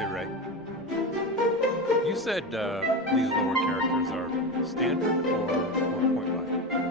Hey Ray, you said these lower characters are standard or point buy?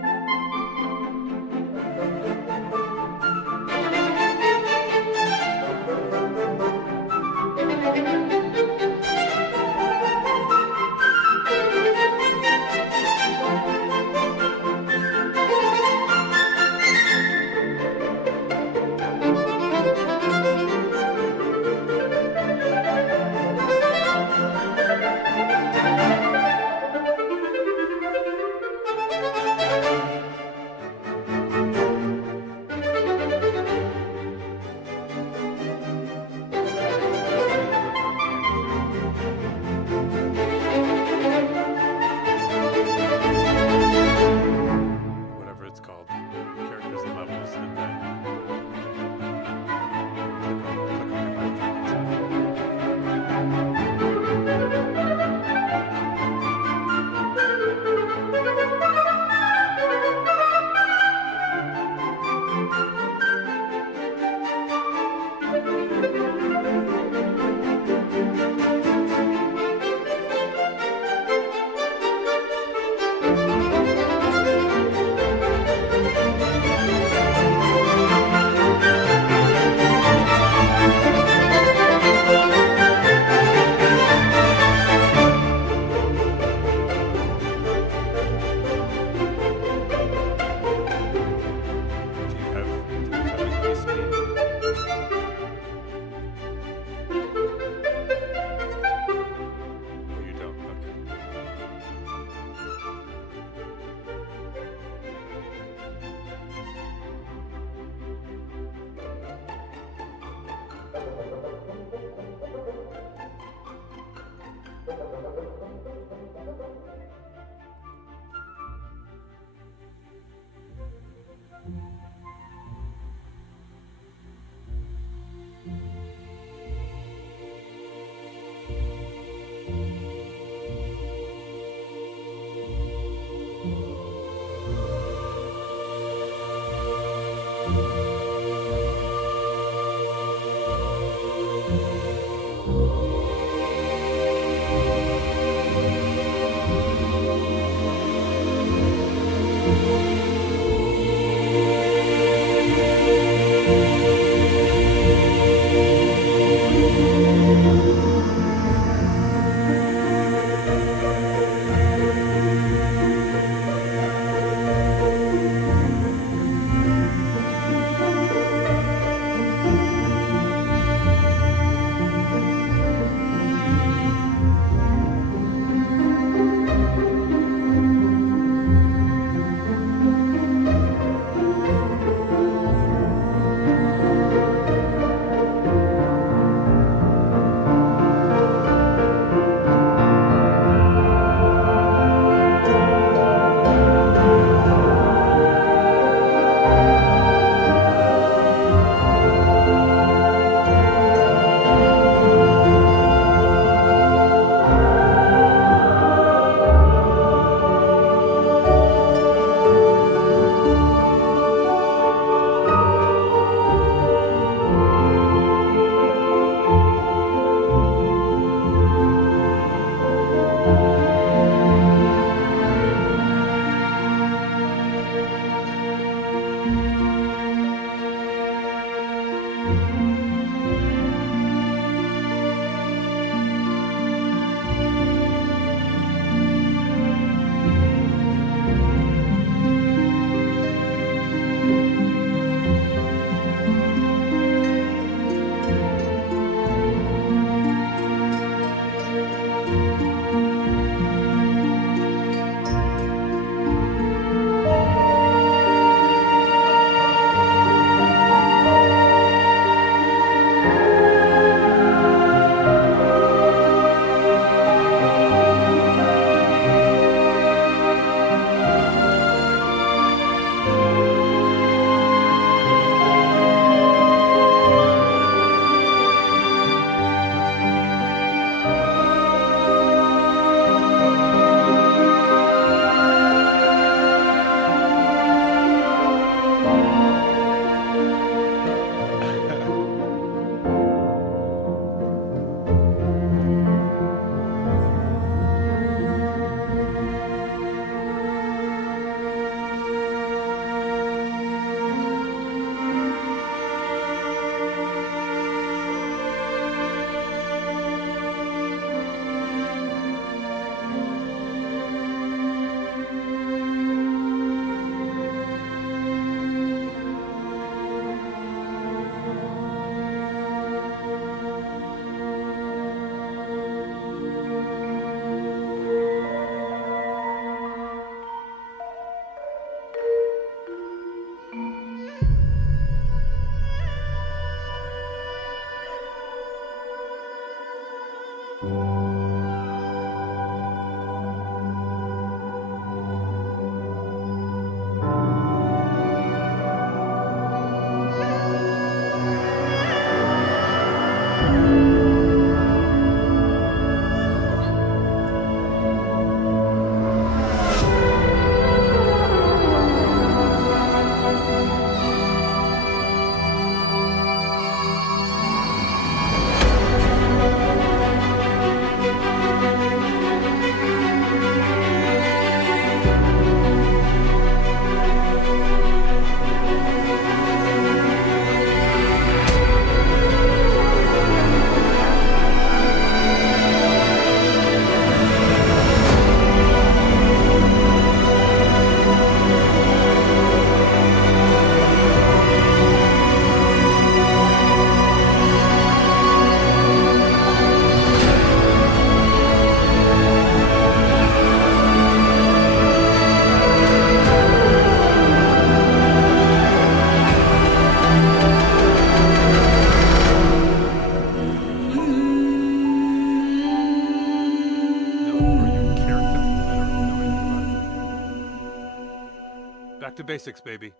Back to basics, baby.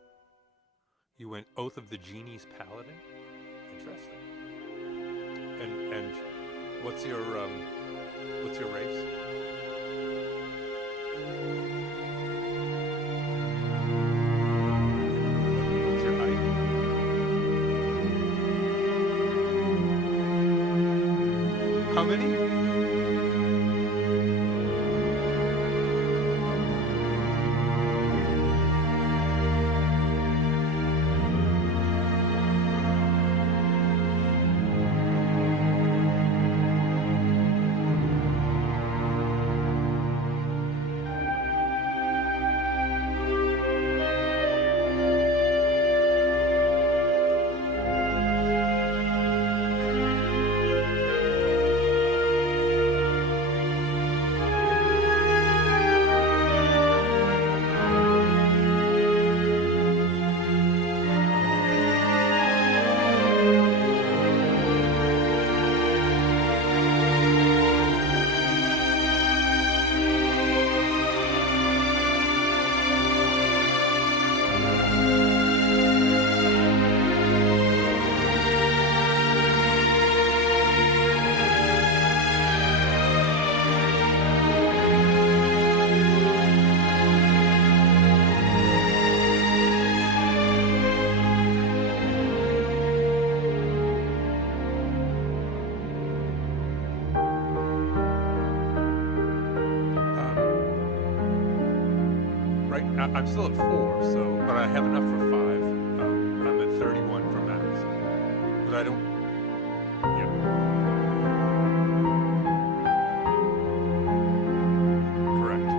You went Oath of the Genie's Paladin? Interesting. And what's your race? What's your height? How many? I'm still at 4, so but I have enough for 5. I'm at 31 for max, but I don't. Yeah. Correct.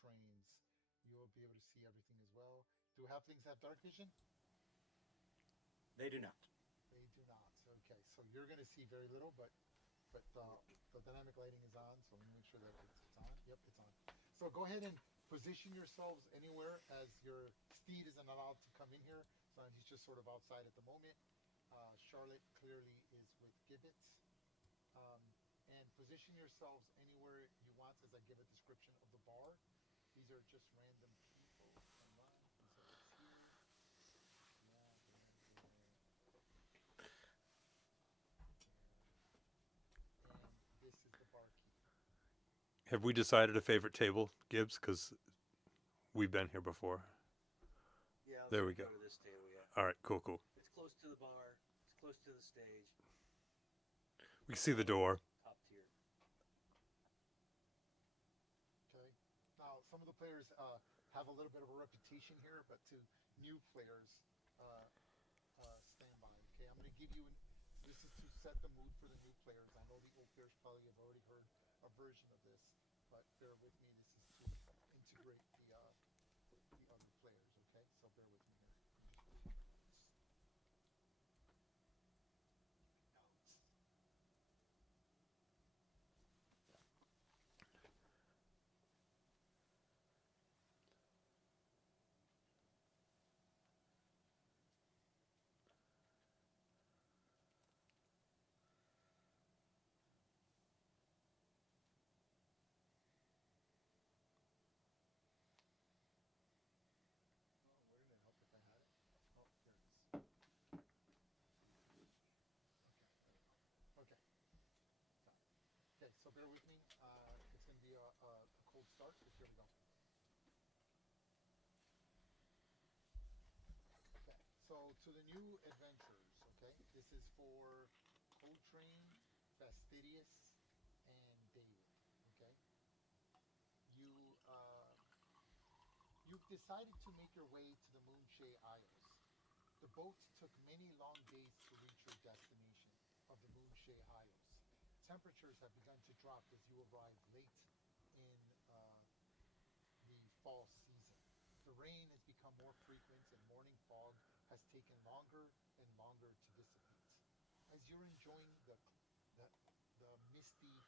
trains, you will be able to see everything as well. Do halflings have dark vision? They do not. They do not. Okay, so you're going to see very little, but the dynamic lighting is on. So let me make sure that it's on. Yep, it's on. So go ahead and position yourselves anywhere as your steed isn't allowed to come in here. So he's just sort of outside at the moment. Charlotte clearly is with Gibbets. Um, and position yourselves anywhere you want as I give a description of the bar. These are just random people. Hold on. So it's here. Yeah, there. And this is the barkeep. Have we decided a favorite table, Gibbs? Because we've been here before. Yeah, let's There we go go. to this table. Yeah, All right, cool, cool. it's close to the bar. It's close to the stage. We can see the door. Top tier. Okay. Now, some of the players have a little bit of a reputation here, but to new players, uh, stand by. Okay, I'm going to give you this is to set the mood for the new players. I know the old players probably have already heard a version of this, but bear with me. This is to integrate the other players. Okay, so bear with me here. Let me just read my notes. Notes. Oh, wouldn't it help if I had it? Oh, there it is. Okay, there we go. Okay, got it. Okay, so bear with me. It's going to be a cold start, but here we go. Okay, so to the new adventurers, okay, this is for Coltrane, Fastidious, and David. Okay, you you've decided to make your way to the Moonshay Isles. The boat took many long days to reach your destination of the Moonshay Isles. Temperatures have begun to drop as you arrive late in the fall season. The rain has become more frequent and morning fog has taken longer and longer to dissipate. As you're enjoying the, the misty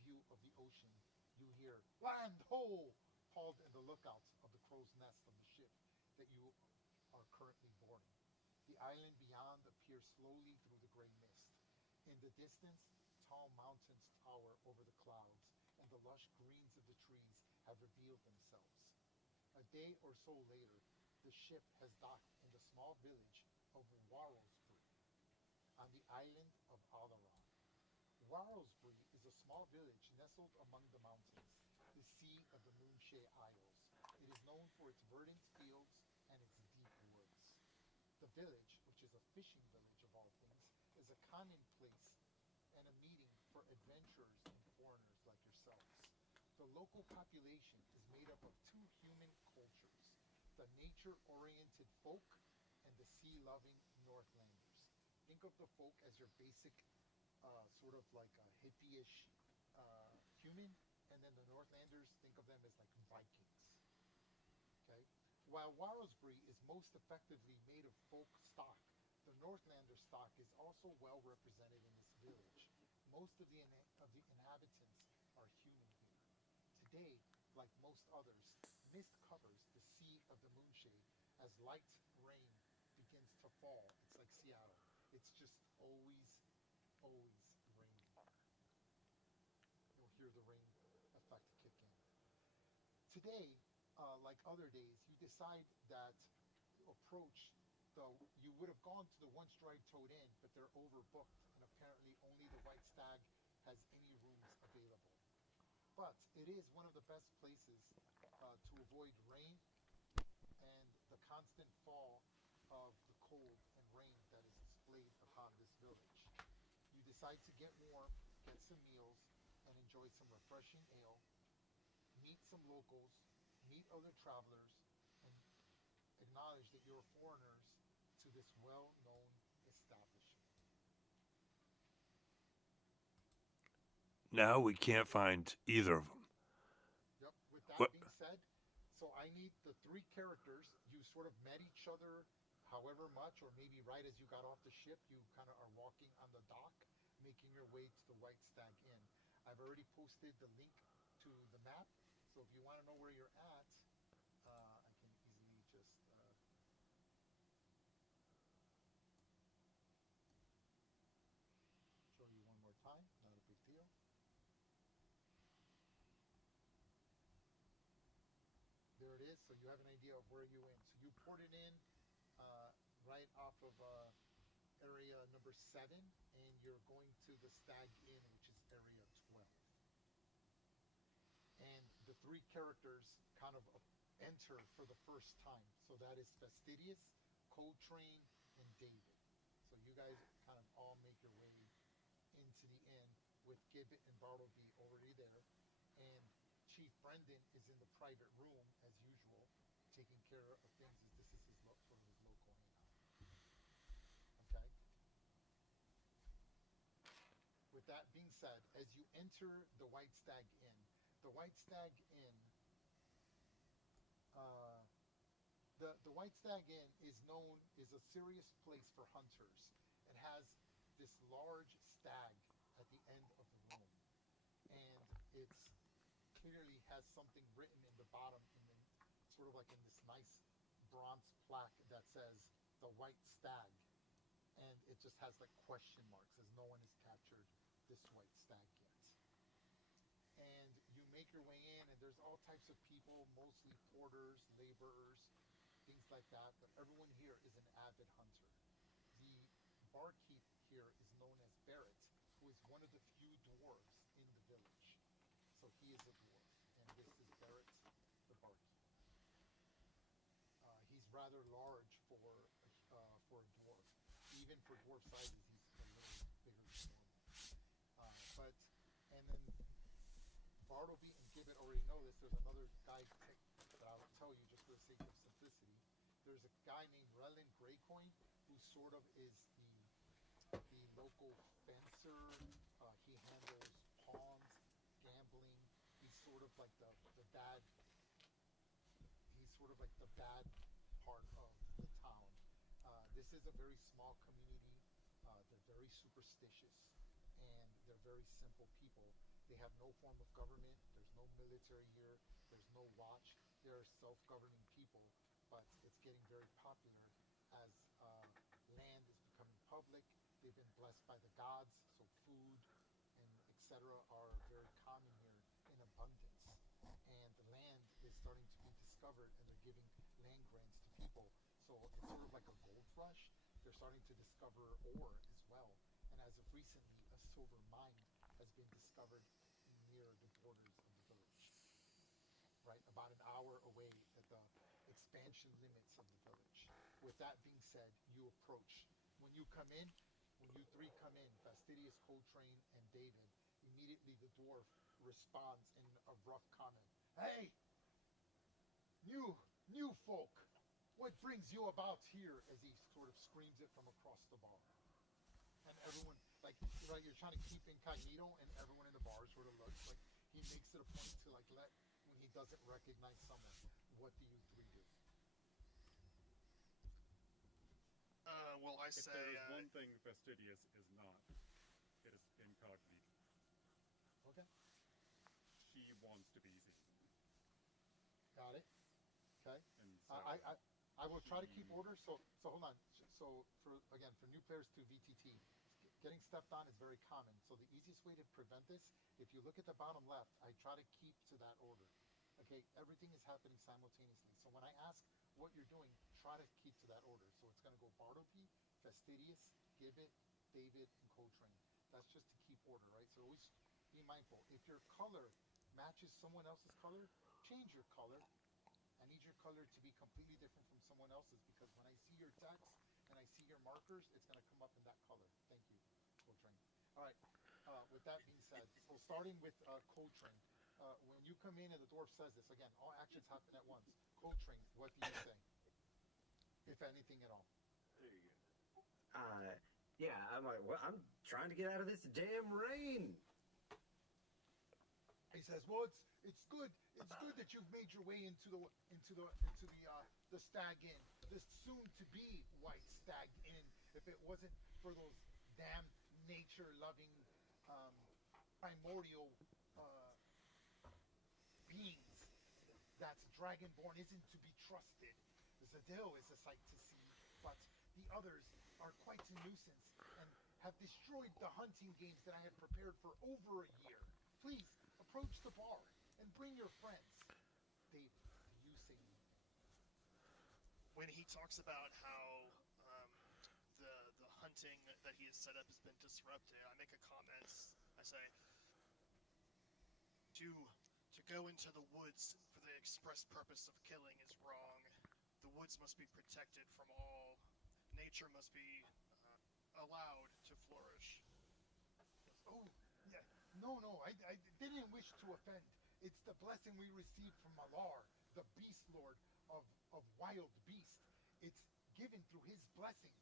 view of the ocean, you hear "Land ho!" called in the lookouts of the crow's nest of the ship that you are currently boarding. The island beyond appears slowly through the gray mist. In the distance, tall mountains tower over the clouds, and the lush greens of the trees have revealed themselves. A day or so later, the ship has docked in the small village of Warrosbury on the island of Oleron. Warrosbury is a small village nestled among the mountains, the seat of the Moonshay Isles. It is known for its verdant fields and its deep woods. The village, which is a fishing village of all things, is a common place and a meeting for adventurers and foreigners like yourselves. The local population is made up of two human cultures, the nature oriented folk and the sea loving Northlanders. Think of the folk as your basic, sort of like a hippie ish human, and then the Northlanders, think of them as like Vikings. Okay? While Warrosbury is most effectively made of folk stock, the Northlander stock is also well represented in this village. Most of the inhabitants are human here. Today, like most others, mist covers the sea of the Moonshade as light rain begins to fall. It's like Seattle. It's just always raining. You'll hear the rain effect kick in. Today, like other days, you decide that to approach you would have gone to the once dry toad inn, but they're overbooked, and apparently only the White Stag has any rooms available. But it is one of the best places to avoid rain and the constant fall of the cold and rain that is displayed upon this village. You decide to get warm, get some meals, and enjoy some refreshing ale, meet some locals, meet other travelers, and acknowledge that you're foreigners to this well known establishment. Now we can't find either of them. Yep, with that What? being said, so I need the three characters. You sort of met each other however much, or maybe right as you got off the ship, you kind of are walking on the dock, making your way to the White Stag Inn. I've already posted the link to the map, so if you want to know where you're at, I can easily just show you one more time. Not a big deal. There it is. So you have an idea of where you in. So you ported in right off of area number 7, and you're going to the Stag Inn, which is area 12. And the three characters kind of enter for the first time. So that is Fastidious, Coltrane, and David. So you guys kind of all make your way into the inn with Gibbet and Bartleby already there. And Chief Brendan is in the private room as usual, taking care of things as this is his sort of his local hangout. Okay. With that being said, as you enter the White Stag Inn, the White Stag Inn, the White Stag Inn is a serious place for hunters. It has this large stag at the end of the room, and it's clearly has something written in the bottom, sort of like in this nice bronze plaque that says the White Stag, and it just has like question marks as no one has captured this White Stag yet. And you make your way in, and there's all types of people, mostly porters, laborers, things like that. But everyone here is an avid hunter. The barkeep here is known as Barrett, who is one of the few dwarves in the village. So he is a dwarf, and this is Barrett, the barkeep. He's rather large for a dwarf. Even for dwarf sizes, he's a little bigger than normal. But and then Bartleby and Gibbet already know this. There's another guy that I'll tell you just for the sake of simplicity. There's a guy named Relin Greycoin who sort of is the local fencer. He handles pawns, gambling. He's sort of like the bad. He's sort of like the bad part of the town. This is a very small community. They're very superstitious, and they're very simple people. They have no form of government. There's no military here. There's no watch. They're self-governing people, but it's getting very popular as land is becoming public. They've been blessed by the gods, so food and etc. are very common here in abundance. And the land is starting to be discovered, and they're giving land grants to people. So it's sort of like a gold rush. They're starting to discover ore as well. And as of recently, a silver mine has been discovered near the borders of the village, right? About an hour away at the expansion limits of the village. With that being said, you approach. When you come in, when you three come in, Fastidious, Coltrane, and David, immediately the dwarf responds in a rough comment. Hey! New folk! What brings you about here? As he sort of screams it from across the bar. And everyone, like, right, you're trying to keep incognito, and everyone in the bar sort of looks like he makes it a point to, like, let, when he doesn't recognize someone, what do you three do? Well, I If say, there is one thing Fastidious is not, it is incognito. Okay. She wants to be seen. Got it. Okay. And so I will try to keep order. So hold on. So for new players to VTT, getting stepped on is very common. So the easiest way to prevent this, if you look at the bottom left, I try to keep to that order. Okay, everything is happening simultaneously. So when I ask what you're doing, try to keep to that order. So it's going to go Bartleby, Fastidious, Gibbet, David, and Coltrane. That's just to keep order, right? So always be mindful. If your color matches someone else's color, change your color. I need your color to be completely different from someone else's, because when I see your text and I see your markers, it's going to come up in that color. Thank you, Coltrane. All right. With that being said, so starting with Coltrane, when you come in and the dwarf says this, again, all actions happen at once. Coltrane, what do you say? If anything at all. There you go. Yeah, I'm like, well, I'm trying to get out of this damn rain. He says, "Well, it's good. It's good that you've made your way into the Stag Inn, this soon-to-be White Stag Inn. If it wasn't for those damn nature-loving, um, primordial uh, beings, that's dragonborn isn't to be trusted. Zadil is a sight to see, but the others are quite a nuisance and have destroyed the hunting games that I had prepared for over a year. Please approach the bar and bring your friends." David, do you say anything? When he talks about how um, the hunting that he has set up has been disrupted, I make a comment. I say, to go into the woods for the express purpose of killing is wrong. The woods must be protected from all. Nature must be allowed to flourish. Oh, yeah. No, no, I didn't wish to offend. It's the blessing we received from Malar, the Beast Lord of Wild Beast. It's given through his blessings.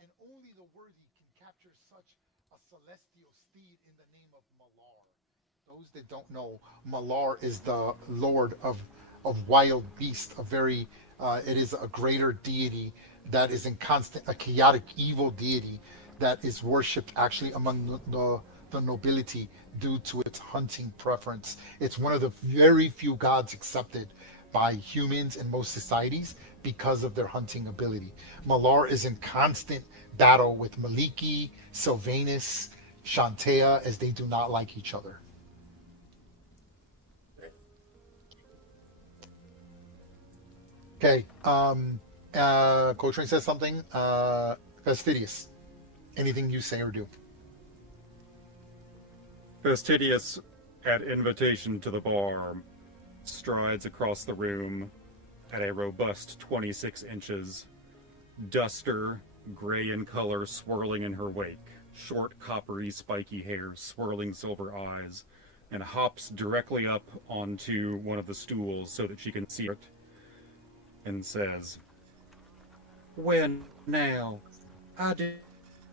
And only the worthy can capture such a celestial steed in the name of Malar. Those that don't know, Malar is the Lord of Wild Beast, a very, it is a greater deity that is in constant, a chaotic evil deity that is worshipped actually among the nobility due to its hunting preference. It's one of the very few gods accepted by humans in most societies because of their hunting ability. Malar is in constant battle with Maliki, Sylvanus, Shantea, as they do not like each other. Okay. Coltrane says something. Fastidious. Anything you say or do. Fastidious, at invitation to the bar, strides across the room at a robust 26 inches, duster, gray in color, swirling in her wake, short, coppery, spiky hair, swirling silver eyes, and hops directly up onto one of the stools so that she can see it, and says, "Well, now, I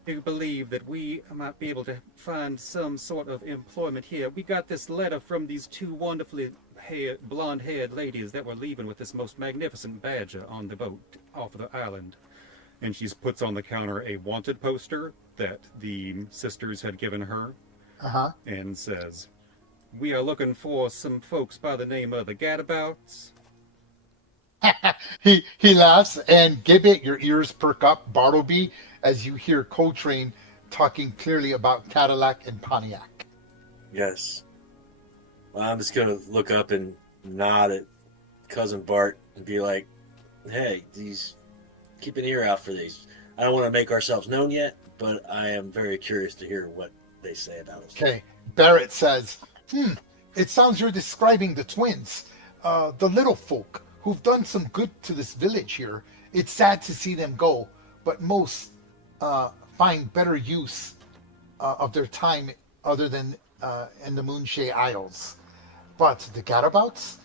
do believe that we might be able to find some sort of employment here. We got this letter from these two wonderfully blonde-haired ladies that were leaving with this most magnificent badger on the boat off of the island." And she puts on the counter a wanted poster that the sisters had given her, and says, "We are looking for some folks by the name of the Gadabouts." he laughs, and Gibbet, your ears perk up, Bartleby, as you hear Coltrane talking clearly about Cadillac and Pontiac. Yes. Well, I'm just going to look up and nod at Cousin Bart and be like, "Hey, keep an ear out for these. I don't want to make ourselves known yet, but I am very curious to hear what they say about us." Okay. Barrett says, it sounds you're describing the twins, the little folk who've done some good to this village here. It's sad to see them go, but most find better use of their time other than in the Moonshay Isles. But the Gadabouts?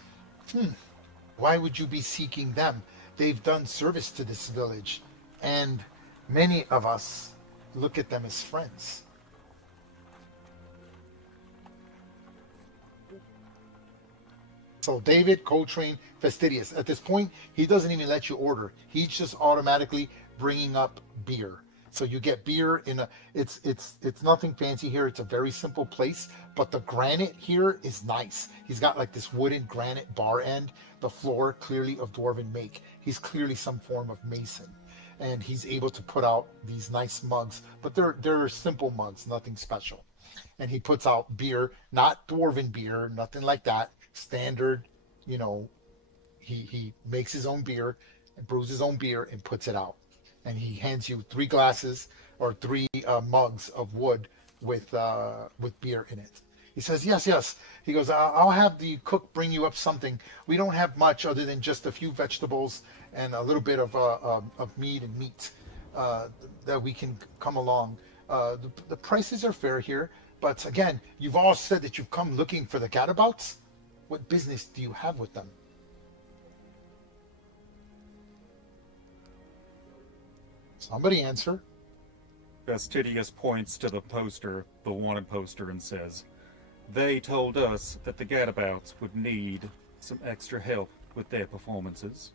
Why would you be seeking them? They've done service to this village, and many of us look at them as friends. So David, Coltrane, Fastidious. At this point, he doesn't even let you order. He's just automatically bringing up beer. So you get beer in a. It's nothing fancy here. It's a very simple place, but the granite here is nice. He's got like this wooden granite bar end. The floor clearly of dwarven make. He's clearly some form of mason, and he's able to put out these nice mugs. But they're simple mugs, nothing special. And he puts out beer, not dwarven beer, nothing like that. Standard, he makes his own beer and brews his own beer and puts it out. And he hands you 3 glasses or 3 mugs of wood with beer in it. He says, yes. He goes, I'll have the cook bring you up something. We don't have much other than just a few vegetables and a little bit of meat and meat that we can come along. The prices are fair here, but again, you've all said that you've come looking for the Gadabouts. What business do you have with them? Somebody answer. Fastidious points to the poster, the wanted poster, and says, They told us that the Gadabouts would need some extra help with their performances.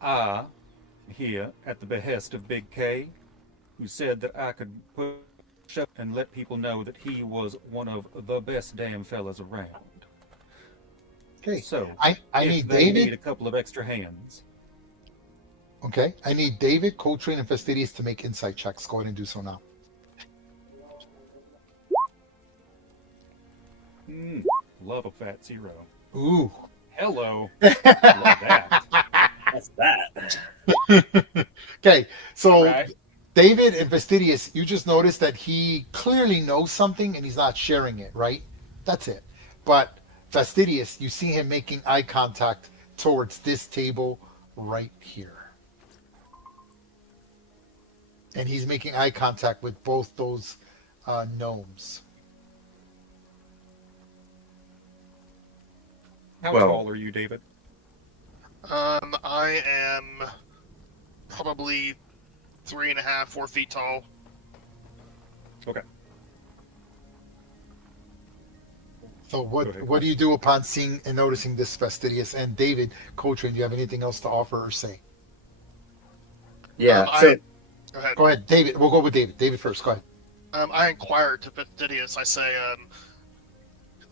I, here at the behest of Big K, who said that I could push up and let people know that he was one of the best damn fellas around. Okay. So, I if need they David. need a couple of extra hands, Okay. I need David, Coltrane, and Fastidious to make insight checks. Go ahead and do so now. love a fat zero. Ooh. Hello. Love that. That's that. Okay. So Right. David and Fastidious, you just noticed that he clearly knows something and he's not sharing it, right? That's it. But Fastidious, you see him making eye contact towards this table right here. And he's making eye contact with both those gnomes. How Well- tall are you, David? I am probably 3.5, 4 feet tall. Okay. So Go what ahead. what do you do upon seeing and noticing this Fastidious? And David, Coltrane, do you have anything else to offer or say? Yeah. Go ahead. Go ahead, David. We'll go with David. David first. Go ahead. I inquired to Fastidious. I say,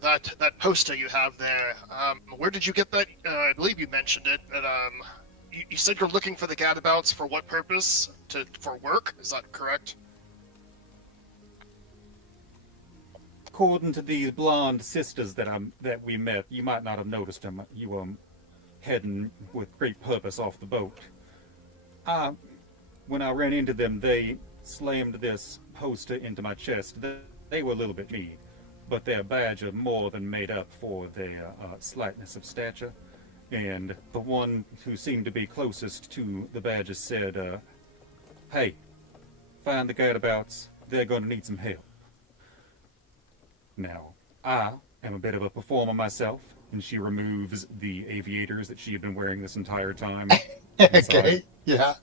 that poster you have there, where did you get that? I believe you mentioned it. That, you said you're looking for the Gadabouts for what purpose? For work? Is that correct? According to these blonde sisters that we met, you might not have noticed them. You were heading with great purpose off the boat. When I ran into them, they slammed this poster into my chest. They were a little bit mean, but their badger more than made up for their slightness of stature. And the one who seemed to be closest to the badger said, "Hey, find the Gadabouts. They're going to need some help." Now, I am a bit of a performer myself, and she removes the aviators that she had been wearing this entire time. Okay. Yeah.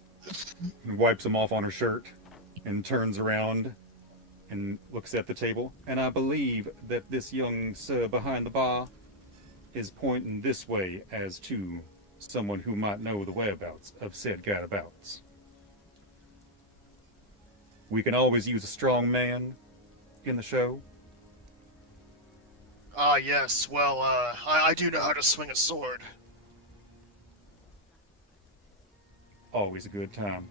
And wipes them off on her shirt, and turns around and looks at the table. And I believe that this young sir behind the bar is pointing this way as to someone who might know the whereabouts of said Gadabouts. We can always use a strong man in the show. Ah, yes. Well, I do know how to swing a sword. Always a good time.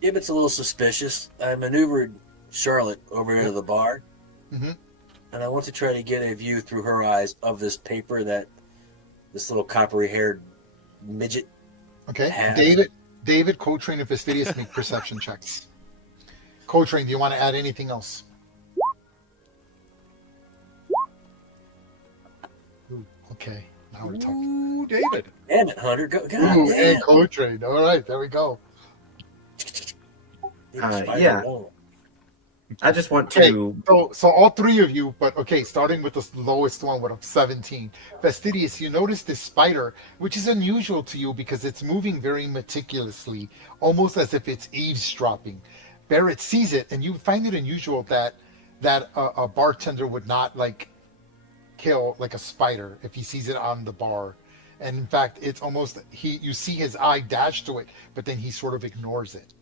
Gibbet's a little suspicious. I maneuvered Charlotte over to the bar, Mhm. and I want to try to get a view through her eyes of this paper that this little coppery-haired midget. Okay. Have- David, Coltrane, and Fastidious make perception checks. Coltrane, do you want to add anything else? Ooh, okay. Now we're talking. Ooh, David. Damn it, Hunter! God Ooh, hey, damn! Coltrane. All right, there we go. Yeah. I just want Okay. to. So all three of you, but okay, starting with the lowest one with a 17. Fastidious, you notice this spider, which is unusual to you because it's moving very meticulously, almost as if it's eavesdropping. Barrett sees it, and you find it unusual that a bartender would not like kill like a spider if he sees it on the bar. And in fact, it's almost you see his eye dash to it, but then he sort of ignores it.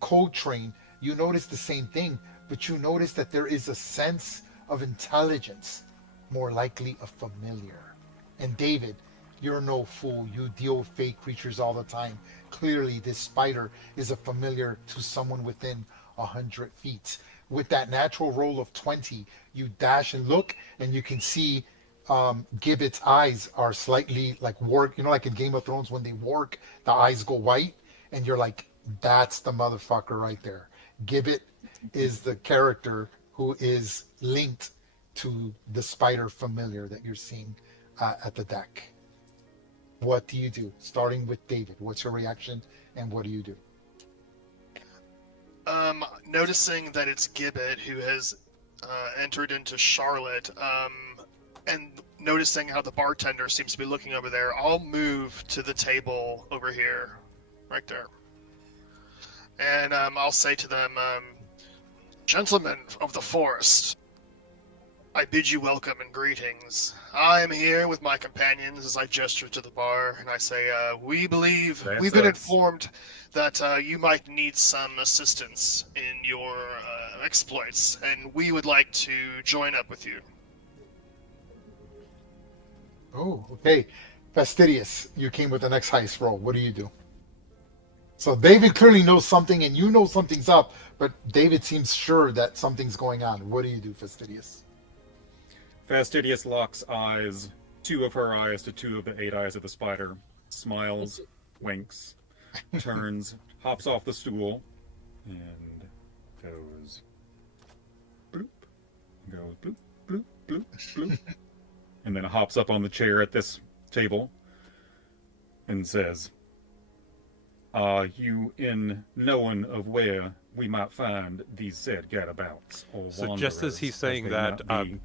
Coltrane, you notice the same thing, but you notice that there is a sense of intelligence, more likely a familiar. And David, you're no fool. You deal with fake creatures all the time. Clearly, this spider is a familiar to someone within 100 feet. With that natural roll of 20, you dash and look, and you can see Gibbet's eyes are slightly like warped. You know, like in Game of Thrones, when they work, the eyes go white, and you're like, that's the motherfucker right there. Gibbet is the character who is linked to the spider familiar that you're seeing at the deck. What do you do? Starting with David, what's your reaction, and what do you do? Noticing that it's Gibbet who has entered into Charlotte, and noticing how the bartender seems to be looking over there, I'll move to the table over here, right there. And I'll say to them, Gentlemen of the forest, I bid you welcome and greetings. I am here with my companions as I gesture to the bar, and I say, we've been informed that you might need some assistance in your exploits, and we would like to join up with you. Oh, okay. Fastidious, you came with the next heist roll. What do you do? So David clearly knows something, and you know something's up, but David seems sure that something's going on. What do you do, Fastidious? Fastidious locks eyes, 2 of her eyes to 2 of the 8 eyes of the spider, smiles, winks, turns, hops off the stool, and goes bloop, goes bloop, bloop, bloop, bloop, and then hops up on the chair at this table and says, "Are you in knowing of where we might find these said gadabouts or So just as he's saying as that, might be?"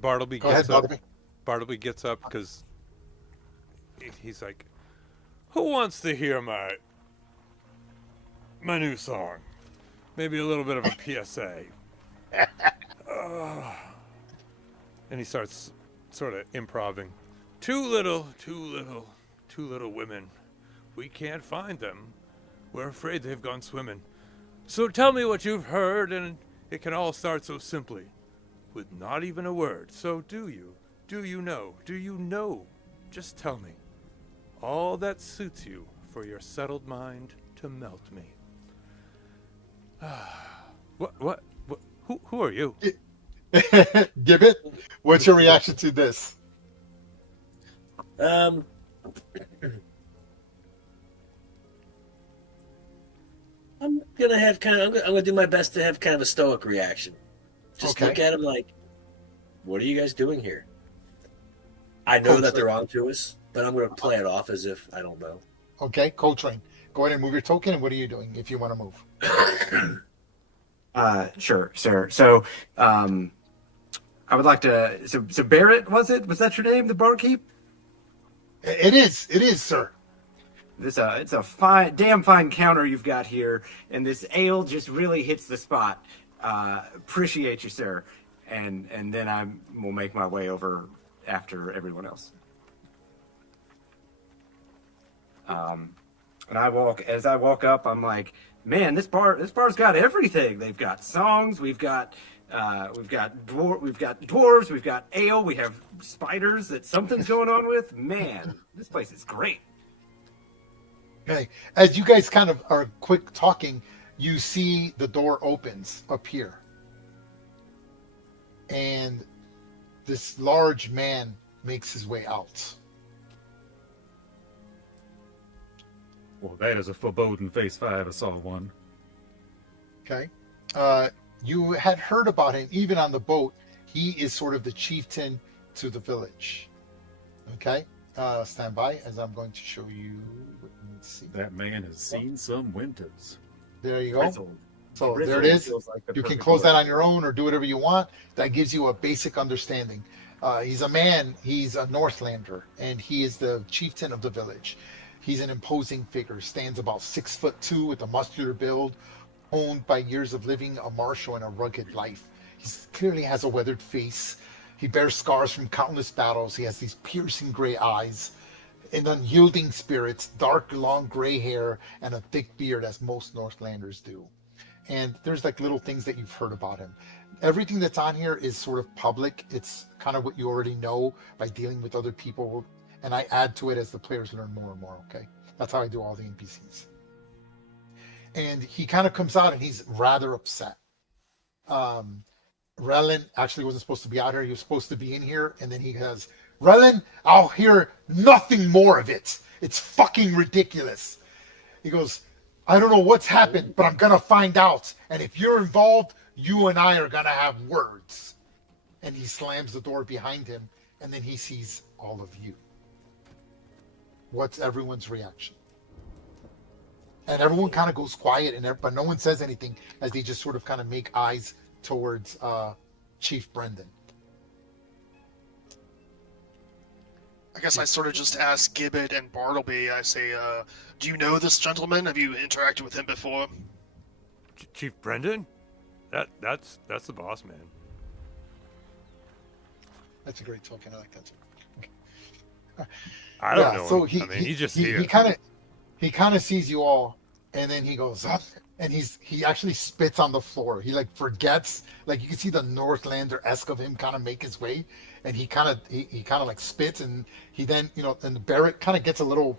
Bartleby Go ahead, gets up. Bartleby. Bartleby gets up because he's like, "Who wants to hear my new song? Maybe a little bit of a PSA." And he starts sort of improvising. Two little women. We can't find them. We're afraid they've gone swimming. So tell me what you've heard, and it can all start so simply, with not even a word. So do you? Do you know? Do you know? Just tell me. All that suits you for your settled mind to melt me. What? Who are you? Gibbet, what's your reaction to this? I'm gonna have I'm gonna do my best to have kind of a stoic reaction. Just Okay. look at him like, what are you guys doing here? I know that they're on to us, but I'm gonna play it off as if I don't know. Okay, Coltrane, go ahead and move your token, and what are you doing if you want to move? Sure, sir. So, I would like to. So Barrett, was that your name, the barkeep? It is, sir. It's a damn fine counter you've got here, and this ale just really hits the spot. Appreciate you, sir. And then I will make my way over after everyone else. And as I walk up, I'm like, man, this bar's got everything. They've got songs, we've got dwarves, we've got ale, we have spiders that something's going on with. Man, this place is great. Okay, as you guys kind of are quick talking, you see the door opens up here, and this large man makes his way out. Well, that is a foreboding face if I ever saw one. Okay, you had heard about him even on the boat. He is sort of the chieftain to the village. Okay, stand by as I'm going to show you. Let's see. That man has seen some winters. There you go. Frizzle. So Frizzle there it is. feels like the You can perfect close word. that on your own or do whatever you want. That gives you a basic understanding. He's a man. He's a Northlander, and he is the chieftain of the village. He's an imposing figure. Stands about 6'2" with a muscular build, owned by years of living a martial and a rugged life. He clearly has a weathered face. He bears scars from countless battles. He has these piercing gray eyes, an unyielding spirit, dark, long gray hair, and a thick beard, as most Northlanders do. And there's like little things that you've heard about him. Everything that's on here is sort of public. It's kind of what you already know by dealing with other people. And I add to it as the players learn more and more, okay? That's how I do all the NPCs. And he kind of comes out and he's rather upset. Relin actually wasn't supposed to be out here. He was supposed to be in here. And then he goes, Relin, I'll hear nothing more of it. It's fucking ridiculous. He goes, I don't know what's happened, but I'm going to find out. And if you're involved, you and I are going to have words. And he slams the door behind him. And then he sees all of you. What's everyone's reaction? And everyone kind of goes quiet, but no one says anything as they just sort of kind of make eyes towards Chief Brendan. I guess I sort of just ask Gibbet and Bartleby. I say, do you know this gentleman? Have you interacted with him before? Chief Brendan? That's the boss man. That's a great token. I like that too. I don't Yeah, know so him. I mean, he's just here. He kind of sees you all, and then he goes up, and he actually spits on the floor. He like forgets, like you can see the Northlander-esque of him kind of make his way, and he kind of like spits, and he then and Barrett kind of gets a little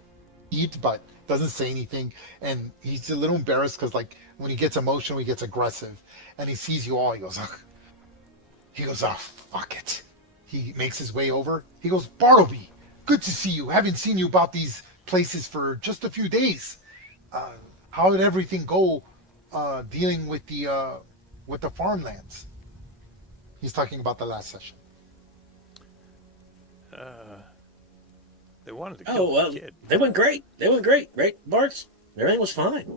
eat, but doesn't say anything, and he's a little embarrassed because like when he gets emotional, he gets aggressive, and he sees you all. He goes, oh fuck it. He makes his way over. He goes, Bartleby, good to see you. Haven't seen you about these places for just a few days. How did everything go dealing with the farmlands? He's talking about the last session. They wanted to kill the kid. They went great. Right, Barks? Everything was fine.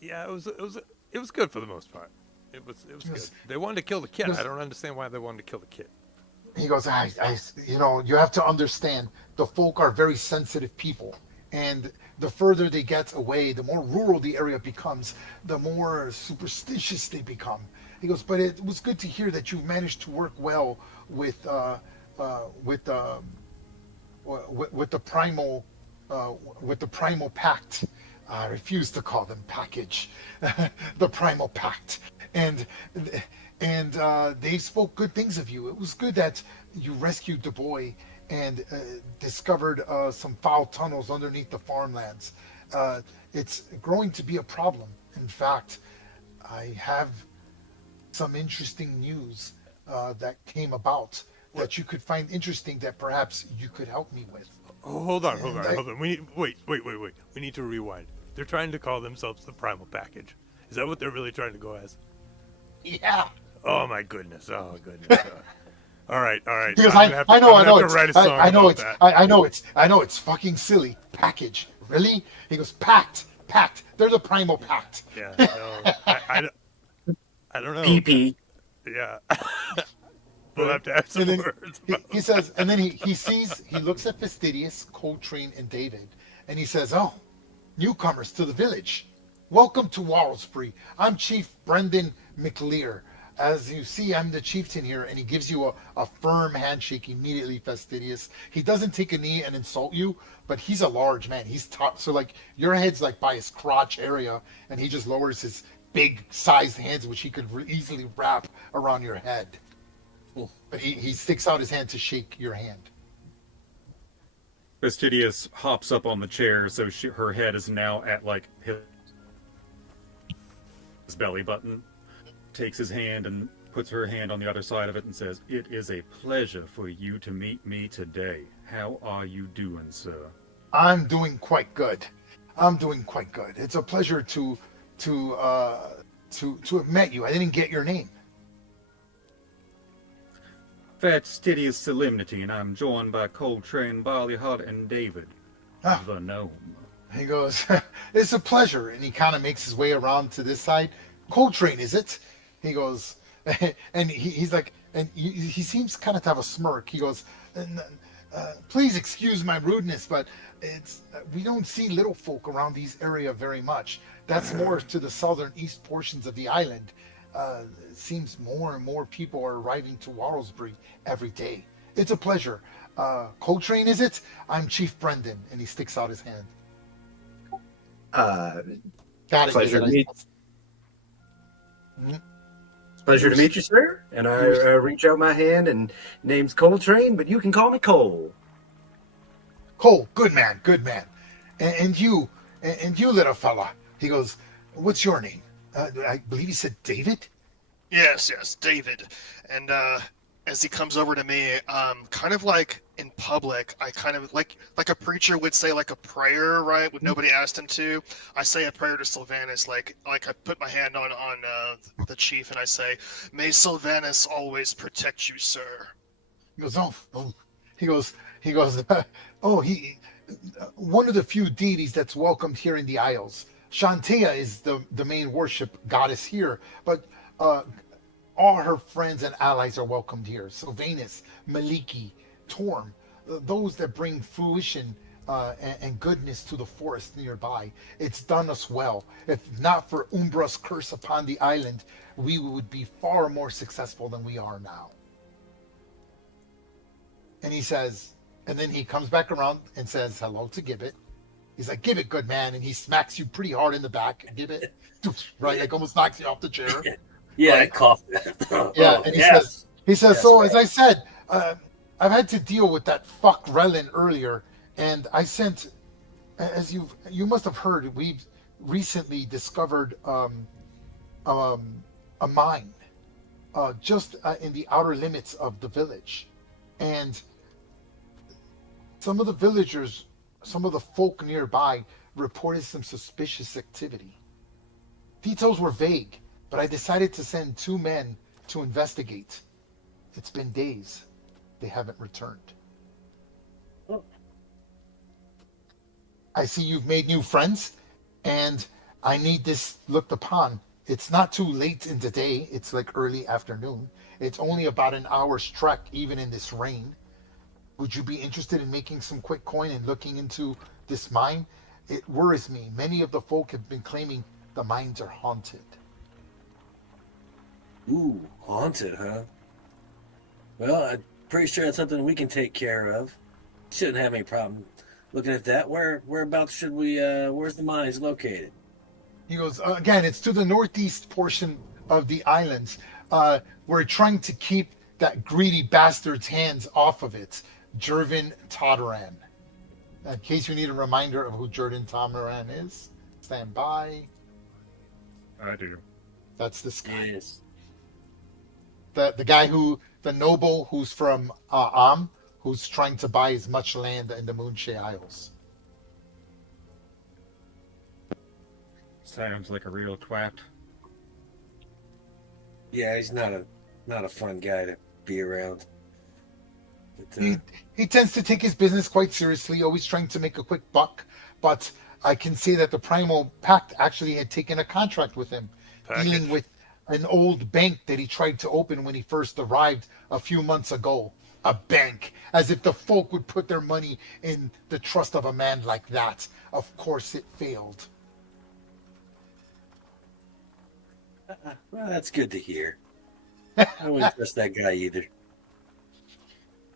Yeah, it was good for the most part. It was good. They wanted to kill the kid. I don't understand why they wanted to kill the kid. He goes, you have to understand, the folk are very sensitive people, and the further they get away, the more rural the area becomes, the more superstitious they become. He goes, but it was good to hear that you've managed to work well with the primal pact. I refuse to call them package. The primal pact. And they spoke good things of you. It was good that you rescued the boy and discovered some foul tunnels underneath the farmlands. It's growing to be a problem. In fact, I have some interesting news that came about that you could find interesting that perhaps you could help me with. Oh, hold on. Wait. We need to rewind. They're trying to call themselves the Primal Package. Is that what they're really trying to go as? Yeah. Oh my goodness. All right. Because I know it's fucking silly. Package. Really? He goes, pact. They're the Primal Pact. Yeah. No, I don't know. PP. Yeah. We'll have to have some words. He says, and then he looks at Fastidious, Coltrane, and David, and he says, oh, newcomers to the village. Welcome to Walsbury. I'm Chief Brendan McLear. As you see, I'm the chieftain here, and he gives you a firm handshake immediately, Fastidious. He doesn't take a knee and insult you, but he's a large man. He's tough. So, like, your head's, like, by his crotch area, and he just lowers his big-sized hands, which he could easily wrap around your head. But he sticks out his hand to shake your hand. Fastidious hops up on the chair, so her head is now at, like, his belly button. Takes his hand and puts her hand on the other side of it and says, "It is a pleasure for you to meet me today. How are you doing, sir?" I'm doing quite good. It's a pleasure to have met you. I didn't get your name. Fastidious Solemnity, and I'm joined by Coltrane, Barleyheart, and David, the gnome. He goes, "It's a pleasure," and he kind of makes his way around to this side. Coltrane, is it? He goes, and he's like, and he seems kind of to have a smirk. He goes, "Please excuse my rudeness, but we don't see little folk around these area very much. That's more to the southern east portions of the island. It seems more and more people are arriving to Walsbury every day. It's a pleasure. Coltrane, is it? I'm Chief Brendan," and he sticks out his hand. Got it. Pleasure to meet. Mm-hmm. Pleasure to meet you, sir. And I reach out my hand, and name's Coltrane, but you can call me Cole. Cole, good man. And you, little fella. He goes, "What's your name?" I believe he said David. Yes, David. And as he comes over to me, kind of like in public, I kind of like a preacher would say like a prayer, right? When nobody asked him to. I say a prayer to Sylvanus, like I put my hand on the chief and I say, "May Sylvanus always protect you, sir." He goes, oh. He goes, one of the few deities that's welcomed here in the Isles. Shantea is the main worship goddess here, but all her friends and allies are welcomed here. Sylvanus, Maliki, Torm, those that bring fruition and goodness to the forest nearby. It's done us well. If not for Umbra's curse upon the island, we would be far more successful than we are now. And he says, and then he comes back around and says hello to Gibbet. He's like, Gibbet, good man. And he smacks you pretty hard in the back, Gibbet. Right? Like almost knocks you off the chair. Yeah, Right. I coughed. Yeah, and Yes. he says, Yes, so right. as I said, I've had to deal with that fuck Relin earlier, and I sent, as you must have heard, we've recently discovered a mine just in the outer limits of the village, and some of the villagers, some of the folk nearby reported some suspicious activity. Details were vague, but I decided to send 2 men to investigate. It's been days. They haven't returned. Oh. I see you've made new friends, and I need this looked upon. It's not too late in the day. It's like early afternoon. It's only about an hour's trek, even in this rain. Would you be interested in making some quick coin and looking into this mine? It worries me. Many of the folk have been claiming the mines are haunted. Ooh, haunted, huh? Well, I'm pretty sure that's something we can take care of. Shouldn't have any problem looking at that. Whereabouts should we? Where's the mines located? He goes, again, it's to the northeast portion of the islands. We're trying to keep that greedy bastard's hands off of it. Jervin Todaran. In case you need a reminder of who Jervin Todaran is, stand by. I do. That's this guy. Yes. The guy the noble who's from Am, who's trying to buy as much land in the Moonshea Isles. Sounds like a real twat. Yeah, he's not a fun guy to be around. But, He tends to take his business quite seriously, always trying to make a quick buck. But I can say that the Primal Pact actually had taken a contract with him, dealing with an old bank that he tried to open when he first arrived a few months ago. A bank, as if the folk would put their money in the trust of a man like that. Of course it failed. well, that's good to hear. I wouldn't trust that guy either.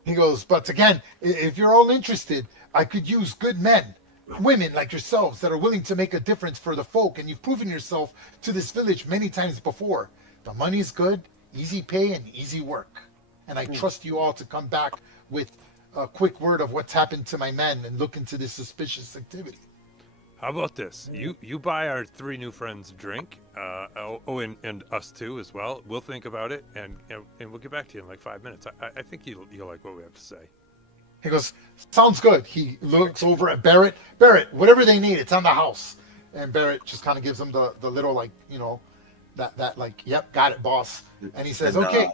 He goes, but again, if you're all interested, I could use good men, women like yourselves that are willing to make a difference for the folk, and you've proven yourself to this village many times before. The money's good, easy pay, and easy work. And I trust you all to come back with a quick word of what's happened to my men and look into this suspicious activity. How about this? You buy our 3 new friends a drink, and us too as well. We'll think about it, and we'll get back to you in like 5 minutes. I think you'll like what we have to say. He goes, sounds good. He looks over at Barrett. Barrett, whatever they need, it's on the house. And Barrett just kind of gives him the little, like, that like, yep, got it, boss. And he says, okay,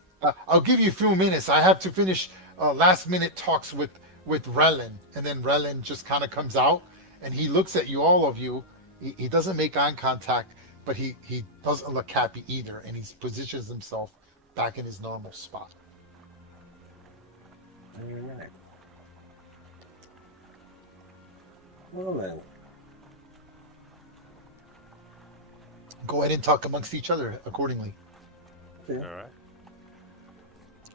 I'll give you a few minutes. I have to finish last minute talks with Relin. And then Relin just kind of comes out and he looks at you, all of you. He doesn't make eye contact, but he doesn't look happy either. And he positions himself back in his normal spot. All right. Well then. Go ahead and talk amongst each other accordingly. Okay. All right.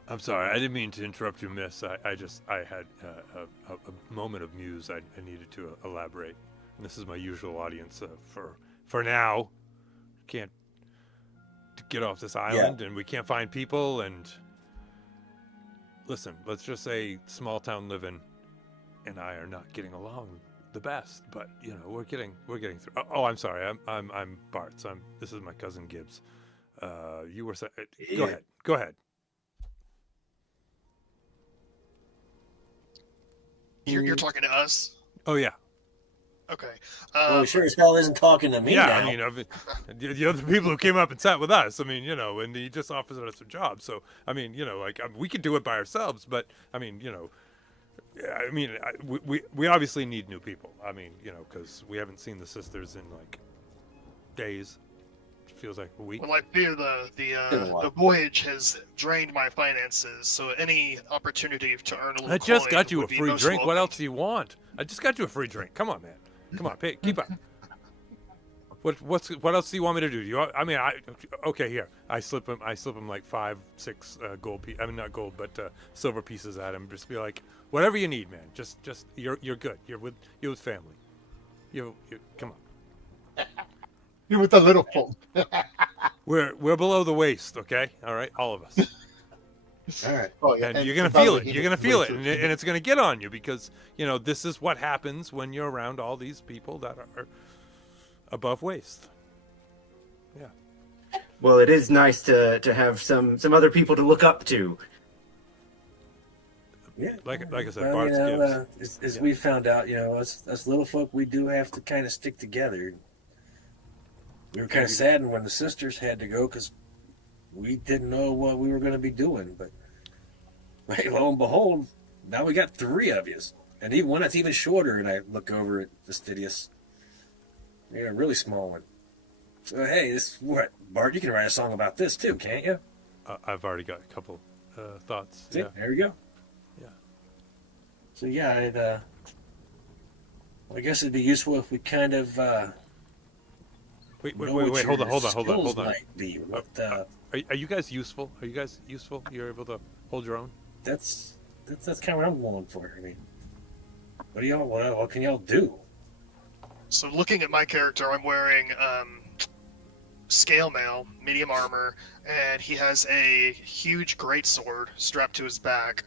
I'm sorry, I didn't mean to interrupt you, miss. I had a moment of muse. I needed to elaborate. And this is my usual audience for now. Can't get off this island, and we can't find people. And listen, let's just say small town living and I are not getting along the best. But we're getting through. Oh, I'm sorry. I'm Bart. This is my cousin Gibbs. You were Go ahead. You're talking to us? Oh yeah. Okay. Well, sure as hell isn't talking to me Yeah, now. I mean, the other people who came up and sat with us. I mean, and he just offers us a job. So, I mean, we could do it by ourselves, but I mean, we obviously need new people. I mean, because we haven't seen the sisters in like days. feels like a week. Well, I fear Been a while. the voyage has drained my finances, so any opportunity to earn a little I just coin got you a would be free most drink. What welcome. else do you want? I just got you a free drink. Come on, man. Come on, keep up. What else do you want me to do? Okay, here. I slip him like 5, 6 gold I mean, not gold, but silver pieces at him. Just be like, whatever you need, man. Just you're good. You're with family. You come on. You're with the little folk. We're below the waist, okay? All right, all of us. All right. Oh, yeah. And you're gonna by the feel way, it. he You're gonna didn't feel wait it, till- and it's gonna get on you because this is what happens when you're around all these people that are above waist. Yeah. Well, it is nice to have some other people to look up to. Yeah. Like I said, Well, Bart's gives. as we found out, us little folk, we do have to kind of stick together. We were kind of saddened when the sisters had to go because we didn't know what we were going to be doing. But right, lo and behold, now we got 3 of you, and even one that's even shorter. And I look over at Fastidious. You're a really small one. So hey, Bart? You can write a song about this too, can't you? I've already got a couple thoughts. See, Yeah. there we go. Yeah. So yeah, I guess it'd be useful if we kind of Wait, know what hold your on. skills might be. What Are you guys useful? Are you guys useful? You're able to hold your own? that's kind of what I'm going for. I mean, what can y'all do? So looking at my character, I'm wearing scale mail, medium armor, and he has a huge greatsword strapped to his back.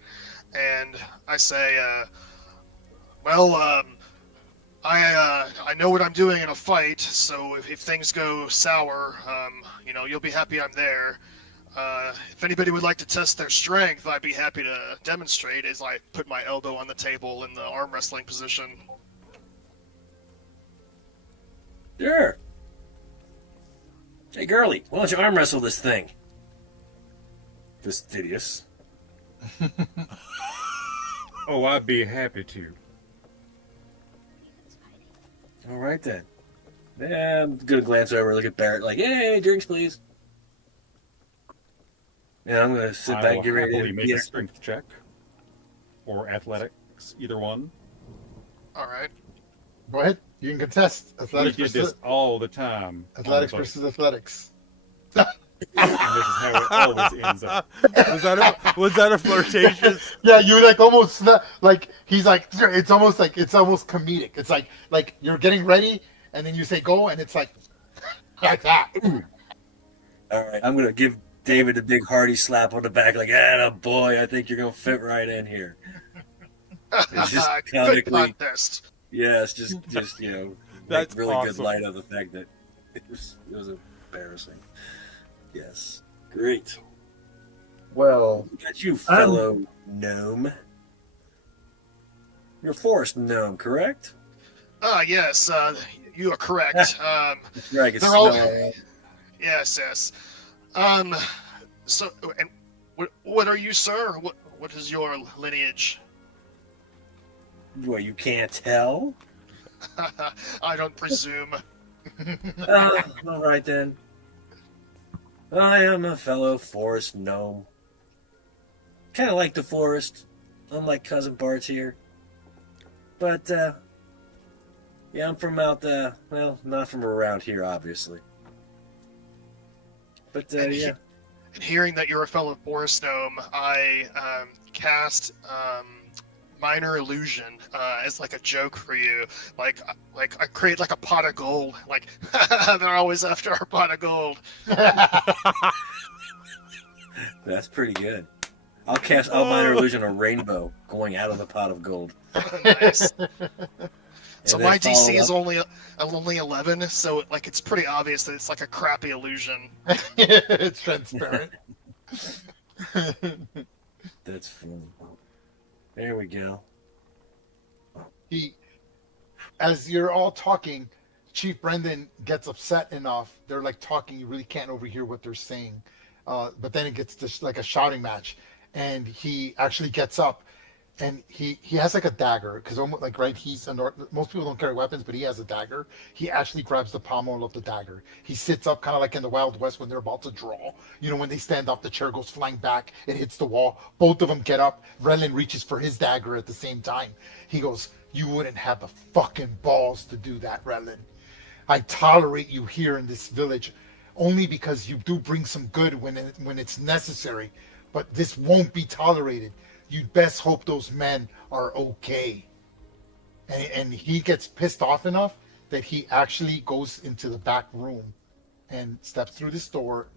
And I say, I know what I'm doing in a fight, so if things go sour, you'll be happy I'm there. If anybody would like to test their strength, I'd be happy to demonstrate as I put my elbow on the table in the arm wrestling position. Sure. Hey, girly, why don't you arm wrestle this thing? Fastidious. Oh, I'd be happy to. All right then. Yeah, I'm gonna glance over, look at Barrett, like, "Hey, drinks, please." Yeah, I'm gonna sit back I'll and get ready happily to make a strength check or athletics, either one. All right. Go ahead. You can contest. We Athletics did versus this all the time. athletics on the versus athletics. And this is how it always ends up. Was that a flirtatious? Yeah, you like almost like he's like it's almost comedic. It's like you're getting ready and then you say go and it's like that. All right, I'm gonna give David a big hearty slap on the back, like, "Ah, boy, I think you're gonna fit right in here." It's just Good comically, contest. yeah, it's just That's make really awesome. good light of the fact that it was embarrassing. Yes, great. Well, Got you, fellow gnome. You're a forest gnome, correct? Yes, you are correct. That's right. It's They're all- snow. Yes. So, and what are you, sir? What is your lineage? Well, you can't tell. I don't presume. All right then. I am a fellow forest gnome. Kind of like the forest, unlike Cousin Bart's here. But, yeah, I'm from out not from around here, obviously. But, And yeah. And hearing that you're a fellow forest gnome, I cast minor illusion as like a joke for you. Like I create like a pot of gold. Like they're always after our pot of gold. That's pretty good. I'll minor illusion a rainbow going out of the pot of gold. Nice. So And my then DC follow is up- only 11, so like it's pretty obvious that it's like a crappy illusion. It's transparent. That's funny. There we go. As you're all talking, Chief Brendan gets upset enough. They're like talking, you really can't overhear what they're saying. But then it gets just like a shouting match, and he actually gets up, and he has like a dagger because almost like right most people don't carry weapons, but he has a dagger. He actually grabs the pommel of the dagger. He sits up kind of like in the Wild West when they're about to draw. You know, when they stand up, the chair goes flying back, it hits the wall, both of them get up. Relin reaches for his dagger at the same time. He goes, you wouldn't have the fucking balls to do that, Relin. I tolerate you here in this village only because you do bring some good when it's necessary, but this won't be tolerated. You'd best hope those men are okay. And he gets pissed off enough that he actually goes into the back room and steps through this door,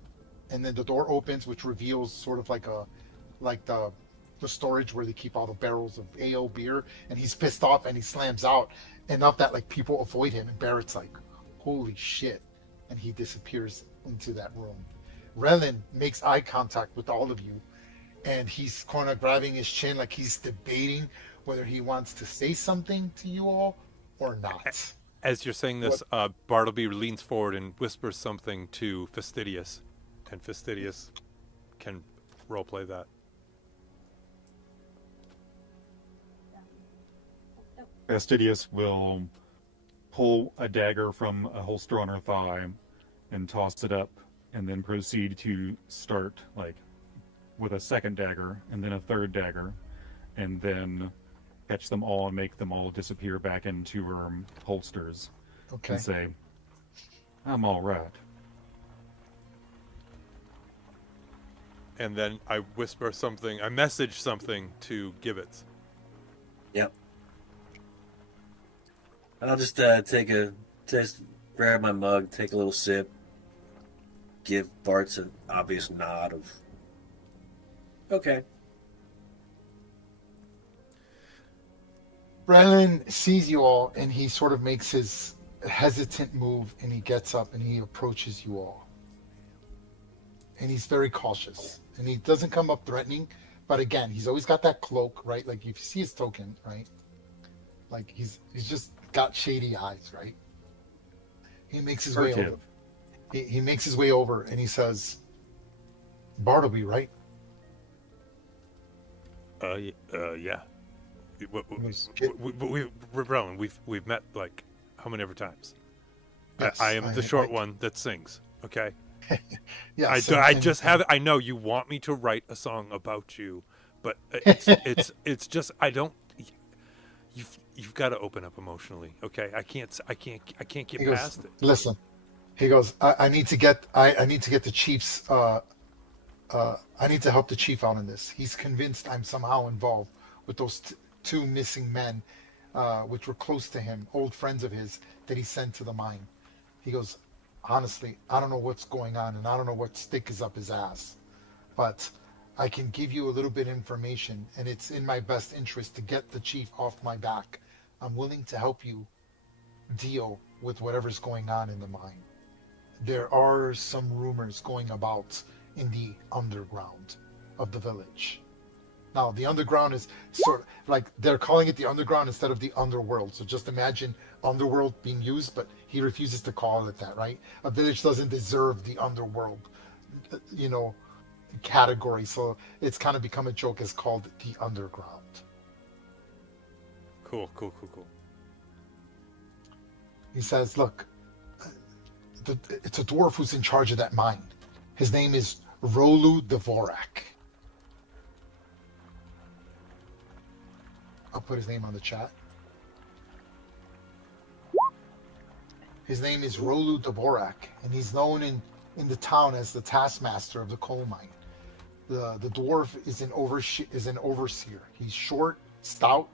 and then the door opens, which reveals sort of like the storage where they keep all the barrels of ale beer, and he's pissed off and he slams out, enough that like people avoid him, and Barrett's like, holy shit, and he disappears into that room. Relin makes eye contact with all of you, and he's kind of grabbing his chin like he's debating whether he wants to say something to you all or not. As you're saying this, Bartleby leans forward and whispers something to Fastidious, and Fastidious can roleplay that. Fastidious will pull a dagger from a holster on her thigh and toss it up, and then proceed to start like with a second dagger and then a third dagger, and then catch them all and make them all disappear back into her holsters. Okay. And say, I'm all right. And then I whisper something, I message something to Gibbets. Yep. I'll just grab my mug, take a little sip, give Bart's an obvious nod of, okay. Brennan sees you all, and he sort of makes his hesitant move, and he gets up and he approaches you all. And he's very cautious, and he doesn't come up threatening, but again, he's always got that cloak, right? Like if you see his token, right? Like he's just got shady eyes, right? He makes his way over. He makes his way over, and he says, Bartleby, right? Yeah. Rowan, we've met like how many ever times? Yes, I am the short one that sings. Okay. Yeah. I know you want me to write a song about you, but it's just I don't. You've got to open up emotionally. Okay. I can't get past it. Listen. He goes, I need to get the chief's I need to help the chief out in this. He's convinced I'm somehow involved with those two missing men, which were close to him, old friends of his that he sent to the mine. He goes, honestly, I don't know what's going on, and I don't know what stick is up his ass, but I can give you a little bit of information, and it's in my best interest to get the chief off my back. I'm willing to help you deal with whatever's going on in the mine. There are some rumors going about in the underground of the village. Now, the underground is sort of like they're calling it the underground instead of the underworld. So just imagine underworld being used, but he refuses to call it that, right? A village doesn't deserve the underworld, category. So it's kind of become a joke. It's called the underground. Cool. He says, look, it's a dwarf who's in charge of that mine. His name is Rolu Dvorak. I'll put his name on the chat. His name is Rolu Dvorak, and he's known in the town as the taskmaster of the coal mine. The dwarf is an overseer. He's short, stout,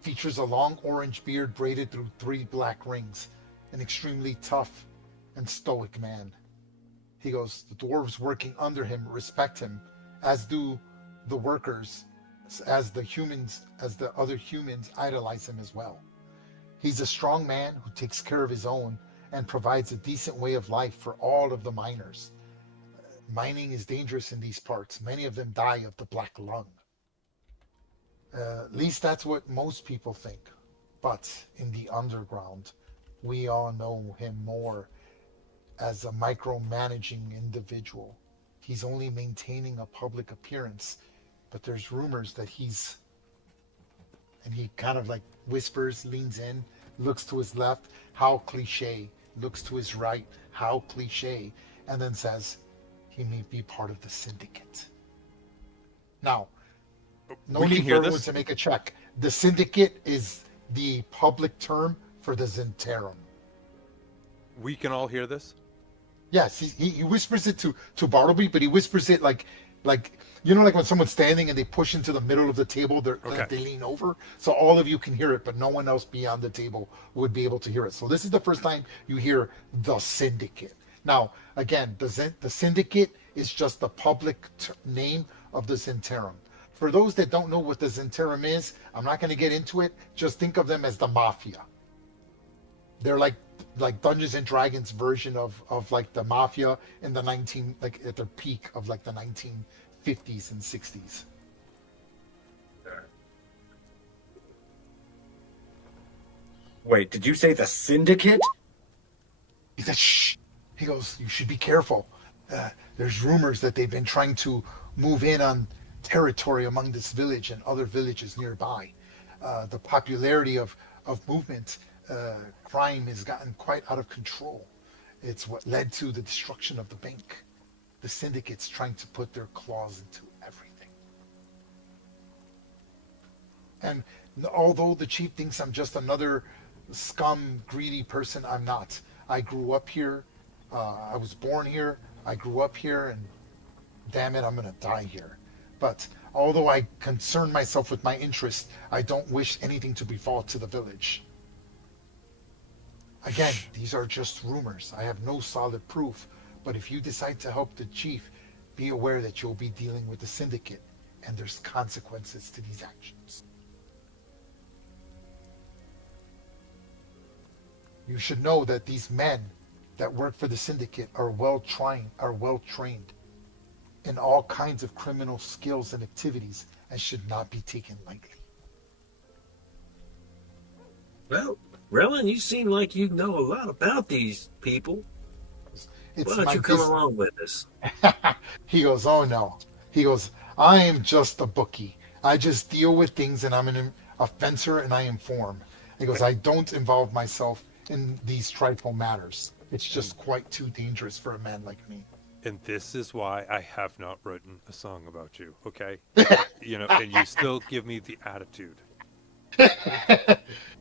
features a long orange beard braided through 3 black rings, an extremely tough and stoic man. He goes, the dwarves working under him respect him, as do the workers, as the other humans idolize him as well. He's a strong man who takes care of his own and provides a decent way of life for all of the miners. Mining is dangerous in these parts. Many of them die of the black lung. At least that's what most people think. But in the underground, we all know him more as a micromanaging individual. He's only maintaining a public appearance, but there's rumors that he's And he kind of like whispers, leans in, looks to his left, how cliche, looks to his right, how cliche, and then says, he may be part of the syndicate. Now, no We can need hear for everyone this? to make a check. The syndicate is the public term for the Zentarum. We can all hear this? Yes, he whispers it to Bartleby, but he whispers it like you know, like when someone's standing and they push into the middle of the table, Okay. they lean over, so all of you can hear it, but no one else beyond the table would be able to hear it. So this is the first time you hear the syndicate. Now, again, the syndicate is just the public name of the Zentarum. For those that don't know what the Zentarum is, I'm not going to get into it. Just think of them as the mafia. They're like Dungeons and Dragons version of like the mafia in the like at their peak of like the 1950s and 60s. Wait, did you say the syndicate? He said, "Shh." He goes, "You should be careful. There's rumors that they've been trying to move in on territory among this village and other villages nearby. The popularity of movement, crime has gotten quite out of control. It's what led to the destruction of the bank. The syndicate's trying to put their claws into everything. And although the chief thinks I'm just another scum, greedy person, I'm not. I grew up here. I was born here. I grew up here, and damn it, I'm going to die here. But although I concern myself with my interests, I don't wish anything to befall to the village. Again, these are just rumors. I have no solid proof. But if you decide to help the chief, be aware that you'll be dealing with the syndicate, and there's consequences to these actions. You should know that these men that work for the syndicate are well trained in all kinds of criminal skills and activities, and should not be taken lightly. Well, Relin, you seem like you know a lot about these people. It's Why don't my you come business. along with us? He goes, "Oh no." He goes, "I am just a bookie. I just deal with things, and I'm a fencer, and I inform." He goes, "I don't involve myself in these trifle matters. It's just quite too dangerous for a man like me." And this is why I have not written a song about you, okay? You know, and you still give me the attitude.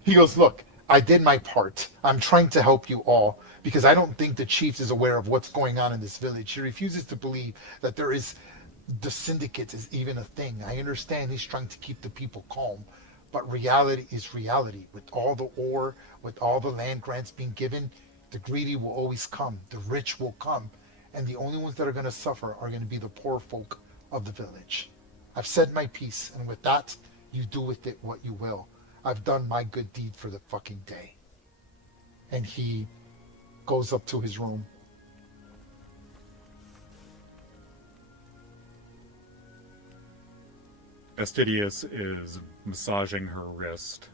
He goes, "Look, I did my part. I'm trying to help you all because I don't think the chief is aware of what's going on in this village. He refuses to believe that the syndicate is even a thing. I understand he's trying to keep the people calm, but reality is reality. With all the ore, with all the land grants being given, the greedy will always come. The rich will come. And the only ones that are going to suffer are going to be the poor folk of the village. I've said my piece, and with that, you do with it what you will. I've done my good deed for the fucking day." And he goes up to his room. Fastidious is massaging her wrist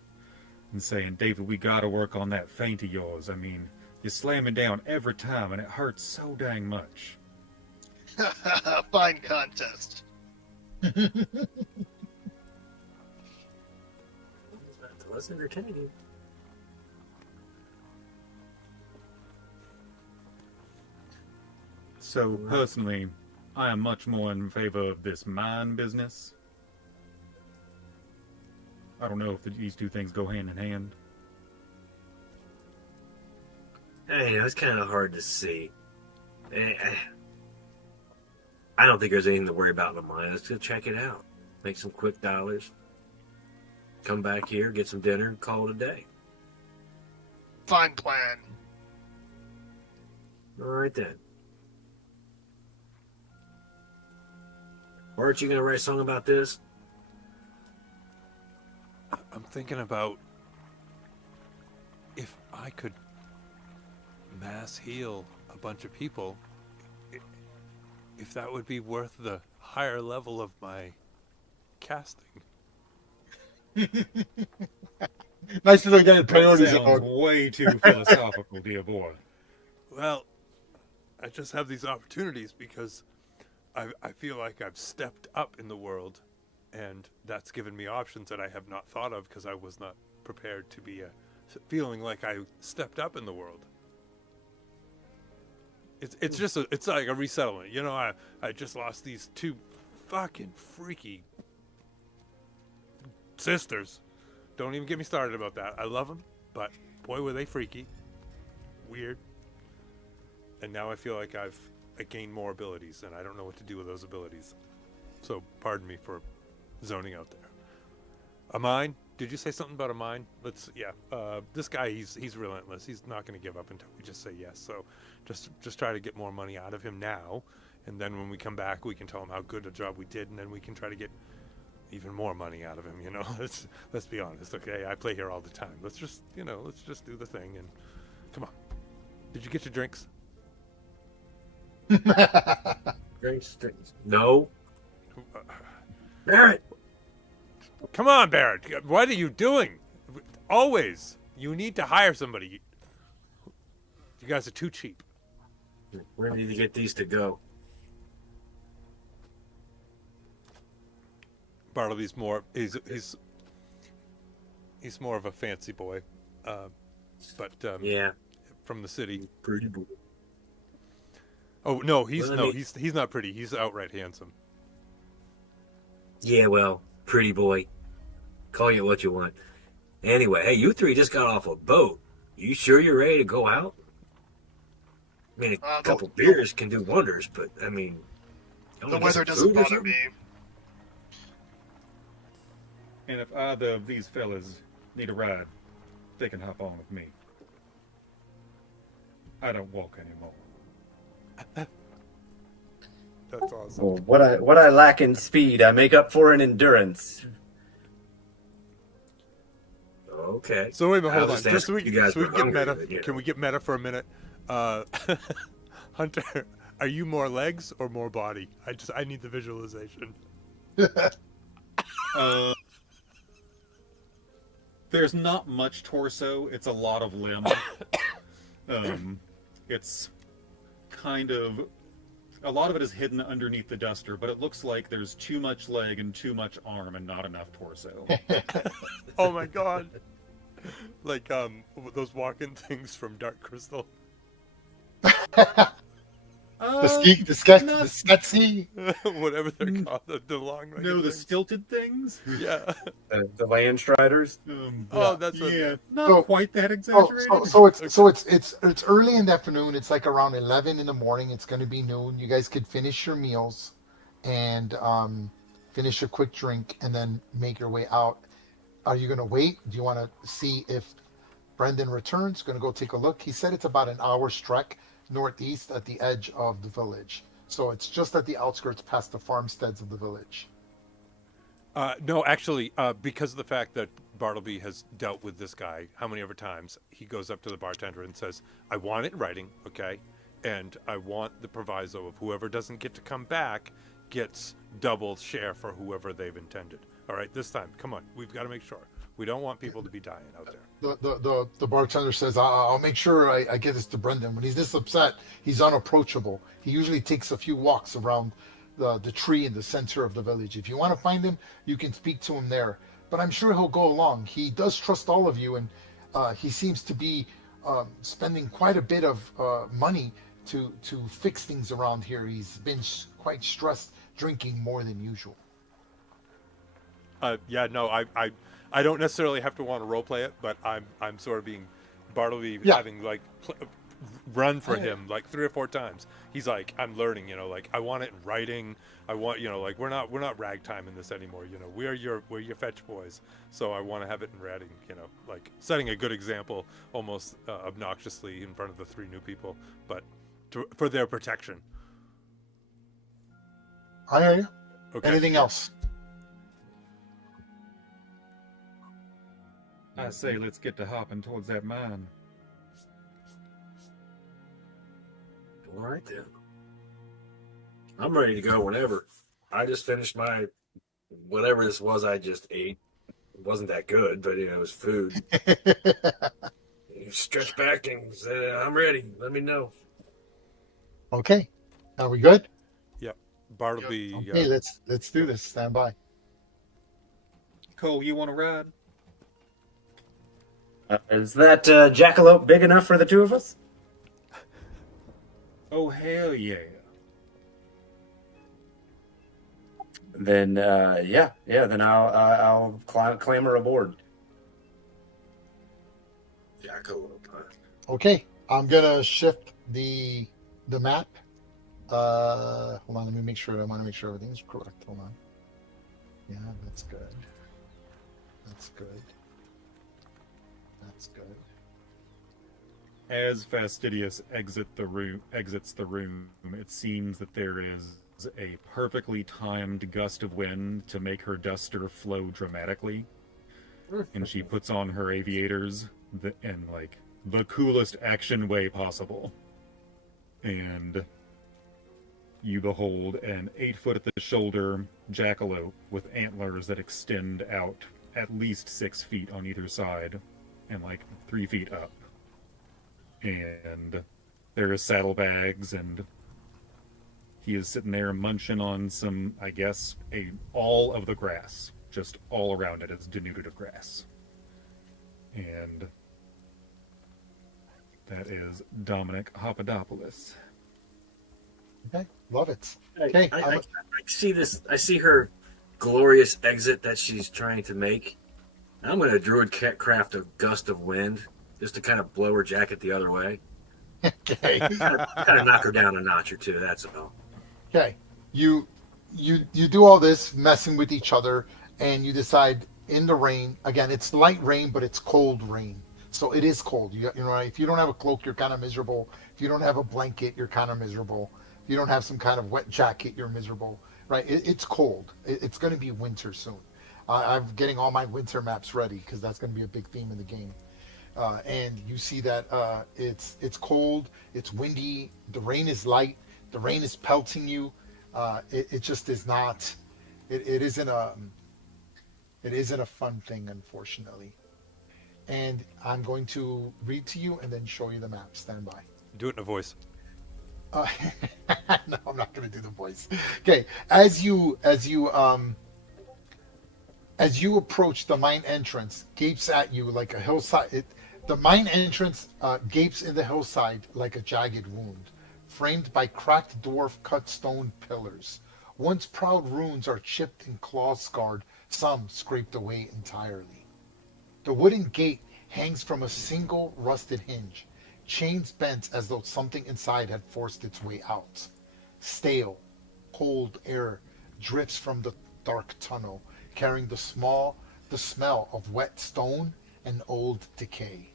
and saying, "David, we gotta work on that feint of yours. I mean, you slam it down every time and it hurts so dang much." Fine contest. That was entertaining. So, personally, I am much more in favor of this mine business. I don't know if these two things go hand in hand. Hey, it's kind of hard to see. I don't think there's anything to worry about in the mine. Let's go check it out. Make some quick dollars. Come back here, get some dinner, and call it a day. Fine plan. All right then. Aren't you going to write a song about this? I'm thinking about if I could mass heal a bunch of people, if that would be worth the higher level of my casting. Nice little guy. That Priorities sounds are way too philosophical, dear boy. Well, I just have these opportunities because I feel like I've stepped up in the world and that's given me options that I have not thought of because I was not prepared to be feeling like I stepped up in the world. It's just it's like a resettlement. You know, I just lost these two fucking freaky sisters. Don't even get me started about that. I love them, but boy, were they freaky, weird. And now I feel like I gained more abilities, and I don't know what to do with those abilities. So pardon me for zoning out there. A mine? Did you say something about a mine? This guy, he's relentless. He's not going to give up until we just say yes. So just try to get more money out of him now, and then when we come back, we can tell him how good a job we did, and then we can try to get even more money out of him. You know, let's be honest, okay? I play here all the time. Let's just do the thing, and come on. Did you get your drinks? Drinks. No. Barrett. Come on, Barrett. What are you doing? Always. You need to hire somebody. You guys are too cheap. We need to get these to go. Bartleby's more he's more of a fancy boy, but yeah, from the city. Pretty boy. Oh no, he's not pretty. He's outright handsome. Yeah, well, pretty boy. Call you what you want. Anyway, hey, you three just got off a boat. You sure you're ready to go out? I mean, a couple beers can do wonders, but I mean, the weather doesn't bother me. And if either of these fellas need a ride, they can hop on with me. I don't walk anymore. That's awesome. Well, what I lack in speed, I make up for in endurance. Okay. So wait a minute, hold on. Just Just so we can get meta. but, yeah. Can we get meta for a minute? Hunter, are you more legs or more body? I need the visualization. There's not much torso. It's a lot of limb. It's kind of... A lot of it is hidden underneath the duster, but it looks like there's too much leg and too much arm and not enough torso. Oh my god. Like those walking things from Dark Crystal. The sketchy. Whatever they're called, the long range. No, the things. stilted things? Yeah. The land striders. Oh, that's not quite that exaggerated. So it's early in the afternoon. It's like around 11 in the morning. It's going to be noon. You guys could finish your meals and finish a quick drink and then make your way out. Are you going to wait? Do you want to see if Brendan returns? Going to go take a look. He said it's about an hour's trek northeast at the edge of the village. So it's just at the outskirts past the farmsteads of the village. No, actually, because of the fact that Bartleby has dealt with this guy how many other times, he goes up to the bartender and says, I want it in writing, okay? And I want the proviso of whoever doesn't get to come back gets double share for whoever they've intended. All right, this time, come on. We've got to make sure. We don't want people to be dying out there. The bartender says, I'll make sure I get this to Brendan. When he's this upset, he's unapproachable. He usually takes a few walks around the tree in the center of the village. If you want to find him, you can speak to him there. But I'm sure he'll go along. He does trust all of you, and he seems to be spending quite a bit of money to fix things around here. He's been quite stressed, drinking more than usual. Yeah, no, I don't necessarily have to want to roleplay it, but I'm sort of being Bartleby having like run for him like 3 or 4 times. He's like, I'm learning, you know, like I want it in writing. I want, you know, like we're not ragtime in this anymore. You know, we're your fetch boys. So I want to have it in writing. You know, like setting a good example, almost obnoxiously in front of the 3 new people, but for their protection. I hear you. Okay. Anything else? I say let's get to hopping towards that mine. All right then. I'm ready to go whenever. I just finished my whatever this was I just ate. It wasn't that good, but you know, it was food. You stretch back and say, I'm ready. Let me know. Okay. Are we good? Yep. Bartleby. Okay, let's do this. Stand by. Cole, you want to ride? Is that jackalope big enough for the two of us? Oh, hell yeah. Then yeah, then I'll clamber aboard. Jackalope. Okay, I'm gonna shift the map. Hold on, let me make sure. I want to make sure everything's correct. Hold on. Yeah, that's good. That's good. That's good. As Fastidious exits the room, it seems that there is a perfectly timed gust of wind to make her duster flow dramatically. And she puts on her aviators in like the coolest action way possible. And you behold an 8 foot at the shoulder jackalope with antlers that extend out at least 6 feet on either side and like 3 feet up. And there is saddlebags, and he is sitting there munching on some, I guess, all of the grass. Just all around it is denuded of grass. And that is Dominic Papadopoulos. Okay, love it. Hey, Okay, I see this. I see her glorious exit that she's trying to make. I'm going to druid craft a gust of wind just to kind of blow her jacket the other way. okay, Kind of knock her down a notch or two. That's all. okay. You do all this messing with each other, and you decide in the rain. Again, it's light rain, but it's cold rain. So it is cold. You know, if you don't have a cloak, you're kind of miserable. If you don't have a blanket, you're kind of miserable. If you don't have some kind of wet jacket, you're miserable, right? It's cold. It's going to be winter soon. I'm getting all my winter maps ready because that's going to be a big theme in the game. And you see that it's cold, it's windy, the rain is light, the rain is pelting you. It just is not. It isn't a fun thing, unfortunately. And I'm going to read to you and then show you the map. Stand by. Do it in a voice. No, I'm not going to do the voice. Okay, as you approach the mine entrance, gapes at you like a hillside. The mine entrance gapes in the hillside like a jagged wound, framed by cracked dwarf cut stone pillars. Once proud runes are chipped and claw scarred, some scraped away entirely. The wooden gate hangs from a single rusted hinge, chains bent as though something inside had forced its way out. Stale, cold air drifts from the dark tunnel, carrying the smell of wet stone and old decay.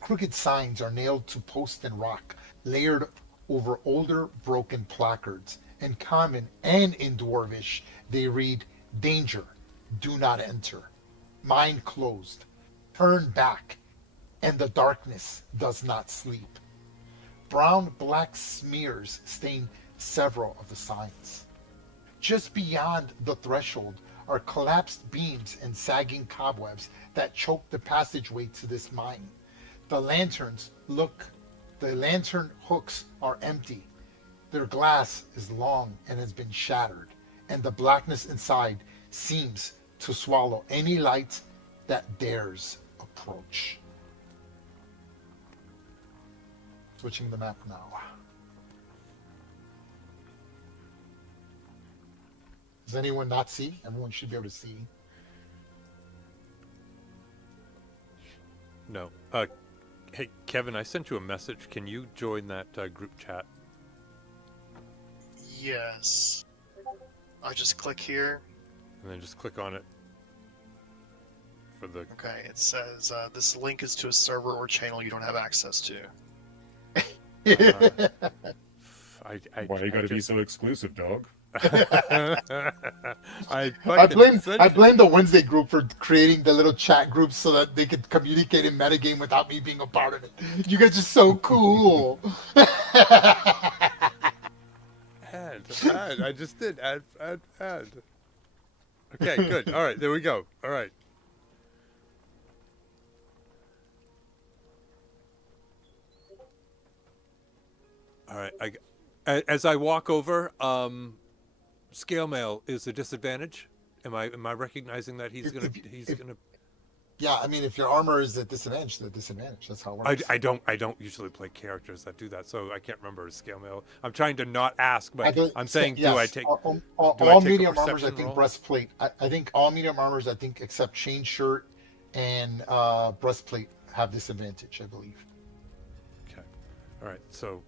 Crooked signs are nailed to post and rock, layered over older broken placards. In common and in dwarvish, they read, "Danger, do not enter. Mine closed. Turn back, and the darkness does not sleep." Brown-black smears stain several of the signs. Just beyond the threshold are collapsed beams and sagging cobwebs that choke the passageway to this mine. The lantern hooks are empty. Their glass is long and has been shattered, and the blackness inside seems to swallow any light that dares approach. Switching the map now. Does anyone not see? Everyone should be able to see. No. Hey, Kevin, I sent you a message. Can you join that group chat? Yes. I just click here. And then just click on it. For the... Okay, it says this link is to a server or channel you don't have access to. Why you gotta be so exclusive, dog? I blame the Wednesday group for creating the little chat groups so that they could communicate in metagame without me being a part of it. You guys are so cool. Add. I just did. Add. Okay, good. All right, there we go. All right. All right. As I walk over, scale mail is a disadvantage Am I recognizing that he's gonna if- Yeah, I mean, if your armor is at disadvantage, the disadvantage. That's how it works. I don't usually play characters that do that, so I can't remember his scale mail. I'm trying to not ask, I but don't- I'm saying, yes, do I take all, do I all take a medium armors? I perception think roll? breastplate. I think all medium armors. I think except chain shirt and breastplate have disadvantage. I believe. Okay, all right. So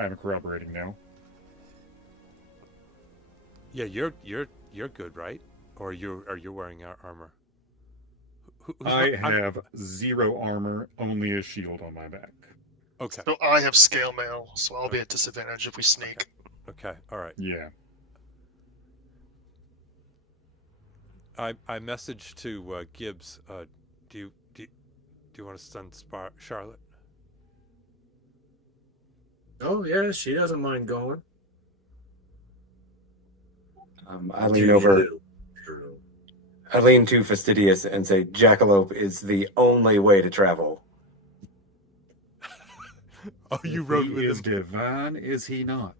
I'm corroborating now. yeah, you're good, right? Or are you wearing armor? I have 0 armor, only a shield on my back. Okay. So I have scale mail, so I'll be at disadvantage if we sneak. Okay. All right. Yeah. I messaged to Gibbs. Do you want to send Charlotte? Oh yeah, she doesn't mind going. I lean over. I lean to Fastidious and say, Jackalope is the only way to travel. Oh, you rode He with is him. divine, is he not?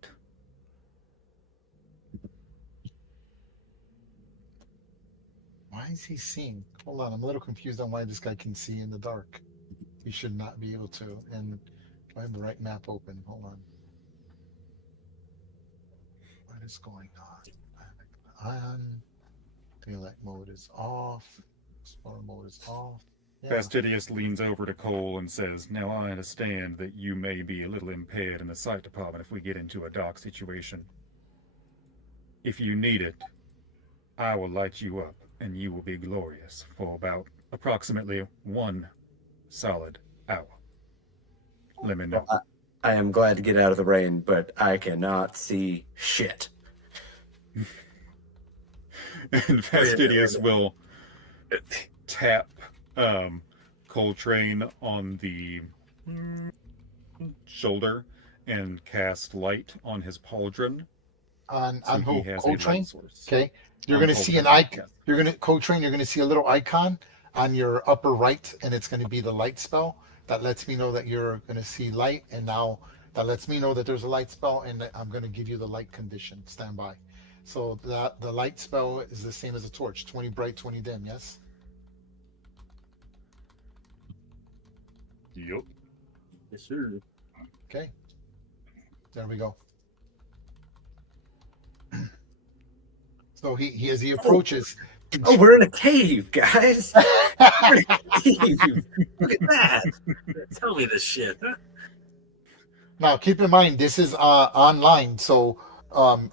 Why is he seeing? Hold on, I'm a little confused on why this guy can see in the dark. He should not be able to. And do I have the right map open? Hold on. What is going on? Daylight mode is off. Explorer mode is off. Yeah. Fastidious leans over to Cole and says, "Now I understand that you may be a little impaired in the sight department if we get into a dark situation. If you need it, I will light you up, and you will be glorious for about approximately 1 solid hour. Let me know." I am glad to get out of the rain, but I cannot see shit. And Fastidious will tap Coltrane on the shoulder and cast light on his pauldron. On So who? he has a Coltrane? light source. Okay. You're On gonna see an Coltrane, icon. yes. You're gonna Coltrane. You're gonna see a little icon on your upper right, and it's gonna be the light spell. That lets me know that you're gonna see light, and now that lets me know that there's a light spell, and that I'm gonna give you the light condition. Stand by. So that the light spell is the same as a torch: 20 bright, 20 dim. Yes. Yep. Yes, sir. Okay. There we go. So he as he approaches. Oh, we're in a cave, guys. We're in a cave. Look at that. Tell me this shit. Now, keep in mind, this is online. So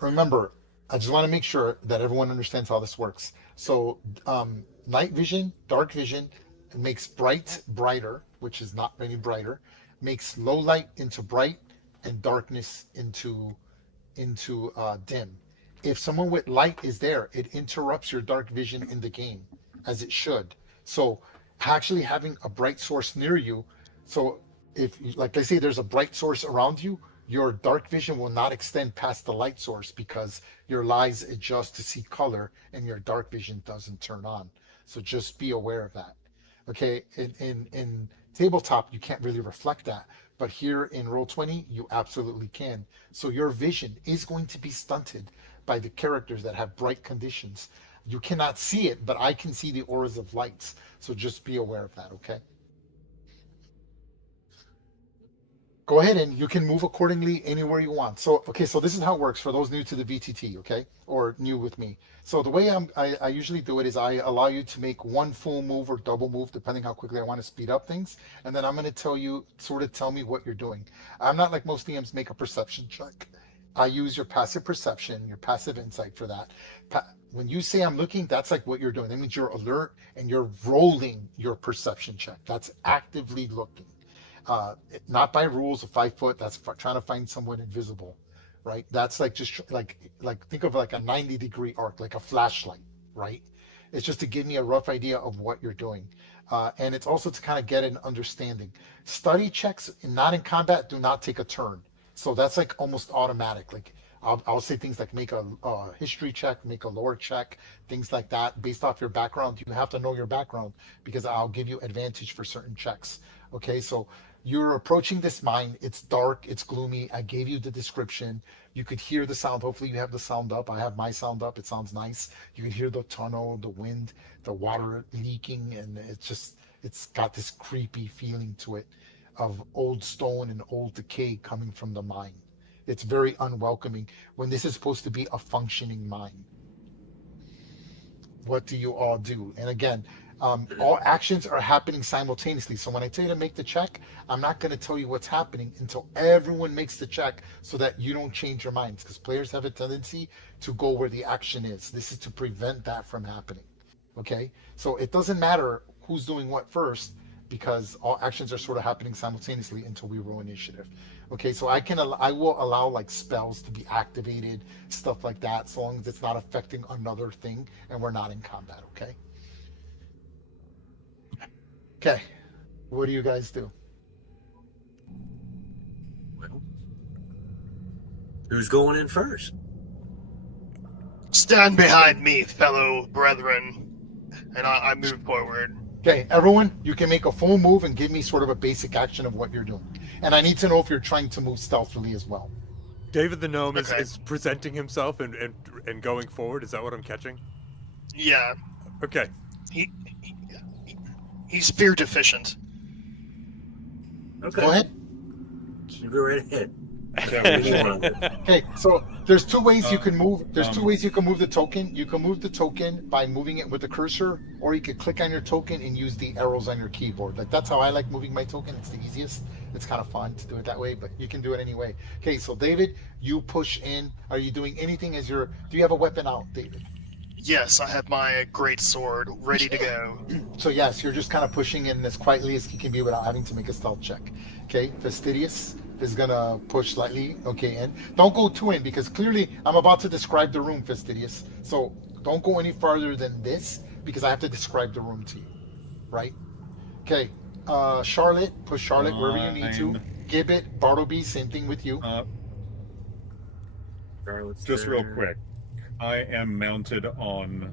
remember, I just want to make sure that everyone understands how this works. So night vision, dark vision makes bright brighter, which is not any brighter, makes low light into bright and darkness into dim. If someone with light is there, it interrupts your dark vision in the game, as it should. So actually having a bright source near you, so if like I say there's a bright source around you, your dark vision will not extend past the light source because your eyes adjust to see color and your dark vision doesn't turn on. So just be aware of that. Okay, in tabletop you can't really reflect that, but here in Roll20 you absolutely can. So your vision is going to be stunted by the characters that have bright conditions. You cannot see it, but I can see the auras of lights. So just be aware of that, okay? Go ahead and you can move accordingly anywhere you want. So, okay, so this is how it works for those new to the VTT, okay? Or new with me. So the way I usually do it is I allow you to make one full move or double move, depending how quickly I want to speed up things. And then I'm going to tell you, sort of tell me what you're doing. I'm not like most DMs make a perception check. I use your passive perception, your passive insight for that. When you say I'm looking, that's like what you're doing. That means you're alert and you're rolling your perception check. That's actively looking. Not by rules of 5 foot. That's trying to find someone invisible, right? That's like just like think of like a 90-degree arc, like a flashlight, right? It's just to give me a rough idea of what you're doing. And it's also to kind of get an understanding. Study checks, not in combat, do not take a turn. So that's like almost automatic. Like I'll say things like make a history check, make a lore check, things like that. Based off your background, you have to know your background because I'll give you advantage for certain checks. Okay, so You're approaching this mine. It's dark. It's gloomy. I gave you the description. You could hear the sound. Hopefully, you have the sound up. I have my sound up. It sounds nice. You can hear the tunnel, the wind, the water leaking, and it's got this creepy feeling to it of old stone and old decay coming from the mine. It's very unwelcoming when this is supposed to be a functioning mine. What do you all do? And again, all actions are happening simultaneously. So when I tell you to make the check, I'm not going to tell you what's happening until everyone makes the check so that you don't change your minds, because players have a tendency to go where the action is. This is to prevent that from happening. Okay? So it doesn't matter who's doing what first, because all actions are sort of happening simultaneously until we roll initiative. Okay, so I will allow like spells to be activated, stuff like that, so long as it's not affecting another thing and we're not in combat. Okay. Okay, what do you guys do? Well, who's going in first? Stand behind me, fellow brethren, and I move forward. Okay, everyone, you can make a full move and give me sort of a basic action of what you're doing. And I need to know if you're trying to move stealthily as well. David the gnome Okay. is presenting himself and going forward. Is that what I'm catching? Yeah, Okay. he's fear deficient. Okay. Go ahead. You go right ahead. Yeah, Okay, so there's two ways you can move. There's two ways you can move the token. You can move the token by moving it with the cursor, or you could click on your token and use the arrows on your keyboard. Like that's how I like moving my token. It's the easiest. It's kind of fun to do it that way, but you can do it anyway. Okay, so David, you push in. Are you doing anything as your? Do you have a weapon out, David? Yes, I have my great sword ready to go. So yes, you're just kind of pushing in as quietly as you can be without having to make a stealth check. Okay, Fastidious is gonna push slightly. Okay, and don't go too in, because clearly I'm about to describe the room, Fastidious. So don't go any farther than this, because I have to describe the room to you, right? Okay, Charlotte, push Charlotte wherever you need to. Gibbet, Bartleby, same thing with you. Just real quick, I am mounted on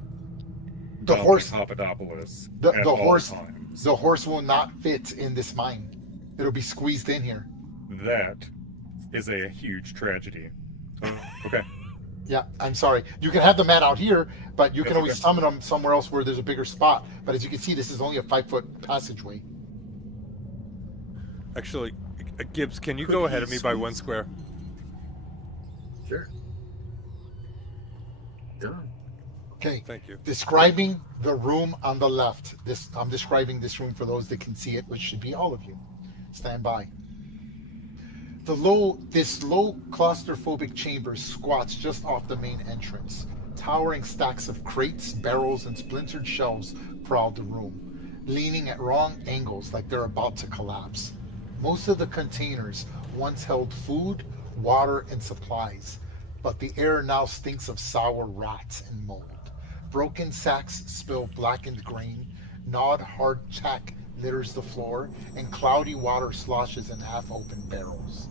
The horse. Papadopoulos The at all horse. times. The horse will not fit in this mine. It'll be squeezed in here. That is a huge tragedy. Okay. Yeah, I'm sorry. You can have the man out here, but you can That's always okay. summon him somewhere else where there's a bigger spot. But as you can see, this is only a 5-foot passageway. Actually, Gibbs, can you go ahead of me by 1 square? Sure. Done. Okay. Thank you. Describing the room on the left. I'm describing this room for those that can see it, which should be all of you. Stand by. This low claustrophobic chamber squats just off the main entrance. Towering stacks of crates, barrels, and splintered shelves prowl the room, leaning at wrong angles like they're about to collapse. Most of the containers once held food, water, and supplies, but the air now stinks of sour rats and mold. Broken sacks spill blackened grain, gnawed hard tack litters the floor, and cloudy water sloshes in half-open barrels.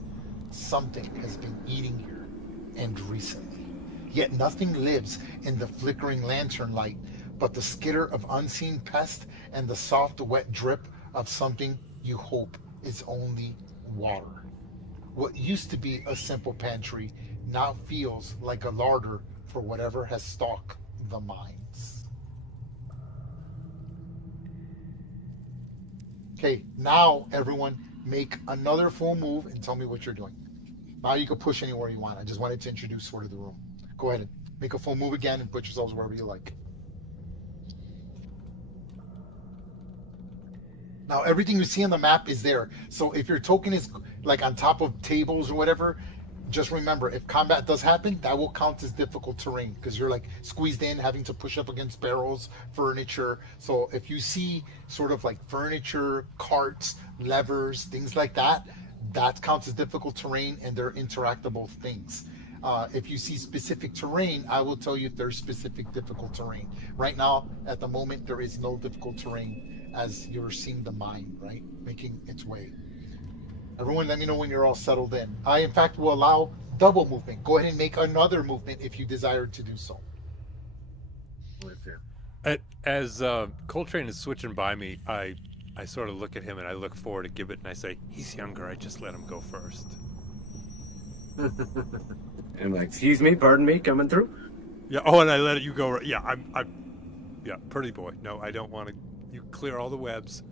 Something has been eating here, and recently. Yet nothing lives in the flickering lantern light but the skitter of unseen pest and the soft, wet drip of something you hope is only water. What used to be a simple pantry now feels like a larder for whatever has stalked the mines. Okay, now everyone make another full move and tell me what you're doing. Now you can push anywhere you want. I just wanted to introduce sort of the room. Go ahead and make a full move again and put yourselves wherever you like. Now everything you see on the map is there. So if your token is like on top of tables or whatever, just remember, if combat does happen, that will count as difficult terrain because you're like squeezed in, having to push up against barrels, furniture. So if you see sort of like furniture, carts, levers, things like that, that counts as difficult terrain and they're interactable things. If you see specific terrain, I will tell you if there's specific difficult terrain. Right now, at the moment, there is no difficult terrain as you're seeing the mine, right, making its way. Everyone, let me know when you're all settled in. I, in fact, will allow double movement. Go ahead and make another movement if you desire to do so. Okay. As Coltrane is switching by me, I I sort of look at him and I look forward to Gibbet and I say, he's younger, I just let him go first. I'm like, excuse me, pardon me, coming through? Yeah, oh, and I let you go. Yeah, yeah, pretty boy. No, I don't want to. You clear all the webs.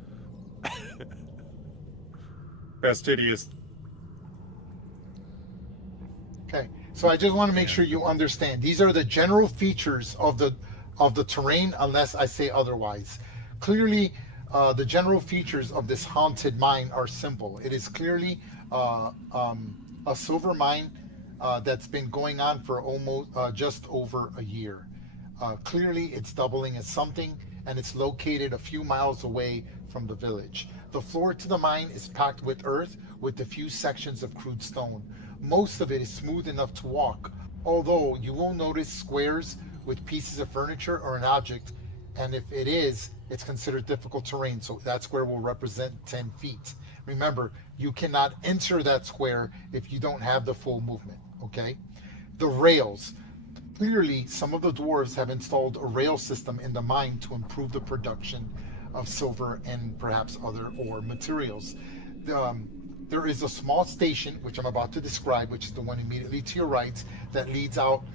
Fastidious. Okay, so I just want to make sure you understand. These are the general features of the terrain, unless I say otherwise. Clearly, the general features of this haunted mine are simple. It is clearly a silver mine that's been going on for almost just over a year. Clearly, it's doubling as something, and it's located a few miles away from the village. The floor to the mine is packed with earth with a few sections of crude stone. Most of it is smooth enough to walk, although you will notice squares with pieces of furniture or an object, and if it is, it's considered difficult terrain, so that square will represent 10 feet. Remember, you cannot enter that square if you don't have the full movement, okay? The rails. Clearly, some of the dwarves have installed a rail system in the mine to improve the production of silver and perhaps other ore materials. There is a small station, which I'm about to describe, which is the one immediately to your right, that leads out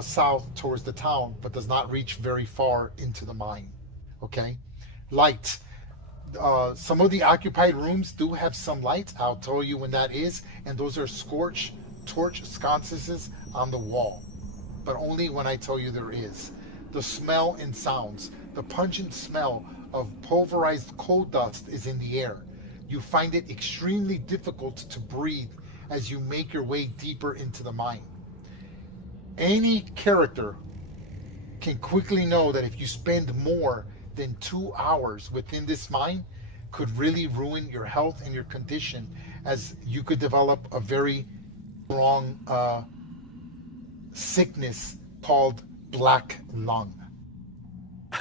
south towards the town, but does not reach very far into the mine. Okay? Light. Some of the occupied rooms do have some light. I'll tell you when that is, and those are scorch torch sconces on the wall, but only when I tell you there is. The smell and sounds. The pungent smell of pulverized coal dust is in the air. You find it extremely difficult to breathe as you make your way deeper into the mine. Any character can quickly know that if you spend more than 2 hours within this mine, could really ruin your health and your condition, as you could develop a very strong sickness called black lung.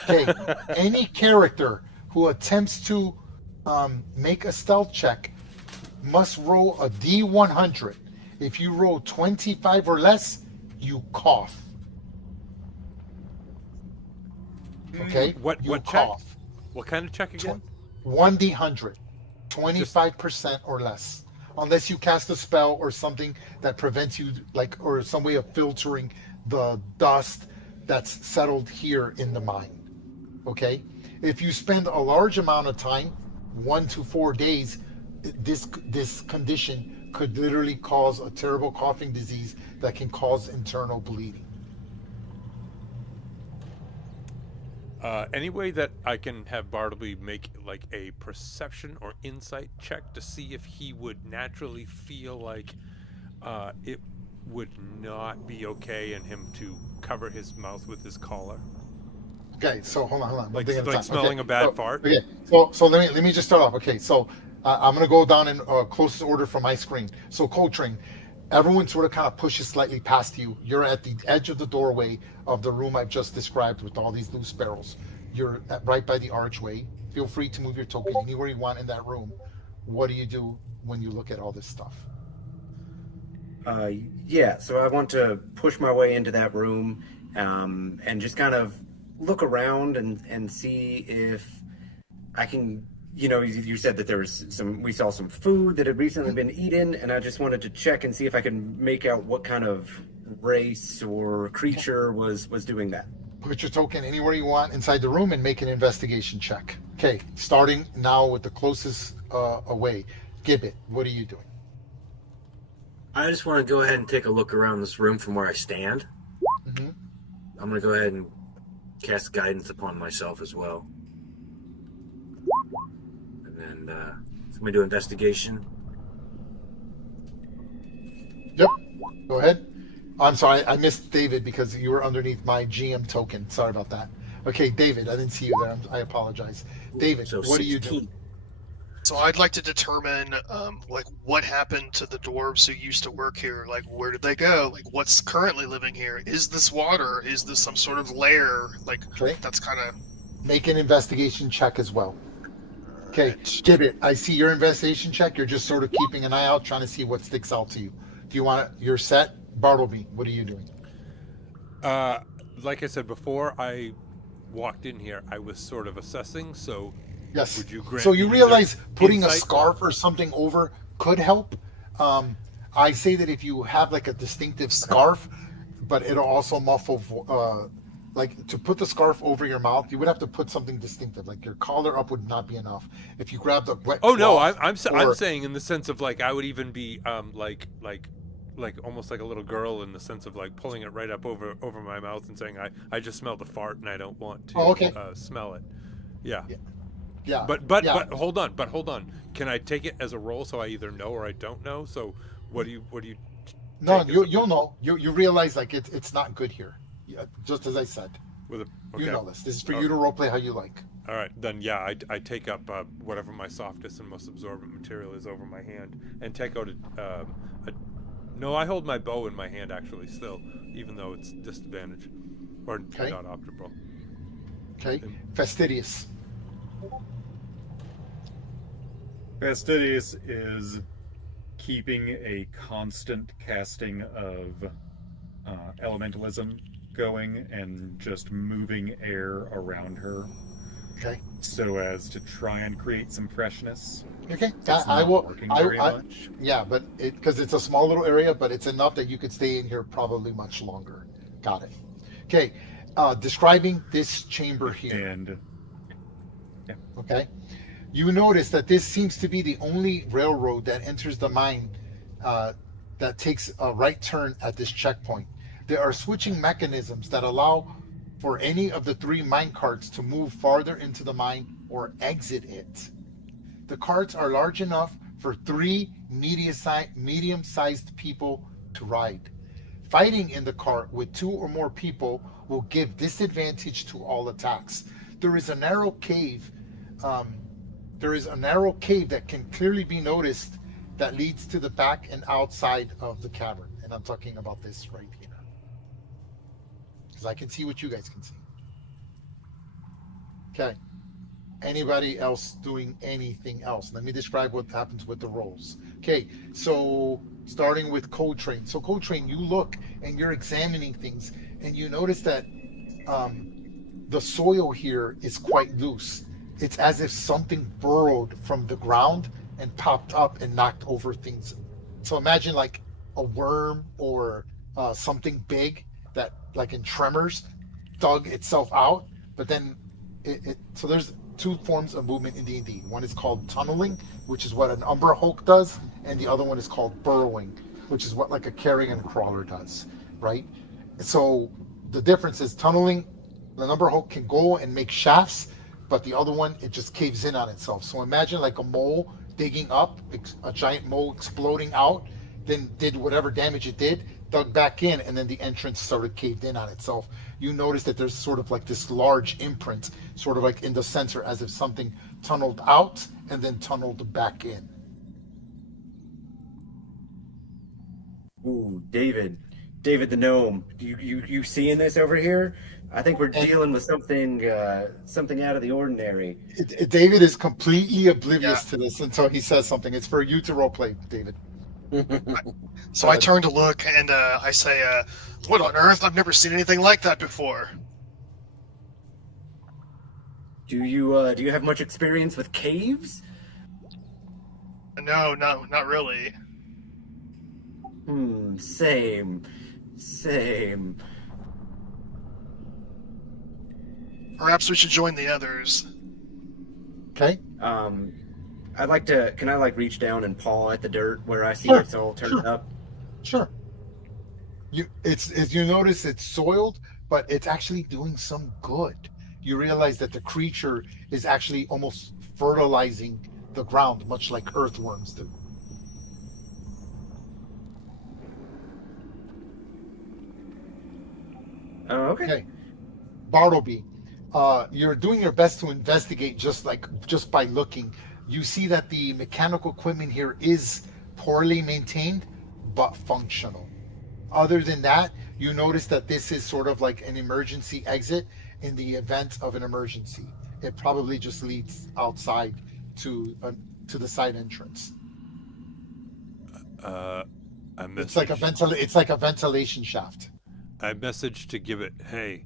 Okay, any character who attempts to make a stealth check must roll a D100. If you roll 25 or less, you cough. Okay? What You check? cough. What kind of check again? 1D100. 25% or less. Unless you cast a spell or something that prevents you, like, or some way of filtering the dust that's settled here in the mine. Okay? If you spend a large amount of time, 1 to 4 days, this condition could literally cause a terrible coughing disease that can cause internal bleeding. Any way that I can have Bartleby make like a perception or insight check to see if he would naturally feel like it would not be okay in him to cover his mouth with his collar? Okay, so hold on. Like smelling a bad fart? Okay, so let me just start off. Okay, so I'm gonna go down in closest order from my screen. So Coltrane, everyone sort of kind of pushes slightly past you. You're at the edge of the doorway of the room I've just described with all these loose barrels. You're right by the archway. Feel free to move your token anywhere you want in that room. What do you do when you look at all this stuff? Yeah, so I want to push my way into that room and just kind of look around and see if I can, you said that there was we saw some food that had recently been eaten, and I just wanted to check and see if I can make out what kind of race or creature was doing that. Put your token anywhere you want inside the room and make an investigation check. Okay, starting now with the closest away. Gibbet, what are you doing? I just want to go ahead and take a look around this room from where I stand. Mm-hmm. I'm going to go ahead and cast guidance upon myself as well. And then somebody do investigation. Yep, go ahead. I'm sorry, I missed David because you were underneath my GM token. Sorry about that. Okay, David, I didn't see you there. I apologize. David, So what are you 16. doing? So I'd like to determine, what happened to the dwarves who used to work here. Like, where did they go? Like, what's currently living here? Is this water? Is this some sort of lair? Like, Okay. that's kind of... Make an investigation check as well. Okay, Gibbet, I see your investigation check. You're just sort of keeping an eye out, trying to see what sticks out to you. Do you want it? You're set? Bartleby, what are you doing? Like I said before, I walked in here. I was sort of assessing, so Yes. Would you grant So you me realize either putting a insight? scarf or something over could help. I say that if you have like a distinctive scarf, but it'll also muffle, like to put the scarf over your mouth, you would have to put something distinctive. Like your collar up would not be enough. If you grab the wet Oh no, cloth, I'm or saying in the sense of like I would even be like almost like a little girl in the sense of like pulling it right up over my mouth and saying I just smelled a fart and I don't want to okay. smell it. Yeah. Yeah, But yeah. hold on. Can I take it as a roll so I either know or I don't know? So what do you No, take as a- you'll know. You realize like it's not good here. Yeah, just as I said. with a okay. You know this. This is for you to roleplay how you like. All right, then yeah, I take up whatever my softest and most absorbent material is over my hand and take out a no, I hold my bow in my hand actually still, even though it's disadvantage or Okay. not optimal. Okay. Fastidious. Fastidious is keeping a constant casting of elementalism going and just moving air around her Okay. so as to try and create some freshness. Okay. It's I not will. working very I much. yeah, but because it's a small little area, but it's enough that you could stay in here probably much longer. Got it. Okay. Describing this chamber here. And Okay. You notice that this seems to be the only railroad that enters the mine that takes a right turn at this checkpoint. There are switching mechanisms that allow for any of the 3 mine carts to move farther into the mine or exit it. The carts are large enough for 3 medium-sized people to ride. Fighting in the cart with 2 or more people will give disadvantage to all attacks. There is a narrow cave. There is a narrow cave that can clearly be noticed that leads to the back and outside of the cavern. And I'm talking about this right here. Because I can see what you guys can see. Okay. Anybody else doing anything else? Let me describe what happens with the rolls. Okay, so starting with Coltrane. So Coltrane, you look and you're examining things and you notice that the soil here is quite loose. It's as if something burrowed from the ground and popped up and knocked over things. So imagine like a worm or something big that, like in Tremors, dug itself out. But then so there's 2 forms of movement in D&D. One is called tunneling, which is what an Umbra Hulk does, and the other one is called burrowing, which is what like a carrion crawler does, right? So the difference is tunneling, the Umbra Hulk can go and make shafts, but the other one, it just caves in on itself. So imagine like a mole digging up, a giant mole exploding out, then did whatever damage it did, dug back in, and then the entrance sort of caved in on itself. You notice that there's sort of like this large imprint, sort of like in the center, as if something tunneled out and then tunneled back in. Ooh, David the gnome. You seeing this over here? I think we're dealing with something out of the ordinary. David is completely oblivious to this until he says something. It's for you to roleplay, David. So I turn to look and I say, "What on earth? I've never seen anything like that before." Do you have much experience with caves? No, not really. Same. Perhaps we should join the others. Okay. I'd like to. Can I like reach down and paw at the dirt where I see Sure, it's all turned up? Sure. You notice it's soiled, but it's actually doing some good. You realize that the creature is actually almost fertilizing the ground, much like earthworms do. Oh, okay. Okay. Bartleby, you're doing your best to investigate just by looking. You see that the mechanical equipment here is poorly maintained, but functional. Other than that, you notice that this is sort of like an emergency exit in the event of an emergency. It probably just leads outside to the side entrance. It's like a ventilation shaft. I messaged to give it, hey,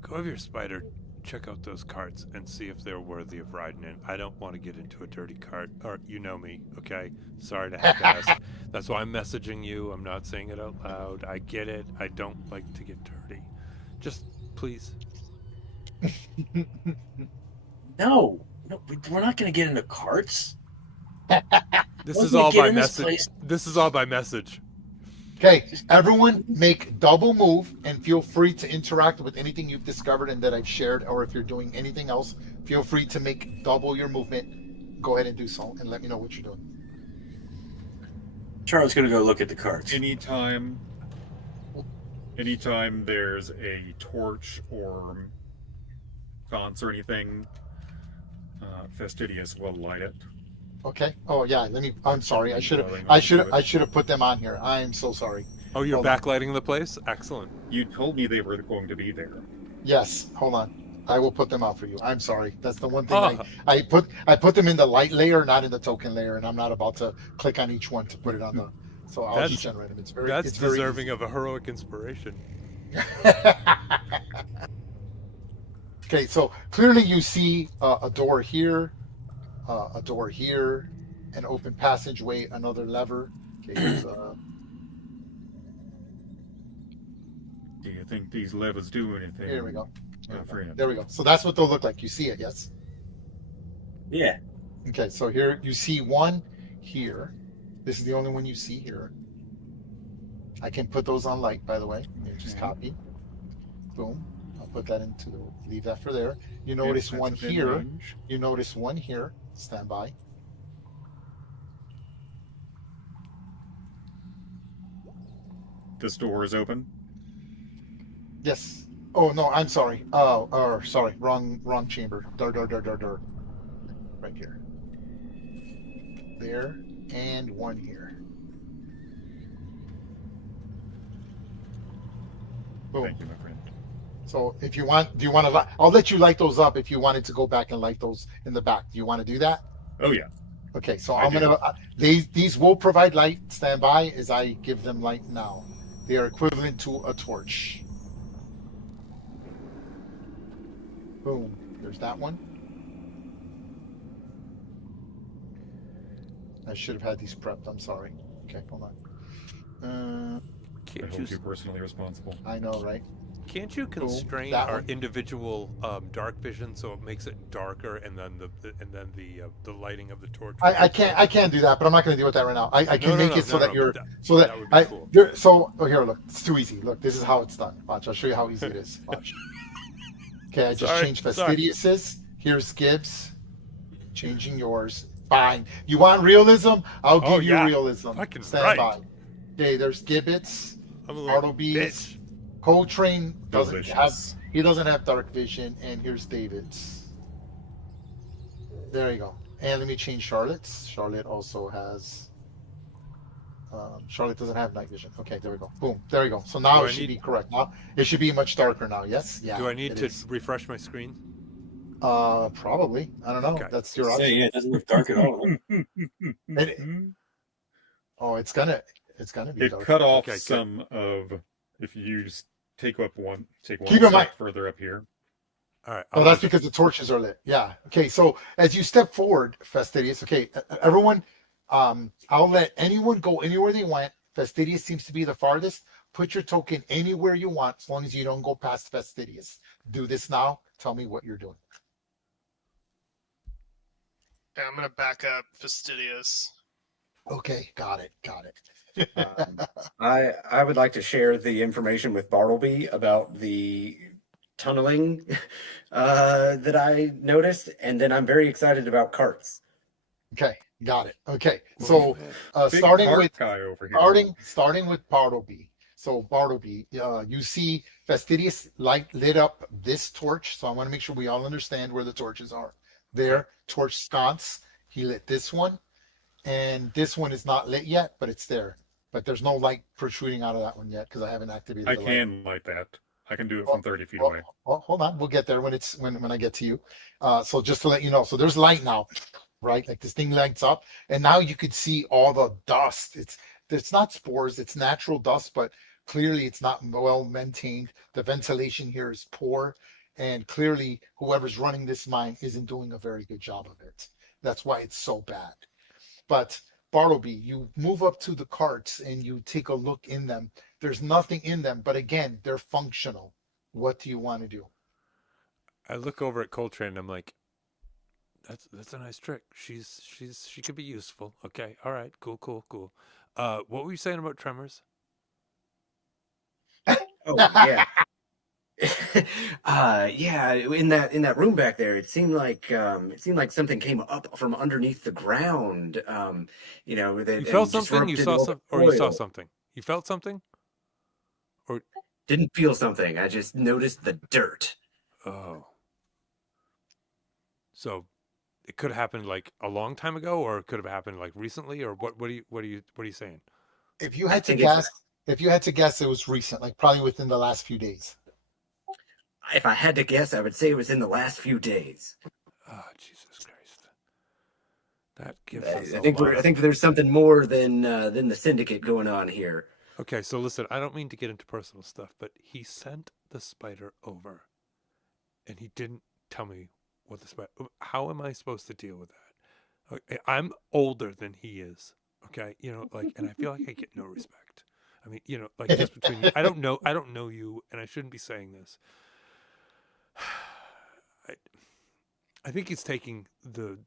go have your spider check out those carts and see if they're worthy of riding in. I don't want to get into a dirty cart, or you know me, okay? Sorry to have to ask. That's why I'm messaging you. I'm not saying it out loud. I get it. I don't like to get dirty. Just please. No, we're not going to get into carts. This Once is we all get by in this message. place- This is all by message. Okay, everyone make double move and feel free to interact with anything you've discovered and that I've shared, or if you're doing anything else, feel free to make double your movement. Go ahead and do so and let me know what you're doing. Charlotte's going to go look at the carts. Anytime there's a torch or sconce or anything, Fastidious will light it. Okay. Oh yeah, I'm sorry. I should Going on to it. have put them on here. I am so sorry. Oh, you're Hold on. backlighting the place? Excellent. You told me they were going to be there. Yes, hold on. I will put them out for you. I'm sorry. That's the one thing Oh. I put them in the light layer, not in the token layer, and I'm not about to click on each one to put it on the. So I'll That's- just generate them. That's it's very deserving of a heroic inspiration. Okay, so clearly you see a door here, an open passageway, another lever. Okay, here's, Do you think these levers do anything? here we go. My friend? There we go. So that's what they'll look like. You see it, yes? Yeah. Okay, so here you see one here. This is the only one you see here. I can put those on light, by the way. Let me just copy. Boom. I'll put that leave that for there. You notice Yep, one that's within here. range. You notice one here. Stand by. This door is open. Yes. Oh no, I'm sorry. Oh, sorry. Wrong chamber. Door. Right here. There, and one here. Boom. Thank you, my friend. So if you want, do you want to? I'll let you light those up if you wanted to go back and light those in the back. Do you want to do that? Oh yeah. Okay. So I I'm do. gonna. These will provide light. Stand by as I give them light now. They are equivalent to a torch. Boom. There's that one. I should have had these prepped. I'm sorry. Okay, hold on. I Can't hold you you, personally responsible. I know, right? can't you constrain that our one. individual dark vision so it makes it darker, and then the lighting of the torch? I can't do that, but I'm not going to deal with that right now. I can make it so that you're so that that would be I cool. you're so. Oh, here, look. It's too easy. Look, this is how it's done. Watch. I'll show you how easy it is. Watch. Okay, I just Sorry, changed sorry. Fastidious's. Here's Gibbs. Changing yours. Fine. You want realism? I'll give Oh, you yeah. realism. Fucking Stand right. by. Okay, there's Gibbets. I'm a little Bartleby's. bitch. Coltrane doesn't have. Delicious. He doesn't have dark vision, and here's David's. There you go. And let me change Charlotte's. Charlotte also has. Charlotte doesn't have night vision. Okay, there we go. Boom. There you go. So now Do it I should need- be correct. Now it should be much darker now. Yes. Yeah. Do I need it to is. refresh my screen? Probably. I don't know. Okay. That's your Yeah, option. it doesn't look dark at all. Oh, it's gonna be It dark. cut off Okay, good. some of. If you just take one Keep in step mind- further up here. All right. Oh, that's because the torches are lit. Yeah. Okay. So as you step forward, Fastidious. Okay, everyone. I'll let anyone go anywhere they want. Fastidious seems to be the farthest. Put your token anywhere you want, as long as you don't go past Fastidious. Do this now. Tell me what you're doing. Yeah, I'm gonna back up Fastidious. Okay. Got it. I would like to share the information with Bartleby about the tunneling that I noticed, and then I'm very excited about carts. Okay. Got it. Okay. So Big starting heart with guy over here. starting with Bartleby. So Bartleby, you see Fastidious light lit up this torch. So I want to make sure we all understand where the torches are. There, torch sconce. He lit this one, and this one is not lit yet, but it's there. But there's no light protruding out of that one yet because I haven't activated. I the light. can light that. I can do it from 30 feet away. Well, hold on, we'll get there when I get to you. So just to let you know, so there's light now, right? Like this thing lights up, and now you could see all the dust. It's not spores, it's natural dust, but clearly it's not well maintained. The ventilation here is poor, And clearly, whoever's running this mine isn't doing a very good job of it. That's why it's so bad. But Bartleby, you move up to the carts and you take a look in them. There's nothing in them, but again, they're functional. What do you want to do? I look over at Coltrane and I'm like, that's a nice trick. She could be useful. Okay, all right, cool. What were you saying about tremors? Oh yeah. Yeah, in that room back there, it seemed like something came up from underneath the ground. That You felt and something? You disrupted saw all the something? Or you saw oil. something? You felt something? Or Didn't feel something. I just noticed the dirt. oh, so it could have happened like a long time ago, or it could have happened like recently, or what are you saying? If you I had to think it's guess, if you had to guess, it was recent, like probably within the last few days. If I had to guess, I would say it was in the last few days. Oh, Jesus Christ! That gives I, us I a think lot I of. think there's something more than the syndicate going on here. Okay, so listen, I don't mean to get into personal stuff, but he sent the spider over, and he didn't tell me what the spider. How am I supposed to deal with that? Okay, I'm older than he is. Okay, and I feel like I get no respect. I mean, like just between you, I don't know you, and I shouldn't be saying this. I, I think he's taking the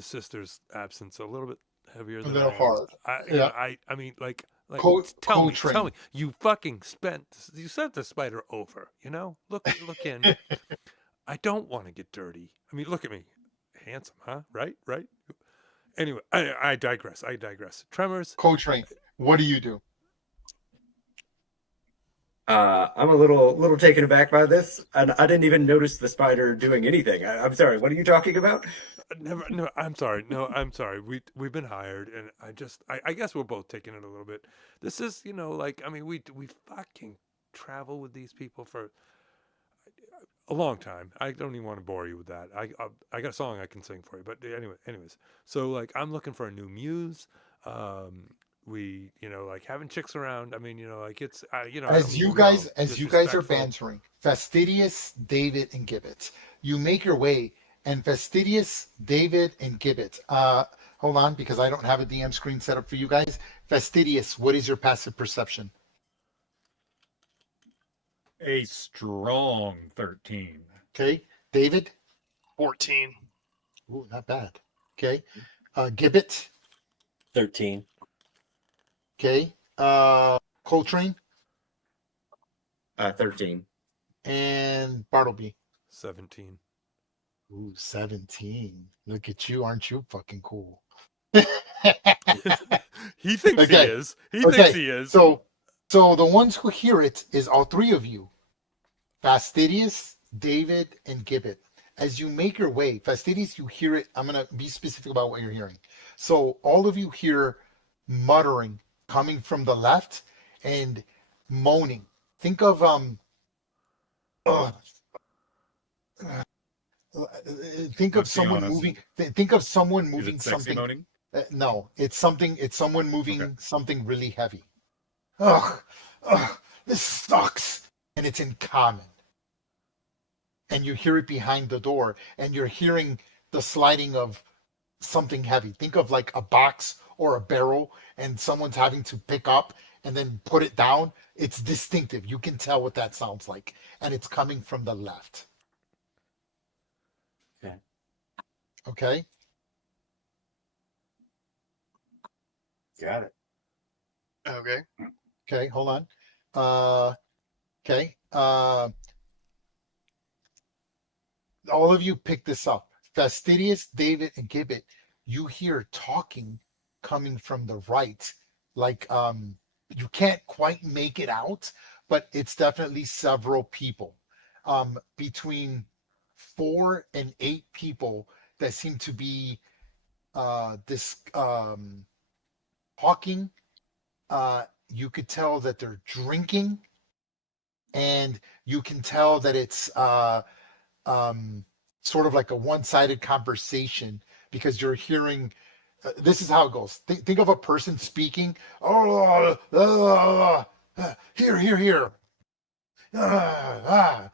sister's absence a little bit heavier A than little I am. hard. You Yeah. know, I mean, like, tell me, Coltrane. you fucking you sent the spider over. Look in. I don't want to get dirty. I mean, look at me, handsome, huh? Right. Anyway, I digress. Tremors. Coltrane. What do you do? I'm a little taken aback by this, and I didn't even notice the spider doing anything. I'm sorry. What are you talking about? Never. No, I'm sorry. No, I'm sorry. We've been hired, and I guess we're both taking it a little bit. This is, like, I mean, we fucking travel with these people for a long time. I don't even want to bore you with that. I got a song I can sing for you, but anyways. So like, I'm looking for a new muse. We, like having chicks around. I mean, like it's, I don't As mean you to guys, sound as you guys are disrespectful. bantering, Fastidious, David, and Gibbet, you make your way, and Fastidious, David, and Gibbet. Hold on, because I don't have a DM screen set up for you guys. Fastidious, what is your passive perception? A strong 13. Okay, David. 14. Ooh, not bad. Okay, Gibbet. 13. Okay, Coltrane 13. and Bartleby. 17. Ooh, 17. Look at you, aren't you fucking cool? He thinks he Okay. is. He thinks he is. So the ones who hear it is all three of you, Fastidious, David, and Gibbet. As you make your way, Fastidious, you hear it. I'm gonna be specific about what you're hearing. So all of you hear muttering coming from the left and moaning. Think of uh, think of Let's be someone honest. moving. Think of someone Is moving it sexy something. moaning? No, it's something. It's someone moving Okay. something really heavy. Ugh, ugh, this sucks. And it's in common. And you hear it behind the door, and you're hearing the sliding of something heavy. Think of like a box or a barrel, and someone's having to pick up and then put it down. It's distinctive. You can tell what that sounds like. And it's coming from the left. Okay. Okay? Got it. Okay. Okay, hold on. Okay. All of you pick this up. Fastidious, David, and Gibbet, you hear talking coming from the right. Like you can't quite make it out, but it's definitely several people. Between 4 and 8 people that seem to be this talking. You could tell that they're drinking, and you can tell that it's sort of like a one-sided conversation because you're hearing. This is how it goes. Think of a person speaking. Oh, here. right?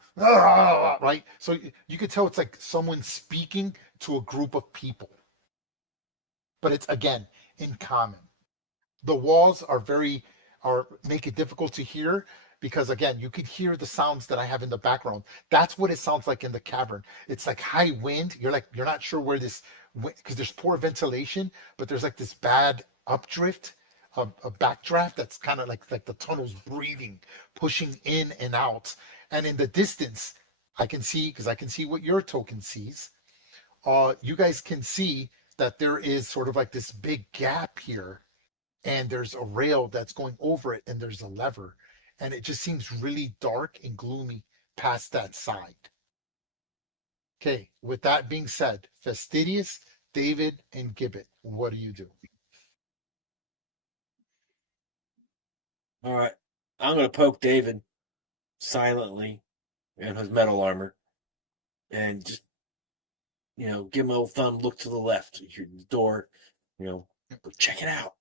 So you could tell it's like someone speaking to a group of people, but it's again in common. The walls are make it difficult to hear because again you could hear the sounds that I have in the background. That's what it sounds like in the cavern. It's like high wind. You're not sure where this, because there's poor ventilation, but there's like this bad updrift, a backdraft that's kind of like the tunnel's breathing, pushing in and out. And in the distance I can see, because I can see what your token sees, you guys can see that there is sort of like this big gap here, and there's a rail that's going over it, and there's a lever, and it just seems really dark and gloomy past that side. Okay, with that being said, Fastidious, David, and Gibbet, what do you do? All right. I'm going to poke David silently in his metal armor and just, give him a old thumb, look to the left, your door, go check it out.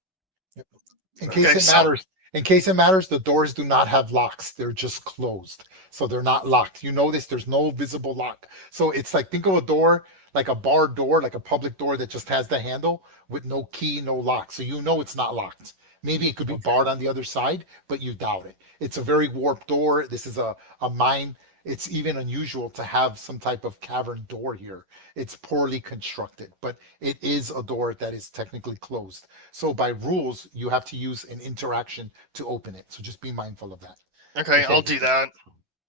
In case Okay, it matters, the doors do not have locks. They're just closed. So they're not locked. You notice there's no visible lock. So it's like, think of a door, like a bar door, like a public door that just has the handle with no key, no lock. So you know it's not locked. Maybe it could be Okay. barred on the other side, but you doubt it. It's a very warped door. This is a mine. It's even unusual to have some type of cavern door here. It's poorly constructed, but it is a door that is technically closed. So by rules, you have to use an interaction to open it. So just be mindful of that. Okay, Okay. I'll do that.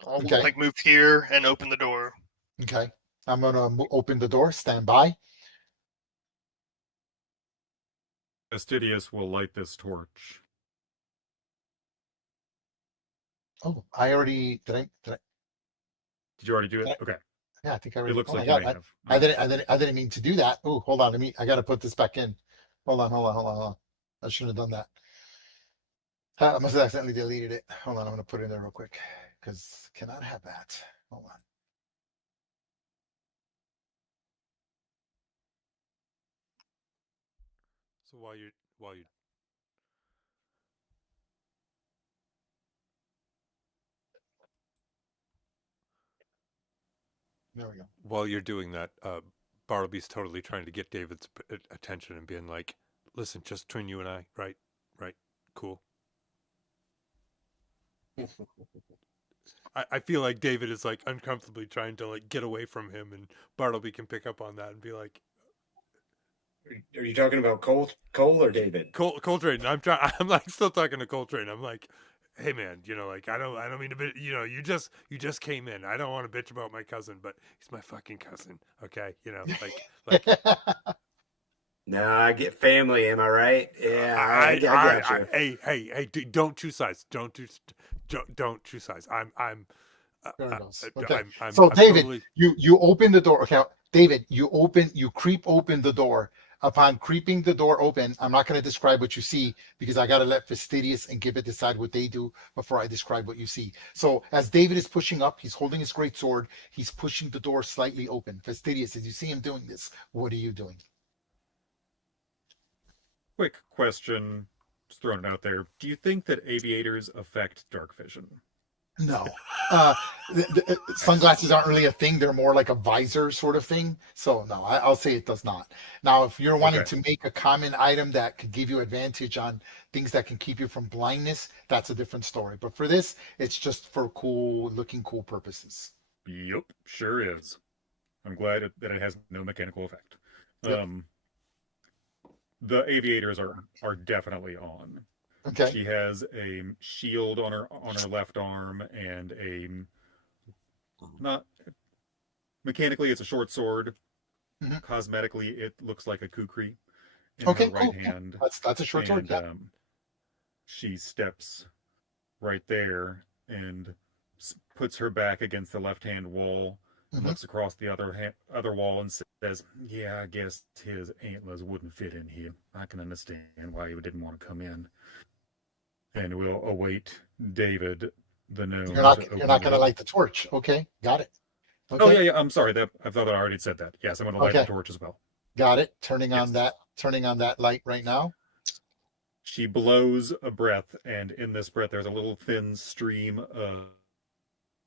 I'll Okay. like move here and open the door. Okay. I'm gonna open the door. Stand by. Fastidious will light this torch. Oh, I already did. Did you already do it? I Okay. Yeah, I think I It already. looks Oh my like you God, may have. I didn't mean to do that. Oh, hold on. I got to put this back in. Hold on. I shouldn't have done that. I must have accidentally deleted it. Hold on, I'm gonna put it in there real quick because cannot have that. Hold on. So There we go. while you're doing that, Bartleby's totally trying to get David's attention and being like, "Listen, just between you and I, right? Right? Cool." I feel like David is like uncomfortably trying to like get away from him, and Bartleby can pick up on that and be like, Are you talking about Cole or David? Coltrane. I'm like still talking to Coltrane. I'm like, hey man, like I don't mean to be, you just came in. I don't want to bitch about my cousin, but he's my fucking cousin. Okay, like No, I get family. Am I right? Yeah, I got you. hey, don't choose sides. Don't choose sides. There uh, it goes. uh, Okay. I'm So David, totally. you open the door. Okay, David, you creep open the door. Upon creeping the door open, I'm not going to describe what you see because I got to let Fastidious and Gibbet decide what they do before I describe what you see. So as David is pushing up, he's holding his great sword. He's pushing the door slightly open. Fastidious, as you see him doing this, what are you doing? Quick question, just throwing it out there. Do you think that aviators affect dark vision? No. Sunglasses aren't really a thing. They're more like a visor sort of thing. So no, I'll say it does not. Now, if you're wanting Okay. to make a common item that could give you advantage on things that can keep you from blindness, that's a different story. But for this, it's just for looking cool purposes. Yep, sure is. I'm glad that it has no mechanical effect. Yep. The aviators are definitely on. Okay. She has a shield on her left arm and not mechanically it's a short sword. Mhm. Cosmetically it looks like a kukri in Okay, her right cool. Yeah. hand. That's a short sword. And Yeah. she steps right there and puts her back against the left-hand wall, Mhm. looks across the other wall and says, "Yeah, I guess his antlers wouldn't fit in here. I can understand why he didn't want to come in." And we'll await David, the gnome. You're not to open going to the- light the torch. Okay. Got it. Oh Okay. yeah. I'm sorry. I thought I already said that. Yes, I'm going to light the Okay. torch as well. Got it. Turning on Yes. that light right now. She blows a breath, and in this breath, there's a little thin stream of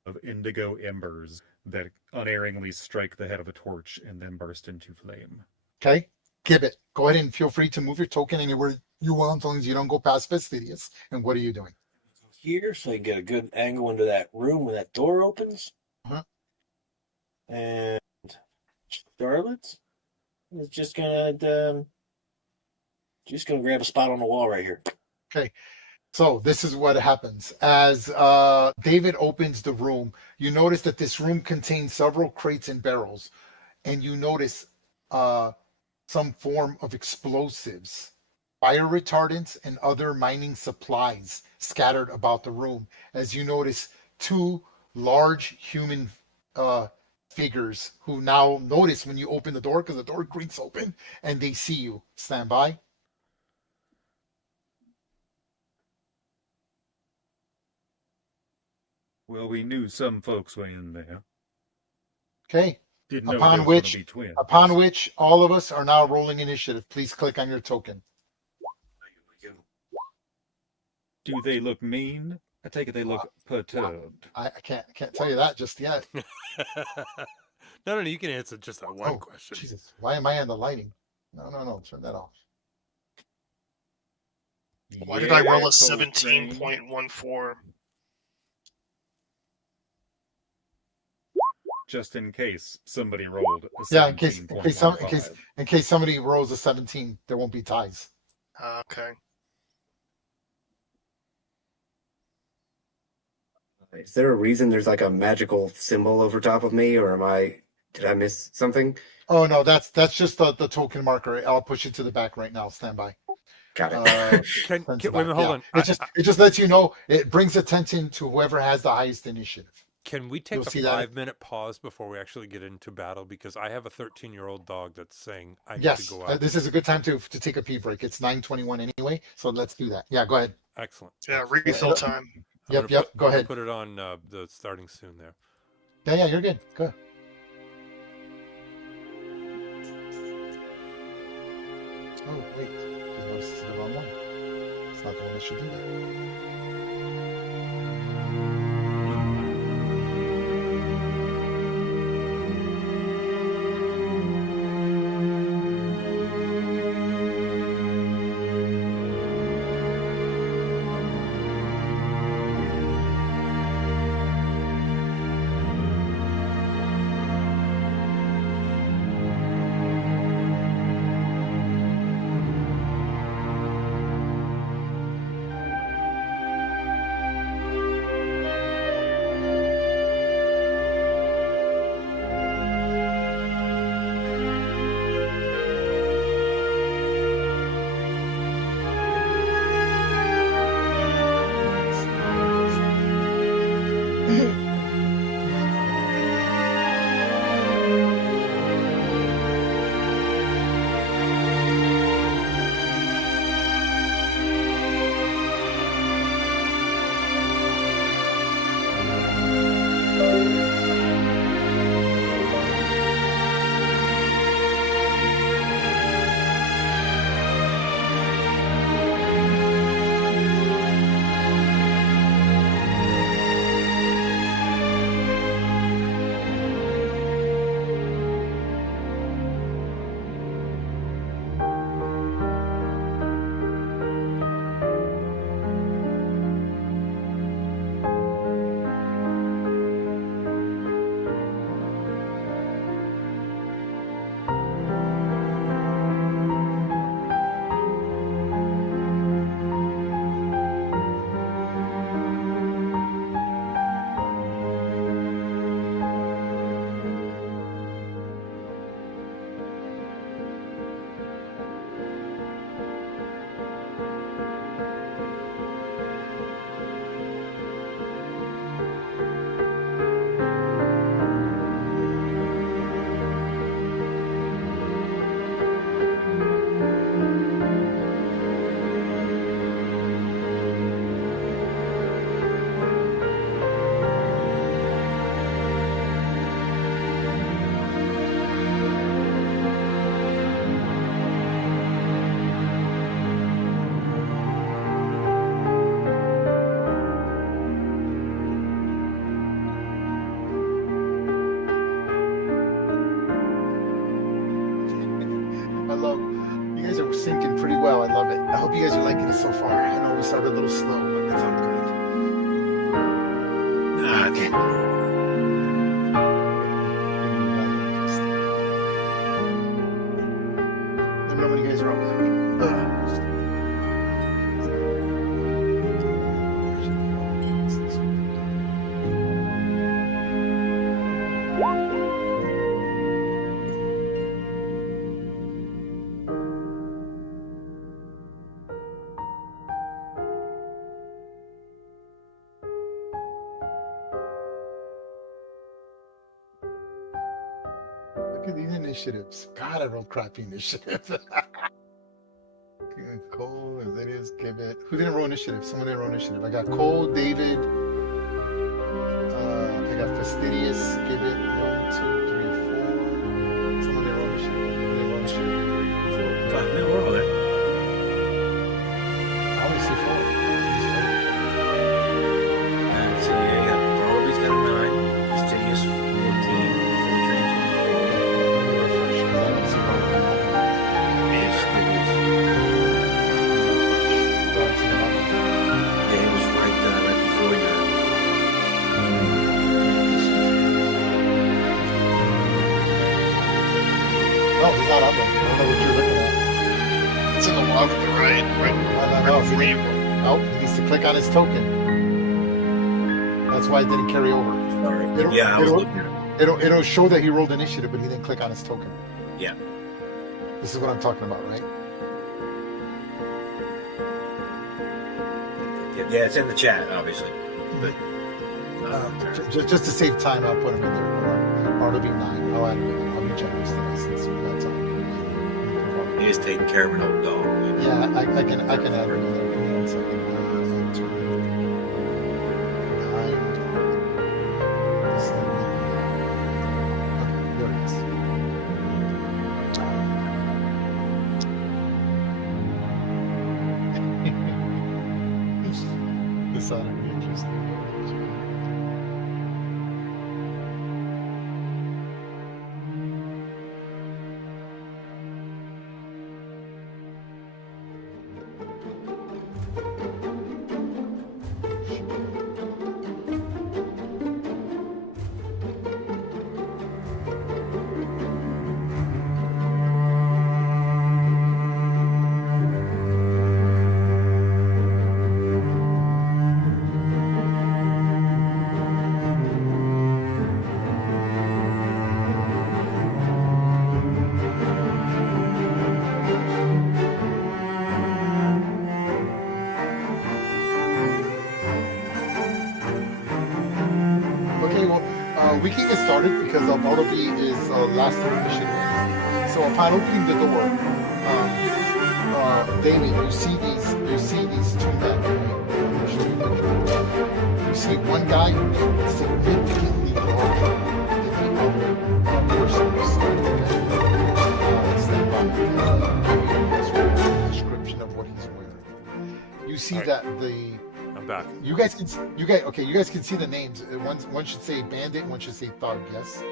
of indigo embers that unerringly strike the head of a torch and then burst into flame. Okay, Gibbet, go ahead and feel free to move your token anywhere you want, as long as you don't go past Fastidious. And what are you doing? Here, so you get a good angle into that room when that door opens. Uh-huh. And Charlotte is just gonna grab a spot on the wall right here. Okay, so this is what happens. As David opens the room, you notice that this room contains several crates and barrels, and you notice some form of explosives, fire retardants, and other mining supplies scattered about the room. As you notice two large human figures who now notice when you open the door, because the door creaks open, and they see you. Stand by. Well, we knew some folks were in there. Okay. Didn't know Upon there was which, gonna be twins. upon which, all of us are now rolling initiative. Please click on your token. Do they look mean? I take it they look perturbed. I can't tell you that just yet. No, you can answer just that one question. Jesus, why am I on the lighting? No, turn that off. Why did I roll a Coltrane. 17.14? Just in case somebody rolled a Yeah, in case 17.15. in case somebody rolls a 17, there won't be ties. Okay. Is there a reason there's like a magical symbol over top of me, or did I miss something? Oh no, that's just the token marker. I'll push it to the back right now. Stand by. Got it. Wait a minute, hold Yeah. on. It just lets you know. It brings attention to whoever has the highest initiative. Can we take You'll a see that. 5-minute pause before we actually get into battle? Because I have a 13-year-old dog that's saying I need Yes, to go out. this is a good time to take a pee break. It's 9:21 anyway, so let's do that. Yeah, go ahead. Excellent. Yeah, refill time. Yep. Go I'm gonna ahead. put it on the starting soon there. Yeah, you're good. Go. Oh wait, you noticed it's the wrong one. It's not the one that should do that. love. You guys are syncing pretty well. I love it. I hope you guys are liking it so far. I know we started a little slow, but it's all good. Okay. Let me know when you guys are up. Look at these initiatives. God, I wrote crappy initiative. Cole, as it is, give it. Who didn't roll initiative? Someone didn't roll initiative. I got Cole, David. I got Fastidious. Give it 1, 2, 3, 4. Someone didn't roll initiative. Who didn't roll initiative? 4, 5. No, we're all there. I only see 4. So yeah, you got Barnaby's got a 9. Fastidious 14. Coltrane 24. And Fastidious. Yeah, he was right before you. No, he's not up there. I don't know what you're looking at. It's like a log to the right, right No, before you. Nope, he needs to click on his token. That's why it didn't carry over. Sorry. It'll- Yeah, I was it'll- looking at it. It'll show that he rolled initiative, but he didn't click on his token. Yeah. This is what I'm talking about, right? Yeah, it's in the chat, obviously. But Just to save time, I'll put him in there. Or it'll be 9. I'll add him in. I'll be generous today since we got time. he is taking care of an old dog. Yeah, I can add him in there. Give me 1 second. Turn 9. This thing. Okay, there it is. This ought to be interesting. Okay, well, we can get started because Bartleby is last in initiative. So upon opening the door, David, you see these 2 men. Right? You see one guy significantly larger than the other person you see. Okay? Stand by. Description of what he's wearing. You see All right. that the. I'm back. You guys can see the names. One should say bandit, one should say thug. Yes.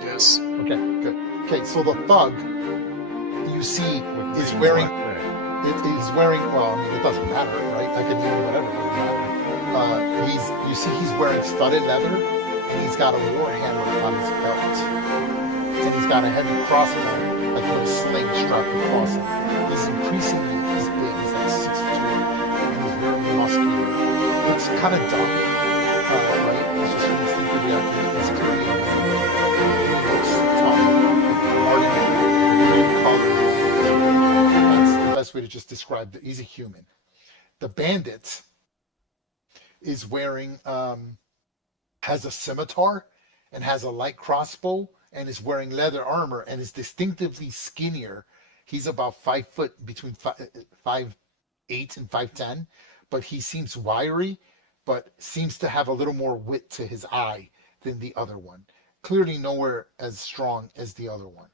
Yes. Okay. Good. Okay. So the thug, you see, is wearing. He's wearing. Well, I mean, it doesn't matter, right? I can mean whatever. It doesn't matter. He's wearing studded leather, and he's got a war hammer on his belt, and he's got a heavy crossbow, like with a sling strapped across him. He's increasingly big. He's like 6'2", and he's very muscular. It's kind of dark, right? It's just instinctively accurate. It's clearly he looks tough, green color. That's the best way to just describe it. He's a human. The bandit is wearing, has a scimitar and has a light crossbow and is wearing leather armor and is distinctively skinnier. He's about 5 foot, between 5'8" and 5'10", but he seems wiry, but seems to have a little more wit to his eye than the other one. Clearly nowhere as strong as the other one.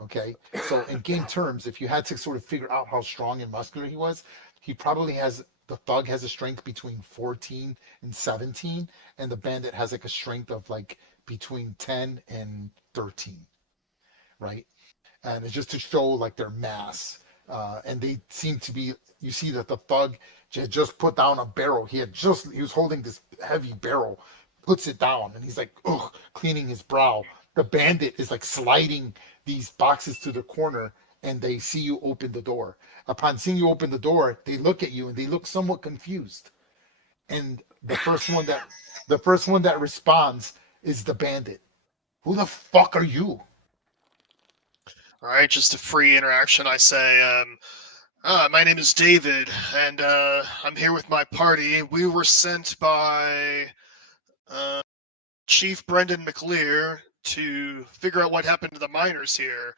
Okay, so in game terms, if you had to sort of figure out how strong and muscular he was, he probably has, the thug has a strength between 14 and 17, and the bandit has like a strength of like between 10 and 13, right? and it's just to show like their mass. And they seem to be. You see that the thug had just put down a barrel. He was holding this heavy barrel, puts it down, and he's like, ugh, cleaning his brow. The bandit is like sliding these boxes to the corner, and they see you open the door. Upon seeing you open the door, they look at you and they look somewhat confused. And the first one that responds is the bandit. Who the fuck are you? All right, just a free interaction. I say, my name is David, and I'm here with my party. We were sent by Chief Brendan McLear to figure out what happened to the miners here.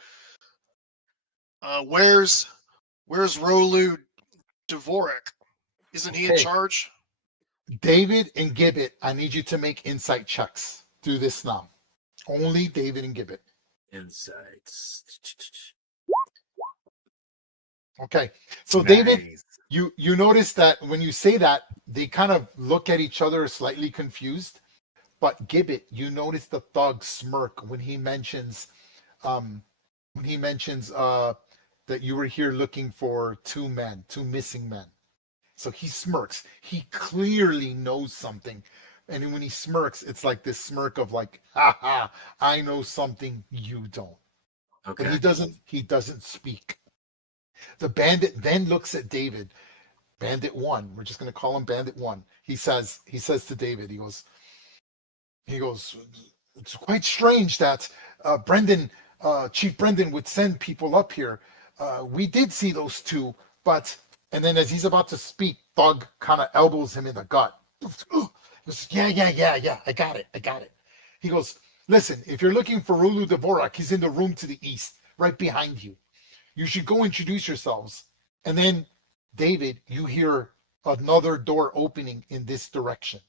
Where's Rolu Dvorak? Isn't he in Okay. charge? David and Gibbet, I need you to make insight checks. Do this now. Only David and Gibbet. Insights. Okay. So Nice. David, you notice that when you say that, they kind of look at each other slightly confused. But Gibbet, you notice the thug smirk when he mentions that you were here looking for two missing men. So he smirks. He clearly knows something. And when he smirks, it's like this smirk of like, ha ha, I know something you don't. But Okay. he doesn't speak. The bandit then looks at David. Bandit one. We're just gonna call him Bandit one. He says to David, he goes, it's quite strange that Chief Brendan would send people up here. We did see those two, but and then as he's about to speak, Thug kind of elbows him in the gut. He goes, yeah, I got it. He goes, listen, if you're looking for Rulu Dvorak, he's in the room to the east, right behind you. You should go introduce yourselves. And then, David, you hear another door opening in this direction.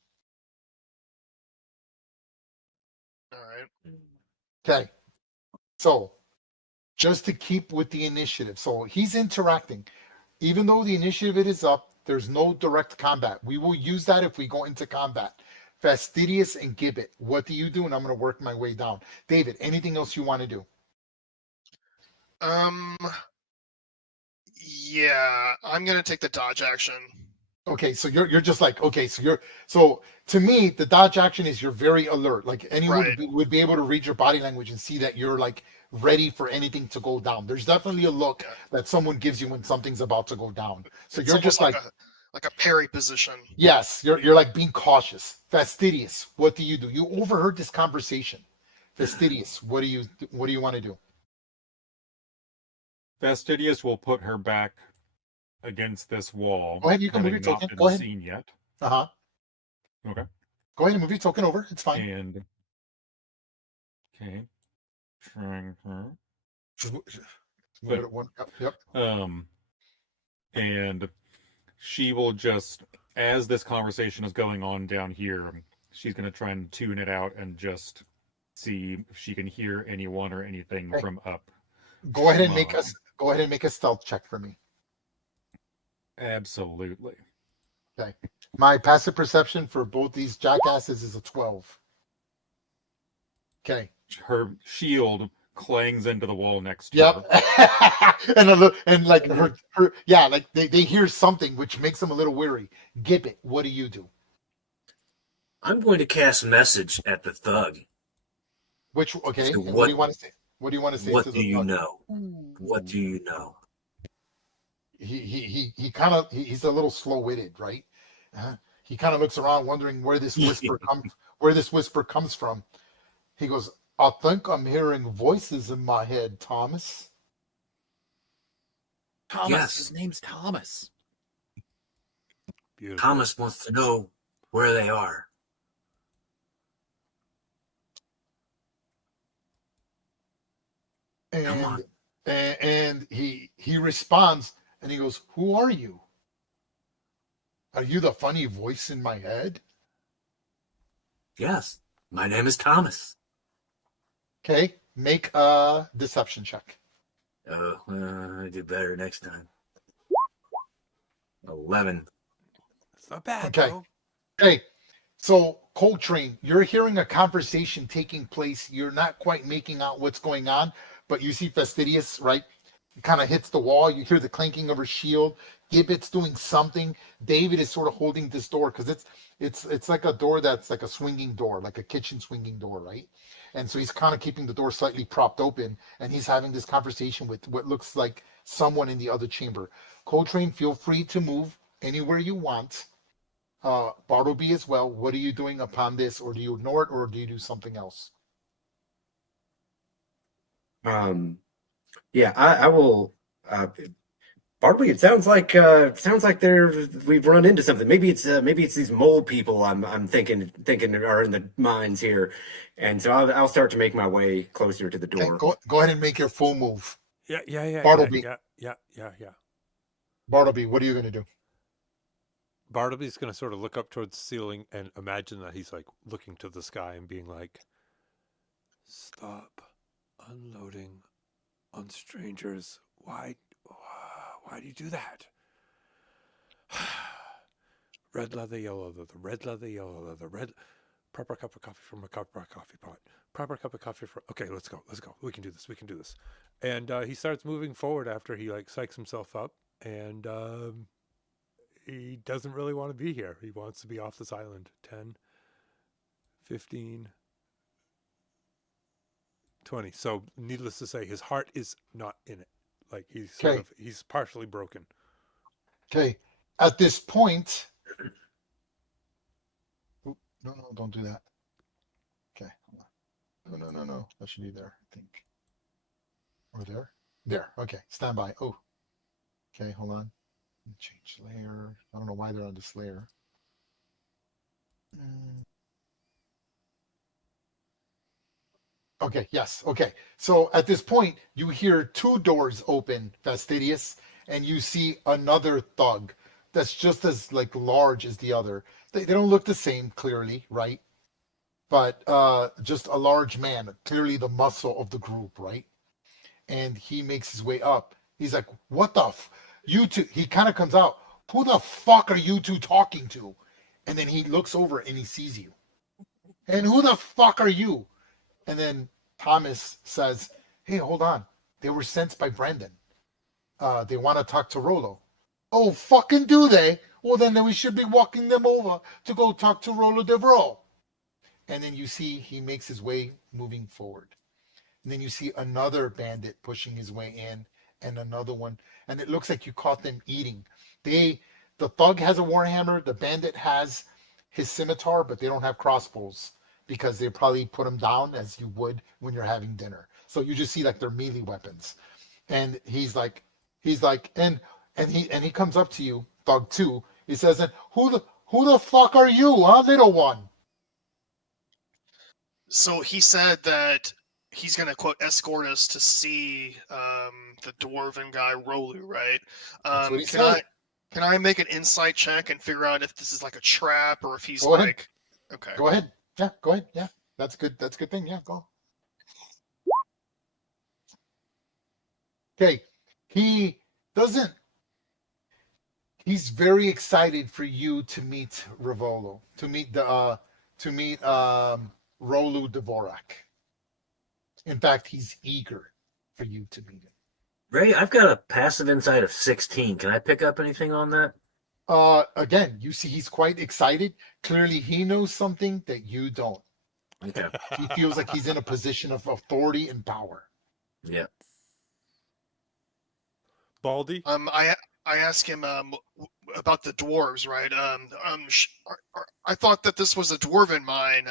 All right. Okay. So, just to keep with the initiative. So, he's interacting. Even though the initiative is up, there's no direct combat. We will use that if we go into combat. Fastidious and Gibbet, what do you do? And I'm going to work my way down. David, anything else you want to do? Yeah, I'm gonna take the dodge action. Okay, so you're just like, okay, so to me, the dodge action is you're very alert. Like anyone Right. would be able to read your body language and see that you're like ready for anything to go down. There's definitely a look Yeah. that someone gives you when something's about to go down. So It's you're almost just like, a parry position. yes, you're like being cautious. Fastidious, what do? You overheard this conversation. Fastidious, what do you want to do? Fastidious will put her back against this wall. Go ahead, you can move your having not token. been Go ahead. seen yet. Uh-huh. Okay. Go ahead and move your token over. It's fine. And okay, trying her. Just move it at one. Yep. And she will just, as this conversation is going on down here, she's going to try and tune it out and just see if she can hear anyone or anything Okay. from up. Go ahead and make a stealth check for me. Absolutely. Okay. My passive perception for both these jackasses is a 12. Okay. Her shield clangs into the wall next to her. Yep. and like her yeah, like they hear something which makes them a little weary. Gibbet, what do you do? I'm going to cast message at the thug. Which okay, So and what what- do you want to say? What do you want to say What to do the you thug? know? What do you know? He kind of he's a little slow-witted, right? He kind of looks around wondering where this whisper comes from. He goes, I think I'm hearing voices in my head, Thomas. Thomas. Yes. His name's Thomas. Beautiful. Thomas wants to know where they are. Come on. And he responds and he goes, who are you? Are you the funny voice in my head? Yes, my name is Thomas. Okay, make a deception check. I do better next time. 11. It's not bad, Okay. bro. Okay, so Coltrane, you're hearing a conversation taking place. You're not quite making out what's going on, but you see Fastidious, right? Kind of hits the wall. You hear the clanking of her shield. Gibbet's doing something. David is sort of holding this door because it's like a door that's like a swinging door, like a kitchen swinging door, right? And so he's kind of keeping the door slightly propped open, and he's having this conversation with what looks like someone in the other chamber. Coltrane, feel free to move anywhere you want. Bartleby as well. What are you doing upon this, or do you ignore it, or do you do something else? Yeah, I will. Bartleby, it sounds like we've run into something. Maybe it's these mole people. I'm thinking are in the mines here, and so I'll start to make my way closer to the Okay, door. go ahead and make your full move. Yeah. Bartleby. Yeah. Bartleby, what are you going to do? Bartleby's going to sort of look up towards the ceiling and imagine that he's like looking to the sky and being like, "Stop unloading on strangers. Why do you do that? Red leather, yellow leather, red leather, yellow leather, red. Proper cup of coffee from a proper coffee pot. Proper cup of coffee from. Okay, let's go. We can do this. And he starts moving forward after he like psychs himself up, and he doesn't really want to be here. He wants to be off this island. 10, 15, 20. So needless to say, his heart is not in it. Like he's partially broken. Okay. At this point, no, don't do that. Okay. Hold on. No. That should be there, I think. Or there? There. Okay. Stand by. Oh. Okay, hold on. Change layer. I don't know why they're on this layer. Okay, yes. Okay. So at this point, you hear two doors open, Fastidious, and you see another thug that's just as like large as the other. They don't look the same, clearly, right? But just a large man, clearly the muscle of the group, right? And he makes his way up. He's like, "What the you two?" He kind of comes out. "Who the fuck are you two talking to?" And then he looks over and he sees you. "And who the fuck are you?" And then Thomas says, "Hey, hold on. They were sent by Brendan. They want to talk to Rollo." "Oh, fucking do they? Well, then we should be walking them over to go talk to Rollo Devereaux." And then you see he makes his way moving forward. And then you see another bandit pushing his way in, and another one. And it looks like you caught them eating. The thug has a warhammer. The bandit has his scimitar, but they don't have crossbows, because they probably put them down as you would when you're having dinner. So you just see like their melee weapons. And he's like, and he comes up to you, Thug 2. He says, "And who the fuck are you, huh, little one?" So he said that he's gonna quote escort us to see the dwarven guy Rolu, right? That's what he said. Can I make an insight check and figure out if this is like a trap or if he's Go ahead. like okay. Go ahead. Yeah, go ahead. Yeah, that's good. That's a good thing. Yeah, go. Okay. He's very excited for you to meet Rivolo, to meet Rolu Dvorak. In fact, he's eager for you to meet him. Ray, I've got a passive insight of 16. Can I pick up anything on that? Again, you see he's quite excited. Clearly he knows something that you don't. Okay. He feels like he's in a position of authority and power. Yeah. Baldy? I asked him about the dwarves, right? I thought that this was a dwarven mine.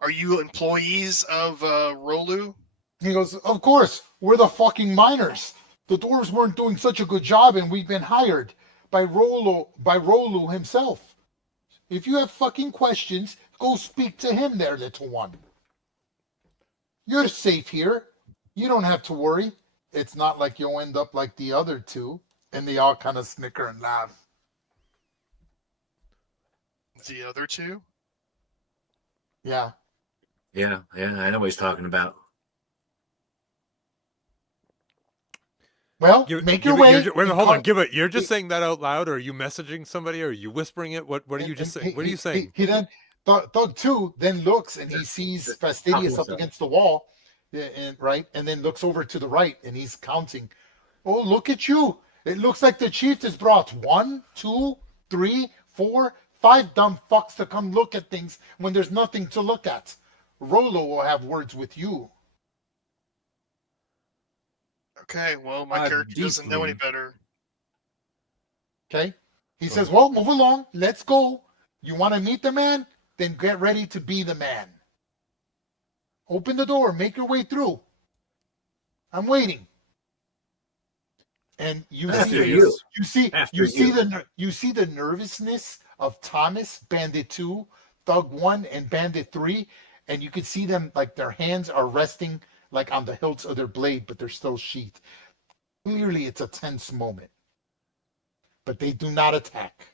Are you employees of Rolu? He goes, "Of course, we're the fucking miners. The dwarves weren't doing such a good job, and we've been hired by Rolu himself. If you have fucking questions, go speak to him there, little one. You're safe here. You don't have to worry. It's not like you'll end up like the other two." And they all kind of snicker and laugh. The other two? Yeah. Yeah, I know what he's talking about. Well, make your way. Wait, hold on. Give it. You're just saying that out loud, or are you messaging somebody, or are you whispering it? What are you just saying? What are you saying? He then, Thug 2 then looks and he sees Fastidious up against the wall, Yeah, and right, and then looks over to the right, and he's counting. Oh, look at you! It looks like the chief has brought 1, 2, 3, 4, 5 dumb fucks to come look at things when there's nothing to look at. Rolo will have words with you. Okay, well, my I'm character doesn't know any deeply- better. Okay? He says, well, move along. Let's go. You want to meet the man? Then get ready to be the man. Open the door. Make your way through. I'm waiting. And you After see, you. After you see the nervousness of Thomas, Bandit 2, Thug 1, and Bandit 3, and you can see them like their hands are resting like on the hilts of their blade, but they're still sheathed. Clearly, it's a tense moment. But they do not attack.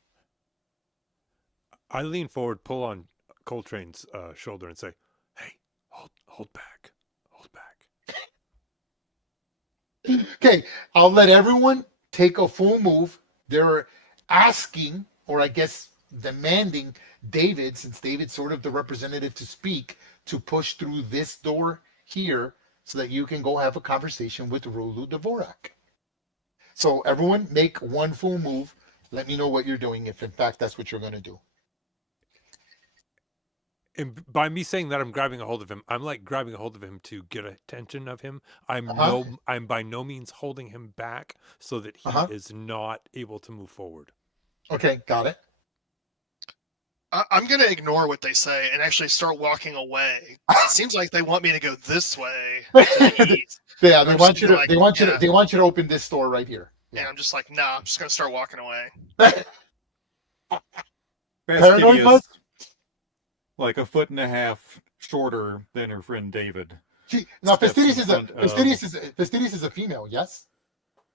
I lean forward, pull on Coltrane's shoulder, and say, "Hey, hold back, hold back." Okay, I'll let everyone take a full move. They're asking, or I guess demanding, David, since David's sort of the representative to speak, to push through this door here so that you can go have a conversation with Rolu Dvorak. So everyone make one full move. Let me know what you're doing, if in fact that's what you're going to do. And by me saying that I'm grabbing a hold of him, I'm like grabbing a hold of him to get attention of him. I'm by no means holding him back so that he is not able to move forward. Okay, got it. I'm going to ignore what they say and actually start walking away. It seems like they want me to go this way. To the east. Yeah, I'm they just want you to. like, They want you yeah. to. They want you to open this door right here. And I'm just like, nah, I'm just going to start walking away. Paranoid Fastidious, bud? like a foot and a half shorter than her friend David. Now, Steps Fastidious in is a front of- Fastidious is a female. Yes.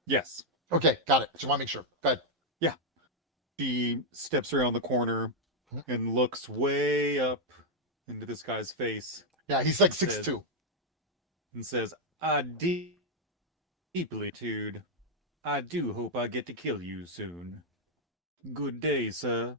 Yes. Okay, got it. Just want to make sure. Go ahead. She steps around the corner and looks way up into this guy's face Yeah, he's like Said- 6'2". and says, deeply, Tude. I do hope I get to kill you soon. Good day, sir.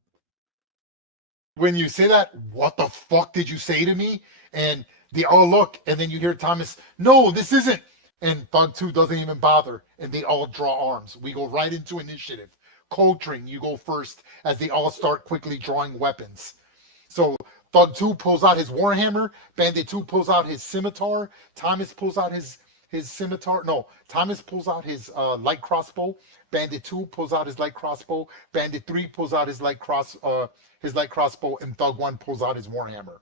When you say that, what the fuck did you say to me? And they all look, and then you hear Thomas, no, this isn't. And Thug 2 doesn't even bother, and they all draw arms. We go right into initiative. Coltrane, you go first, as they all start quickly drawing weapons. So Thug 2 pulls out his warhammer, Bandit 2 pulls out his scimitar, Thomas pulls out his scimitar. No, Thomas pulls out his light crossbow. Bandit 2 pulls out his light crossbow. Bandit 3 pulls out his light crossbow, and Thug 1 pulls out his warhammer.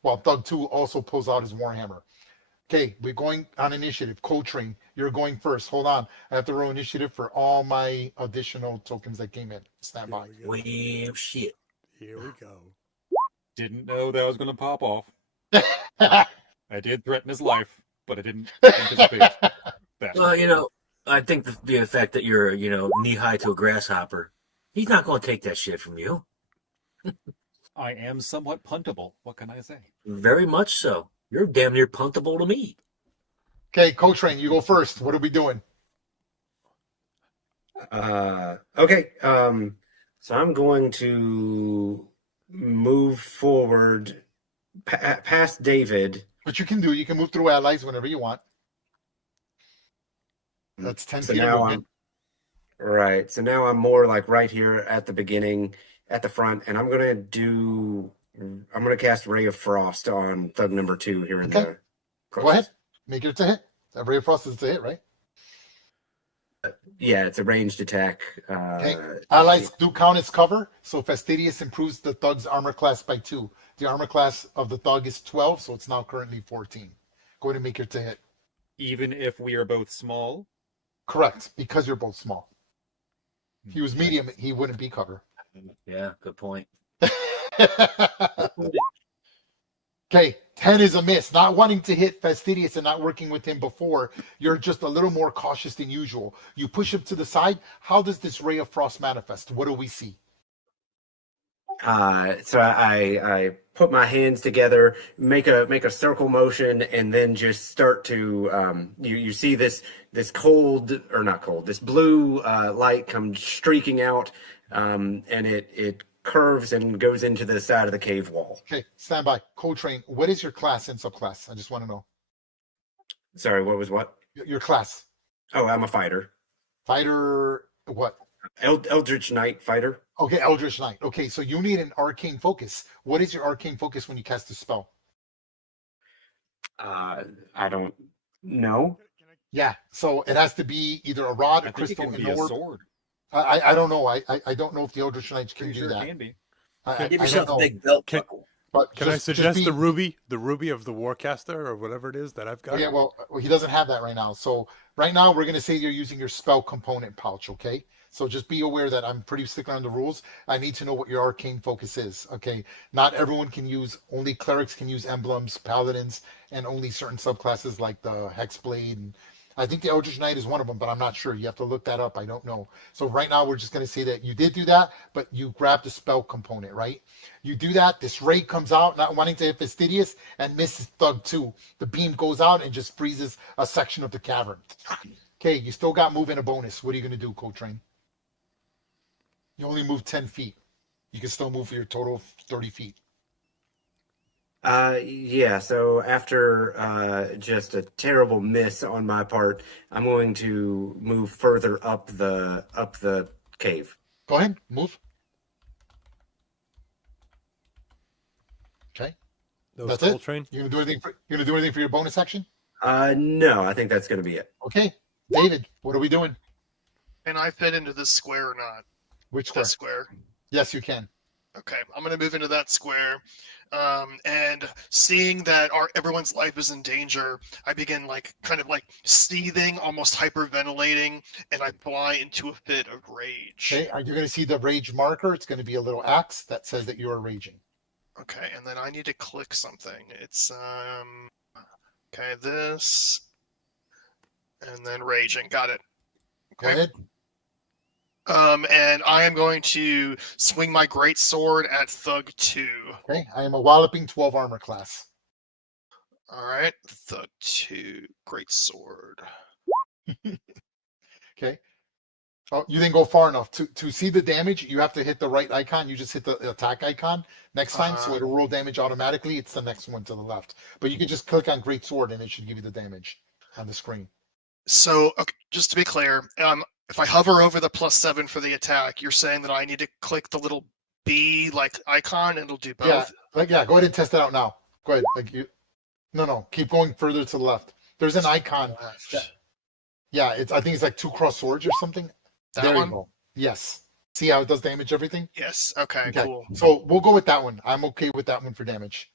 While Thug 2 also pulls out his warhammer. Okay, we're going on initiative. Coltrane, you're going first. Hold on. I have to roll initiative for all my additional tokens that came in. Stand by. Well, shit. Here we go. Didn't know that was going to pop off. I did threaten his life, but I didn't anticipate that. Well, I think the fact that you're, knee high to a grasshopper, he's not going to take that shit from you. I am somewhat puntable. What can I say? Very much so. You're damn near puntable to me. Okay, Coltrane, you go first. What are we doing? Okay. So I'm going to move forward past David. What you can do, you can move through allies whenever you want. That's 10 So feet of now movement. Right. So now I'm more like right here at the beginning, at the front, and I'm gonna cast Ray of Frost on Thug number 2 here in Okay. the. Go ahead. Make it a hit. That Ray of Frost is a hit, right? Yeah, it's a ranged attack. Okay. Allies do count as cover, so Fastidious improves the Thug's armor class by 2. The armor class of the Thug is 12, so it's now currently 14. Go ahead and make it to hit. Even if we are both small? Correct, because you're both small. If he was medium, he wouldn't be cover. Yeah, good point. Okay, 10 is a miss. Not wanting to hit Fastidious and not working with him before, you're just a little more cautious than usual. You push him to the side. How does this Ray of Frost manifest? What do we see? So I put my hands together, make a circle motion, and then just start to you see this cold, or not cold, this blue light come streaking out, and it curves and goes into the side of the cave wall. Okay, stand by. Coltrane, what is your class and subclass? I just want to know. Sorry, what was what? Your class. Oh, I'm a fighter. Fighter, what? Eldritch Knight fighter. Okay, Eldritch Knight. Okay, so you need an arcane focus. What is your arcane focus when you cast a spell? I don't know. Yeah, so it has to be either a rod, I a think it crystal, can an be a orb. sword. I don't know. I don't know if the Eldritch Knights can Pretty do sure it that. can be. I Give don't yourself a know. big belt Can- buckle. But Can I just suggest be, the ruby of the Warcaster or whatever it is that I've got? Okay, well, he doesn't have that right now. So right now we're going to say you're using your spell component pouch, okay? So just be aware that I'm pretty stickler on the rules. I need to know what your arcane focus is, okay? Not everyone can use, only clerics can use emblems, paladins, and only certain subclasses like the Hexblade. And I think the Eldritch Knight is one of them, but I'm not sure. You have to look that up. I don't know. So right now we're just going to say that you did do that, but you grabbed the spell component, right? You do that, this ray comes out, not wanting to hit Fastidious, and misses Thug 2. The beam goes out and just freezes a section of the cavern. Okay, you still got move and a bonus. What are you going to do, Coltrane? You only move 10 feet. You can still move for your total of 30 feet. Yeah, so after just a terrible miss on my part, I'm going to move further up the cave. Go ahead, move. Okay, Those that's it. Coltrane? You gonna do anything for your bonus action? No, I think that's going to be it. Okay, David, what are we doing? Can I fit into this square or not? Which square? This square. Yes, you can. Okay, I'm gonna move into that square, and seeing that everyone's life is in danger, I begin kind of seething, almost hyperventilating, and I fly into a fit of rage. Okay, you're going to see the rage marker. It's going to be a little axe that says that you are raging. Okay, and then I need to click something. It's okay, this, and then raging. Got it. Go Okay. ahead. And I am going to swing my great sword at Thug 2. Okay, I am a walloping 12 armor class. All right, Thug 2, great sword. Okay. Oh, you didn't go far enough. To see the damage, you have to hit the right icon. You just hit the attack icon next time, so it'll roll damage automatically. It's the next one to the left. But you can just click on Great Sword and it should give you the damage on the screen. So, okay, just to be clear, if I hover over the +7 for the attack, you're saying that I need to click the little B icon and it'll do both? Yeah, go ahead and test it out now. Go ahead. No, keep going further to the left. There's an icon. Yeah, I think it's like 2 cross swords or something. That There one? you go. Yes. See how it does damage everything? Yes. Okay, cool. So we'll go with that one. I'm okay with that one for damage.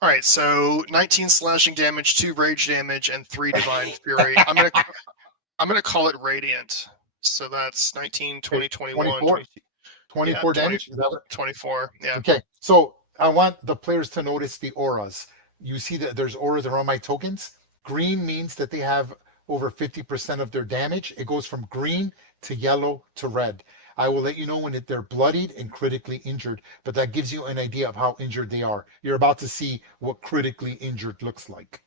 All right, so 19 slashing damage, 2 rage damage, and 3 divine fury. I'm gonna call it radiant. So that's 19, 20, 21, 24? 24 Yeah, damage? Is that what? 24. Yeah. Okay, so I want the players to notice the auras. You see that there's auras around my tokens. Green means that they have over 50% of their damage. It goes from green to yellow to red. I will let you know when they're bloodied and critically injured, but that gives you an idea of how injured they are. You're about to see what critically injured looks like.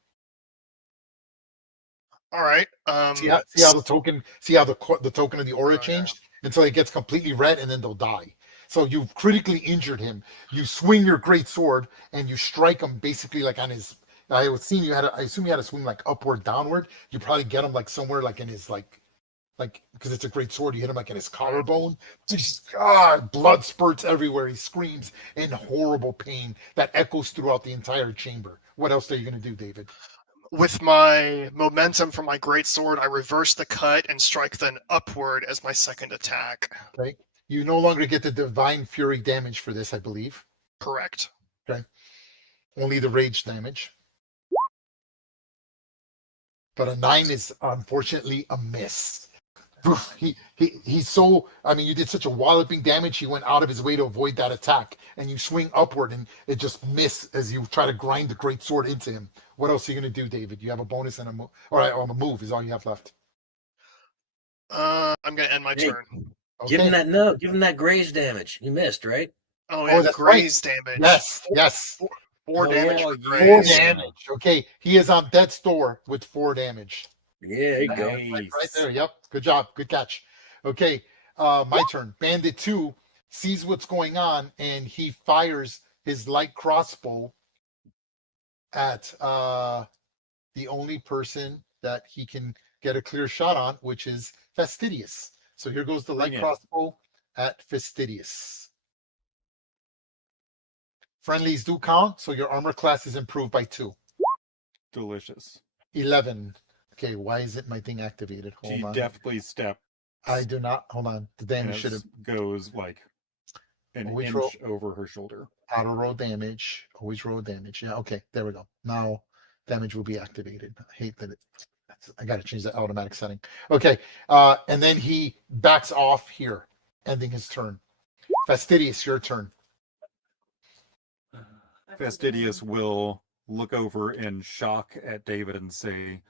All right. See how the token of the aura changed until it gets completely red, and then they'll die. So you've critically injured him. You swing your great sword and you strike him basically like on his. I assume you had to swing like upward, downward. You probably get him like somewhere like in his like because it's a great sword. You hit him like in his collarbone. Just blood spurts everywhere. He screams in horrible pain that echoes throughout the entire chamber. What else are you going to do, David? With my momentum from my great sword, I reverse the cut and strike then upward as my second attack. Okay. You no longer get the divine fury damage for this, I believe. Correct. Okay. Only the rage damage. But a 9 is unfortunately a miss. He's so, I mean, you did such a walloping damage, he went out of his way to avoid that attack, and you swing upward and it just missed as you try to grind the great sword into him. What else are you going to do, David? You have a bonus and a move, or a move is all you have left. I'm going to end my turn. Okay. Give him that graze damage. You missed, right? Oh, yeah, that's graze damage. Yes. 4 damage for Four graze. damage. Okay, he is on death's door with 4 damage. Yeah, there you go. Right there. Yep. Good job. Good catch. Okay. My turn. Bandit 2 sees what's going on and he fires his light crossbow at the only person that he can get a clear shot on, which is Fastidious. So here goes the light Bring it. crossbow at Fastidious. Friendlies do count, so your armor class is improved by 2. Delicious. 11. Okay, why isn't my thing activated? She Hold on. deftly steps. I do not. Hold on. The damage should have goes like an Always inch roll. over her shoulder. auto roll damage. Always roll damage. Yeah, okay, there we go. Now damage will be activated. I hate that I gotta change that automatic setting. Okay, and then he backs off here, ending his turn. Fastidious, your turn. Fastidious will look over in shock at David and say,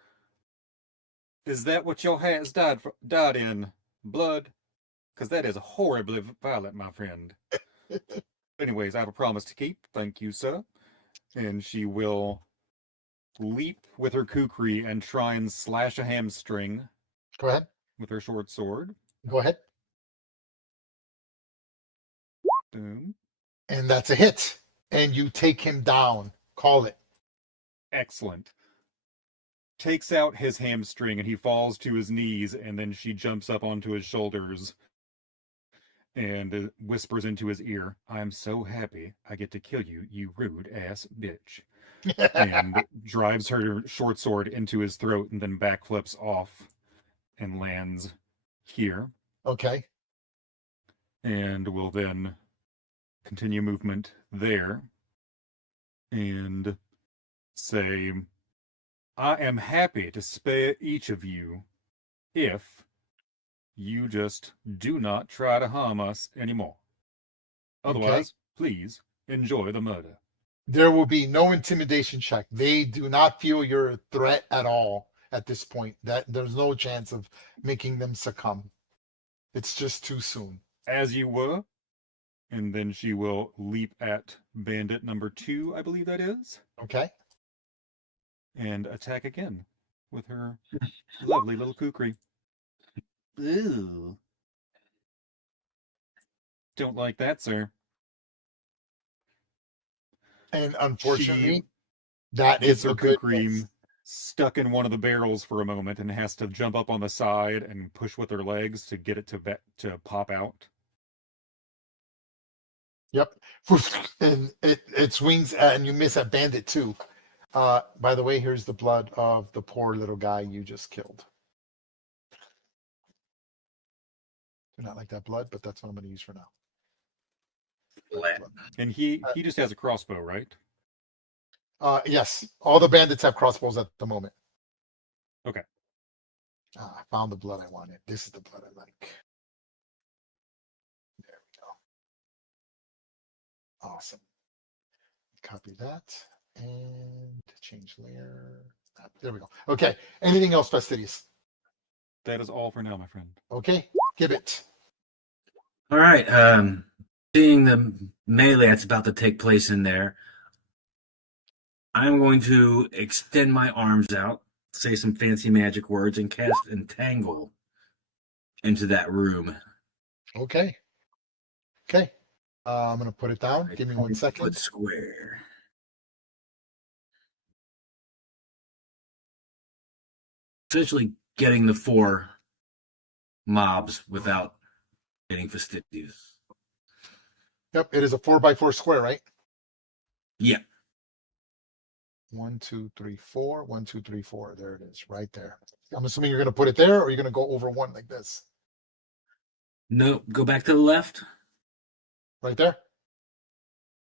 "Is that what your has died in? Blood? Because that is horribly violent, my friend. Anyways, I have a promise to keep. Thank you, sir." And she will leap with her kukri and try and slash a hamstring Go ahead. with her short sword. Go ahead. Boom. And that's a hit. And you take him down. Call it. Excellent. Takes out his hamstring and he falls to his knees, and then she jumps up onto his shoulders and whispers into his ear, "I'm so happy I get to kill you, you rude ass bitch." And drives her short sword into his throat and then backflips off and lands here. Okay. And will then continue movement there and say, "I am happy to spare each of you if you just do not try to harm us anymore. Otherwise, please enjoy the murder." There will be no intimidation check. They do not feel you're a threat at all at this point. That there's no chance of making them succumb. It's just too soon. As you were. And then she will leap at bandit number 2, I believe that is. Okay. And attack again with her lovely little kukri. Ooh. Don't like that, sir. And unfortunately, She that gets is her a good kukri miss. stuck in one of the barrels for a moment and has to jump up on the side and push with her legs to get it to pop out. Yep. And it swings and you miss at bandit too. By the way, here's the blood of the poor little guy you just killed. Do not like that blood, but that's what I'm going to use for now. And he just has a crossbow, right? Yes, all the bandits have crossbows at the moment. Okay. I found the blood I wanted. This is the blood I like. There we go. Awesome. Copy that and change layer. There we go. Okay. Anything else, Fastidious? That is all for now, my friend. Okay. Give it. All right. Seeing the melee that's about to take place in there, I'm going to extend my arms out, say some fancy magic words, and cast Entangle into that room. Okay. Okay. I'm going to put it down. Give me 1 second. Foot square. Essentially getting the 4 mobs without getting fastidious. Yep. It is a 4x4 square, right? Yeah. 1, 2, 3, 4. 1, 2, 3, 4. There it is, right there. I'm assuming you're going to put it there, or you're going to go over 1 like this. No, go back to the left. Right there.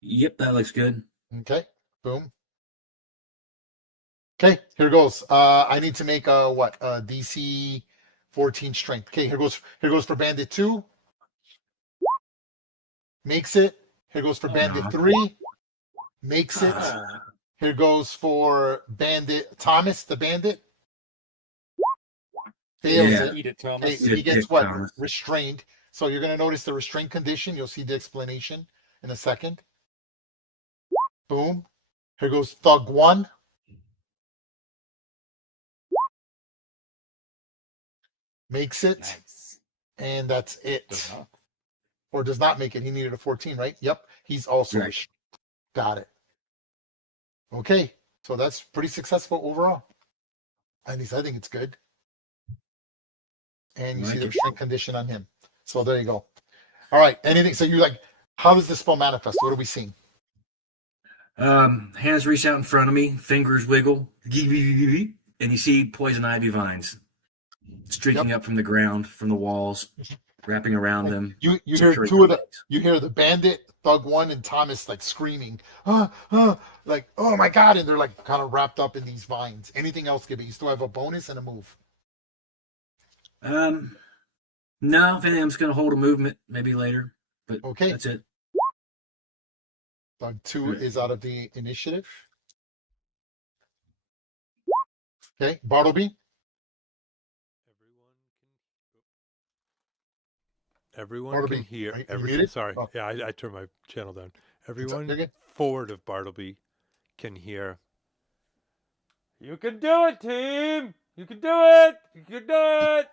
Yep, that looks good. Okay. Boom. Okay, here goes. I need to make a DC 14 strength. Okay, here goes for bandit 2. Makes it. Here goes for bandit 3. Makes it. Here goes for bandit Thomas, the bandit. Fails Yeah. it. Eat it, Thomas. Okay, he gets Yeah, what? Thomas. Restrained. So you're going to notice the restraint condition. You'll see the explanation in a second. Boom. Here goes thug 1. Makes it. Nice. And that's it. Does not. Or does not make it. He needed a 14, right? Yep. He's also Right. restrained. Got it. Okay. So that's pretty successful overall. At least I think it's good. And you I see the like it. strength condition on him. So there you go. All right. Anything? So you're like, how does this spell manifest? What are we seeing? Hands reach out in front of me, fingers wiggle, and you see poison ivy vines streaking Yep. up from the ground, from the walls, wrapping around And them. you hear securing two their of the legs. you hear the bandit, Thug One, and Thomas like screaming, like, oh my god, and they're like kind of wrapped up in these vines. Anything else, Gibby? You still have a bonus and a move. No, if anything, I'm just gonna hold a movement maybe later, but Okay. that's it. Thug 2 is out of the initiative. Okay, Bartleby. Everyone Bartleby, can hear. are you Everything. muted? Sorry. Oh. Yeah, I turned my channel down. Everyone you're good. forward of Bartleby can hear. You can do it, team. You can do it. You can do it.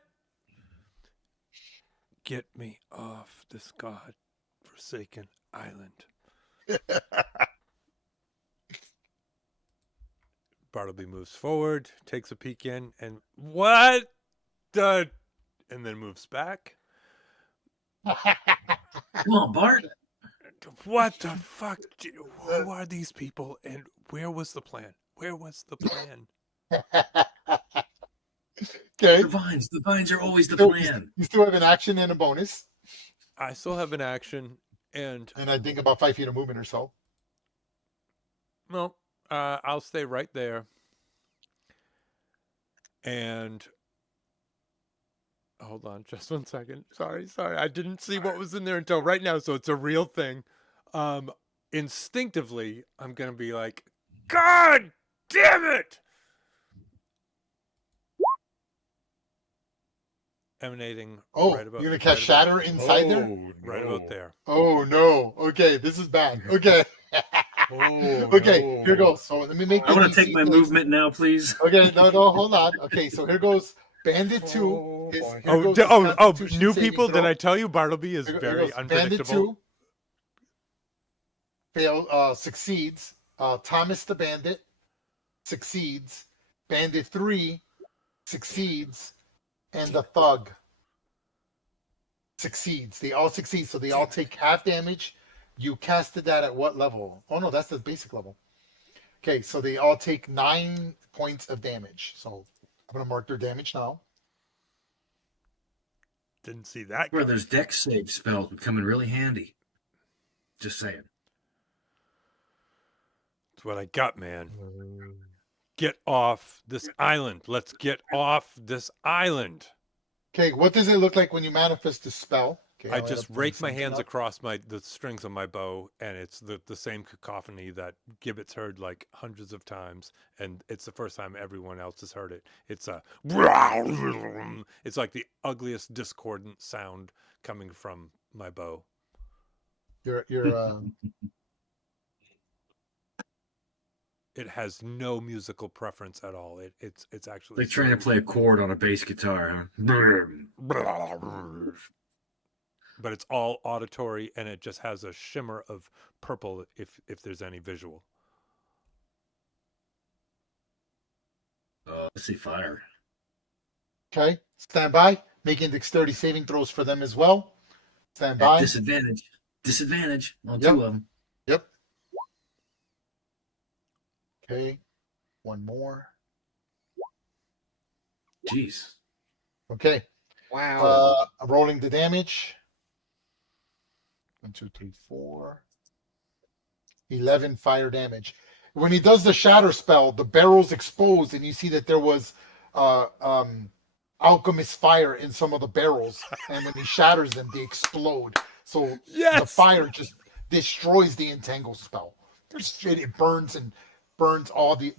Get me off this god-forsaken island. Bartleby moves forward, takes a peek in, and what the? And then moves back. Come on, Bart. What the fuck? Who are these people? And where was the plan? Where was the plan? Okay. The vines are always the So, plan. you still have an action and a bonus, I still have an action, and I think about 5 feet of movement or so. well, I'll stay right there. And hold on, just 1 second. Sorry. I didn't see what was in there until right now, so it's a real thing. Instinctively, I'm gonna be like, God damn it! Emanating right about. You're gonna cast Shatter inside there? Right about there. Oh no. Okay, this is bad. Okay. Okay, here goes. So let me make I the want to DC take my thing. movement now, please. Okay, no, hold on. Okay, so here goes Bandit 2. Here goes his Oh, Constitution new saving people, throw. did I tell you Bartleby is Here very goes unpredictable? Bandit 2 succeeds. Thomas the Bandit succeeds. Bandit 3 succeeds. And the Thug succeeds. They all succeed, so they all take half damage. You casted that at what level? Oh no, that's the basic level. Okay, so they all take 9 points of damage. So I'm gonna mark their damage now. Didn't see that Where coming. those dex save spells would come in really handy. Just saying. That's what I got, man. Get off this island. Let's get off this island. Okay, what does it look like when you manifest the spell? Okay, I I'll just end up rake my putting hands something up. across the strings of my bow, and it's the same cacophony that Gibbet's heard like hundreds of times, and it's the first time everyone else has heard it. It's a it's like the ugliest discordant sound coming from my bow. You're It has no musical preference at all. It's actually Like trying to play a chord on a bass guitar. Huh? but it's all auditory, and it just has a shimmer of purple if there's any visual. Let's see, fire. okay. Stand by. Making dexterity saving throws for them as well. Stand At by. disadvantage. Disadvantage on Yep. 2 of them. Yep. Okay. One more. Jeez. Okay. Wow. I'm rolling the damage. 1, 2, 3, 4. 11 fire damage. When he does the shatter spell, the barrels expose, and you see that there was alchemist fire in some of the barrels, and when he shatters them, they explode. So the fire just destroys the entangle spell. It burns and burns all the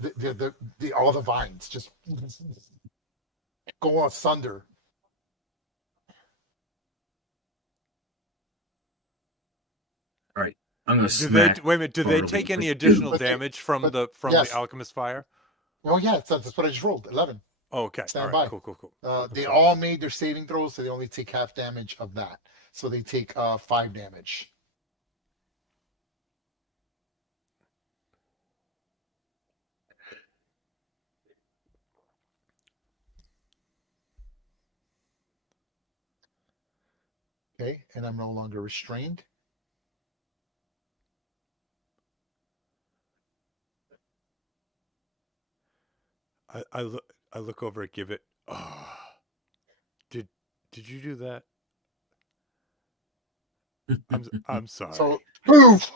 all the vines. Just go asunder. All right. I'm going to smack. Wait a minute. Do they Bartleby. take any additional damage from yes. the alchemist fire? Oh yeah, that's what I just rolled. 11. Oh, okay. Stand All right. by. Cool. They all made their saving throws, so they only take half damage of that. So they take 5 damage. Okay, and I'm no longer restrained. I look over at Give It. Oh, did you do that? I'm sorry. So, poof!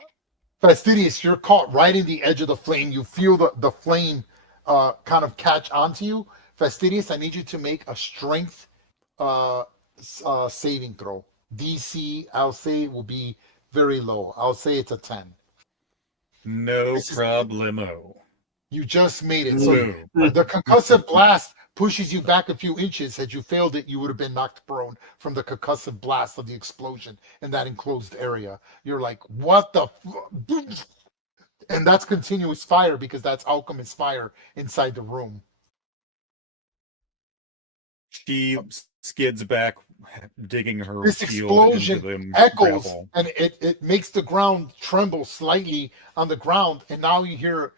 Fastidious, you're caught right in the edge of the flame. You feel the flame kind of catch onto you. Fastidious, I need you to make a strength saving throw. DC, I'll say, will be very low. I'll say it's a 10. No This is- problemo. You just made it. So Woo. the concussive blast pushes you back a few inches. Had you failed it, you would have been knocked prone from the concussive blast of the explosion in that enclosed area. You're like, what the? And that's continuous fire because that's alchemist fire inside the room. She skids back, digging her This shield into explosion the echoes gravel. and it makes the ground tremble slightly on the ground. And now you hear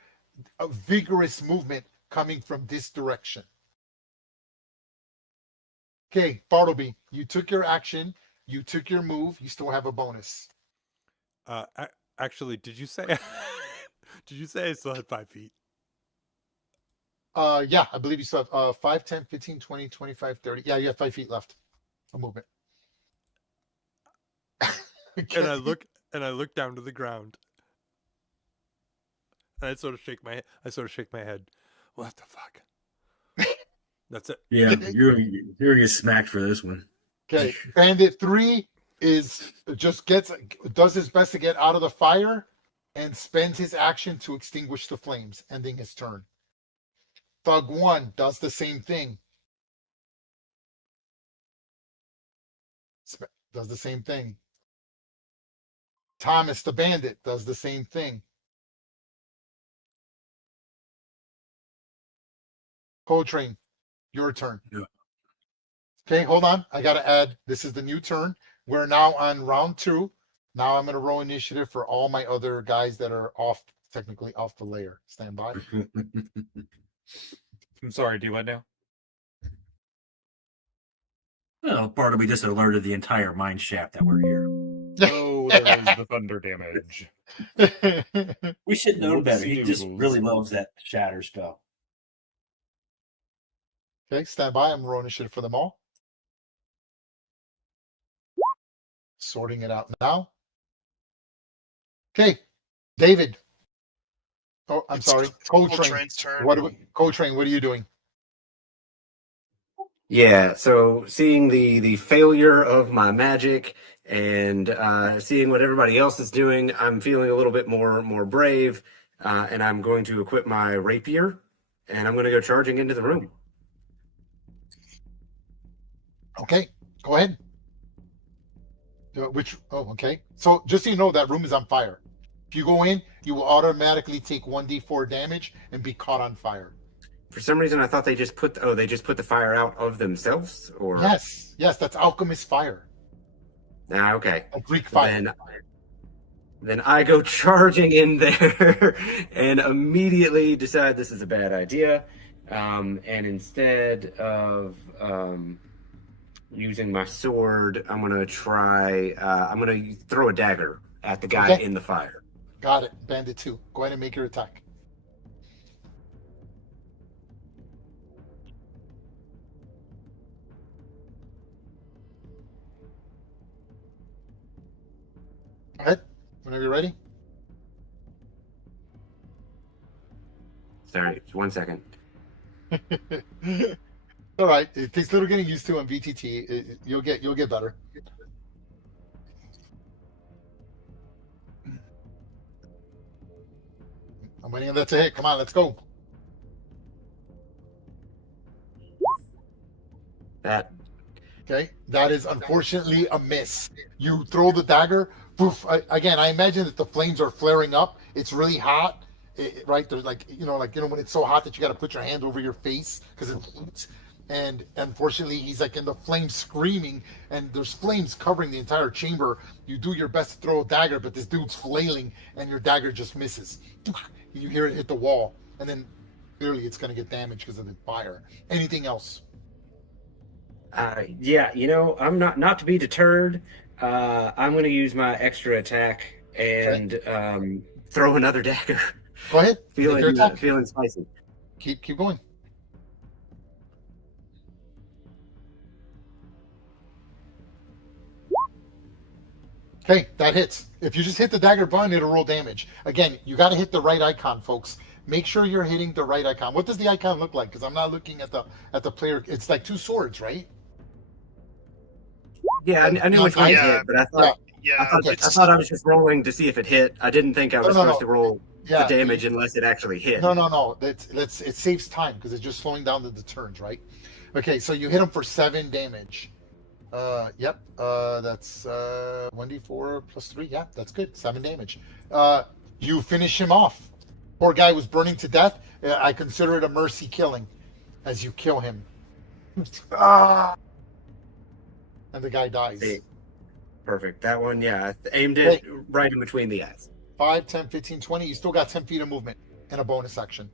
a vigorous movement coming from this direction. Okay, Bartleby, you took your action. You took your move. You still have a bonus. Actually, did you say did you say I still had 5 feet? Yeah, I believe you still have 5, 10, 15, 20, 25, 30. Yeah, you have 5 feet left. A movement. And I look down to the ground. And I sort of shake my head. What the fuck? That's it. Yeah, you're gonna get smacked for this one. Okay, Bandit 3 does his best to get out of the fire and spends his action to extinguish the flames, ending his turn. Thug 1 does the same thing. Does the same thing. Thomas the Bandit does the same thing. Coltrane, your turn. Yeah. Okay, hold on. I got to add, this is the new turn. We're now on round 2. Now I'm going to roll initiative for all my other guys that are technically off the layer. Stand by. I'm sorry, do what now? Well, part of me just alerted the entire mine shaft that we're here. Oh, there is the thunder damage. We should know better. He just Whoopsie-doodles. really loves that shatter spell. Okay, stand by. I'm rolling initiative for them all. Sorting it out now. Okay, David. Oh, I'm sorry. Coltrane. Coltrane's turn. Coltrane, what are you doing? Yeah, so seeing the failure of my magic and seeing what everybody else is doing, I'm feeling a little bit more brave, and I'm going to equip my rapier, and I'm going to go charging into the room. Okay, go ahead. Okay. So just so you know, that room is on fire. If you go in, you will automatically take 1d4 damage and be caught on fire. For some reason, I thought they just put the fire out of themselves, or Yes, that's alchemist fire. Okay. A Greek fire. Then I go charging in there and immediately decide this is a bad idea. And instead of using my sword, I'm gonna throw a dagger at the guy in the fire. Got it. Bandit 2. Go ahead and make your attack. Go ahead. Whenever you're ready. Sorry, 1 second. All right. It takes a little getting used to on VTT. You'll get better. I'm waiting on that to hit. Come on, let's go. Okay, that is unfortunately a miss. You throw the dagger. Poof. Again, I imagine that the flames are flaring up. It's really hot, right? There's like when it's so hot that you got to put your hand over your face because it's heat. And unfortunately, he's like in the flames screaming, and there's flames covering the entire chamber. You do your best to throw a dagger, but this dude's flailing, and your dagger just misses. You hear it hit the wall, and then clearly it's going to get damaged because of the fire. Anything else? Yeah, I'm not to be deterred. I'm going to use my extra attack and throw another dagger. Go ahead. Make your attack. Feeling spicy. Keep going. Okay, that hits. If you just hit the dagger button, it'll roll damage. Again, you got to hit the right icon, folks. Make sure you're hitting the right icon. What does the icon look like? Because I'm not looking at the player. It's like two swords, right? Yeah, I knew which one to Yeah. hit, but I thought I thought I was just rolling to see if it hit. I didn't think I was supposed to roll the damage unless it actually hit. No. It saves time because it's just slowing down the turns, right? Okay, so you hit him for 7 damage. Yep. That's 1d4 plus 3. Yeah, that's good. 7 damage. You finish him off. Poor guy was burning to death. I consider it a mercy killing as you kill him. And the guy dies. Perfect. That one, yeah. I aimed it right in between the eyes. 5, 10, 15, 20. You still got 10 feet of movement and a bonus action.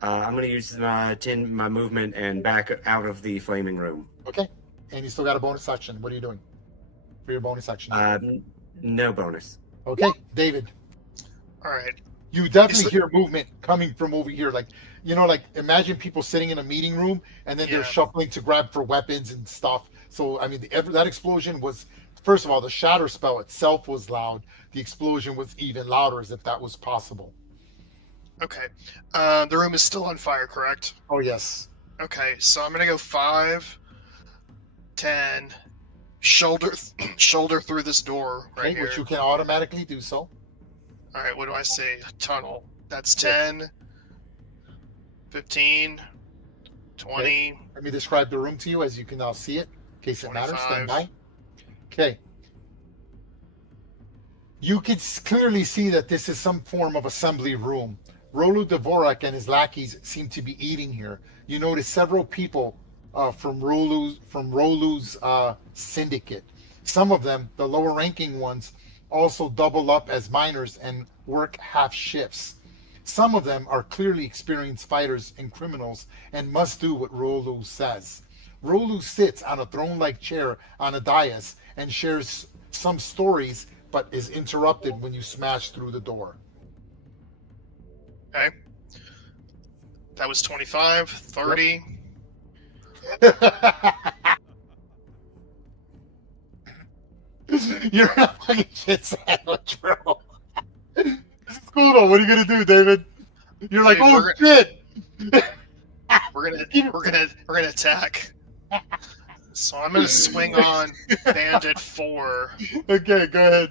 I'm going to use my movement and back out of the flaming room. Okay. And you still got a bonus action. What are you doing for your bonus action? No bonus. Okay, David. All right. You definitely hear movement coming from over here. Like, imagine people sitting in a meeting room and then they're shuffling to grab for weapons and stuff. So, I mean, that explosion was, first of all, the shatter spell itself was loud. The explosion was even louder, as if that was possible. Okay. The room is still on fire, correct? Oh, yes. Okay, so I'm going to go 5, 10, shoulder through this door right here. Which you can automatically do so. All right, what do I say? Tunnel. That's 10, 15, 20. Okay. Let me describe the room to you as you can now see it, in case it matters. Stand by. Okay. You can clearly see that this is some form of assembly room. Rolu Dvorak and his lackeys seem to be eating here. You notice several people from Rolu's syndicate. Some of them, the lower ranking ones, also double up as miners and work half shifts. Some of them are clearly experienced fighters and criminals and must do what Rolu says. Rolu sits on a throne-like chair on a dais and shares some stories, but is interrupted when you smash through the door. Okay. That was 25, 30. You're a fucking shit sandwich, bro. This is cool though. What are you gonna do, David? You're like, oh shit. We're gonna attack. So I'm gonna swing on Bandit 4. Okay, go ahead.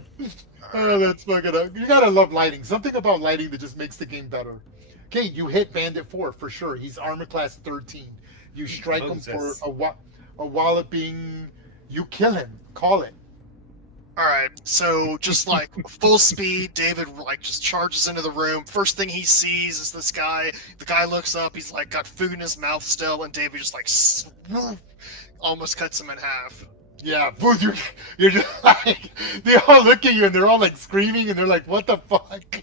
Oh, that's fucking up. You gotta love lighting. Something about lighting that just makes the game better. Okay, you hit Bandit 4 for sure. He's armor class 13. You strike him for a walloping. You kill him. Call it. All right, so just like full speed, David like just charges into the room. First thing he sees is this guy. The guy looks up. He's like got food in his mouth still, and David just like almost cuts him in half. Yeah, you're just like, they all look at you and they're all like screaming and they're like, what the fuck?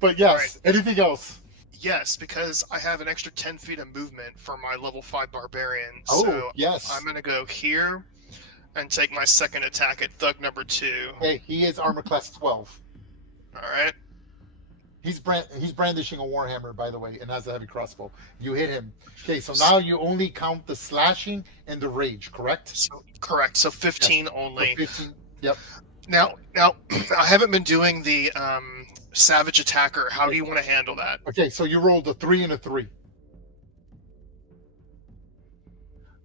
But yes, right. Anything else? Yes, because I have an extra 10 feet of movement for my level 5 barbarian. Oh, so yes. I'm gonna go here and take my second attack at thug number 2. Hey, he is armor class 12. All right. He's brandishing a warhammer, by the way, and has a heavy crossbow. You hit him. Okay, so now you only count the slashing and the rage, correct? Correct. So 15 yes. only. So 15. Yep. Now, I haven't been doing the savage attacker. How do you want to handle that? Okay, so you rolled a 3 and a 3.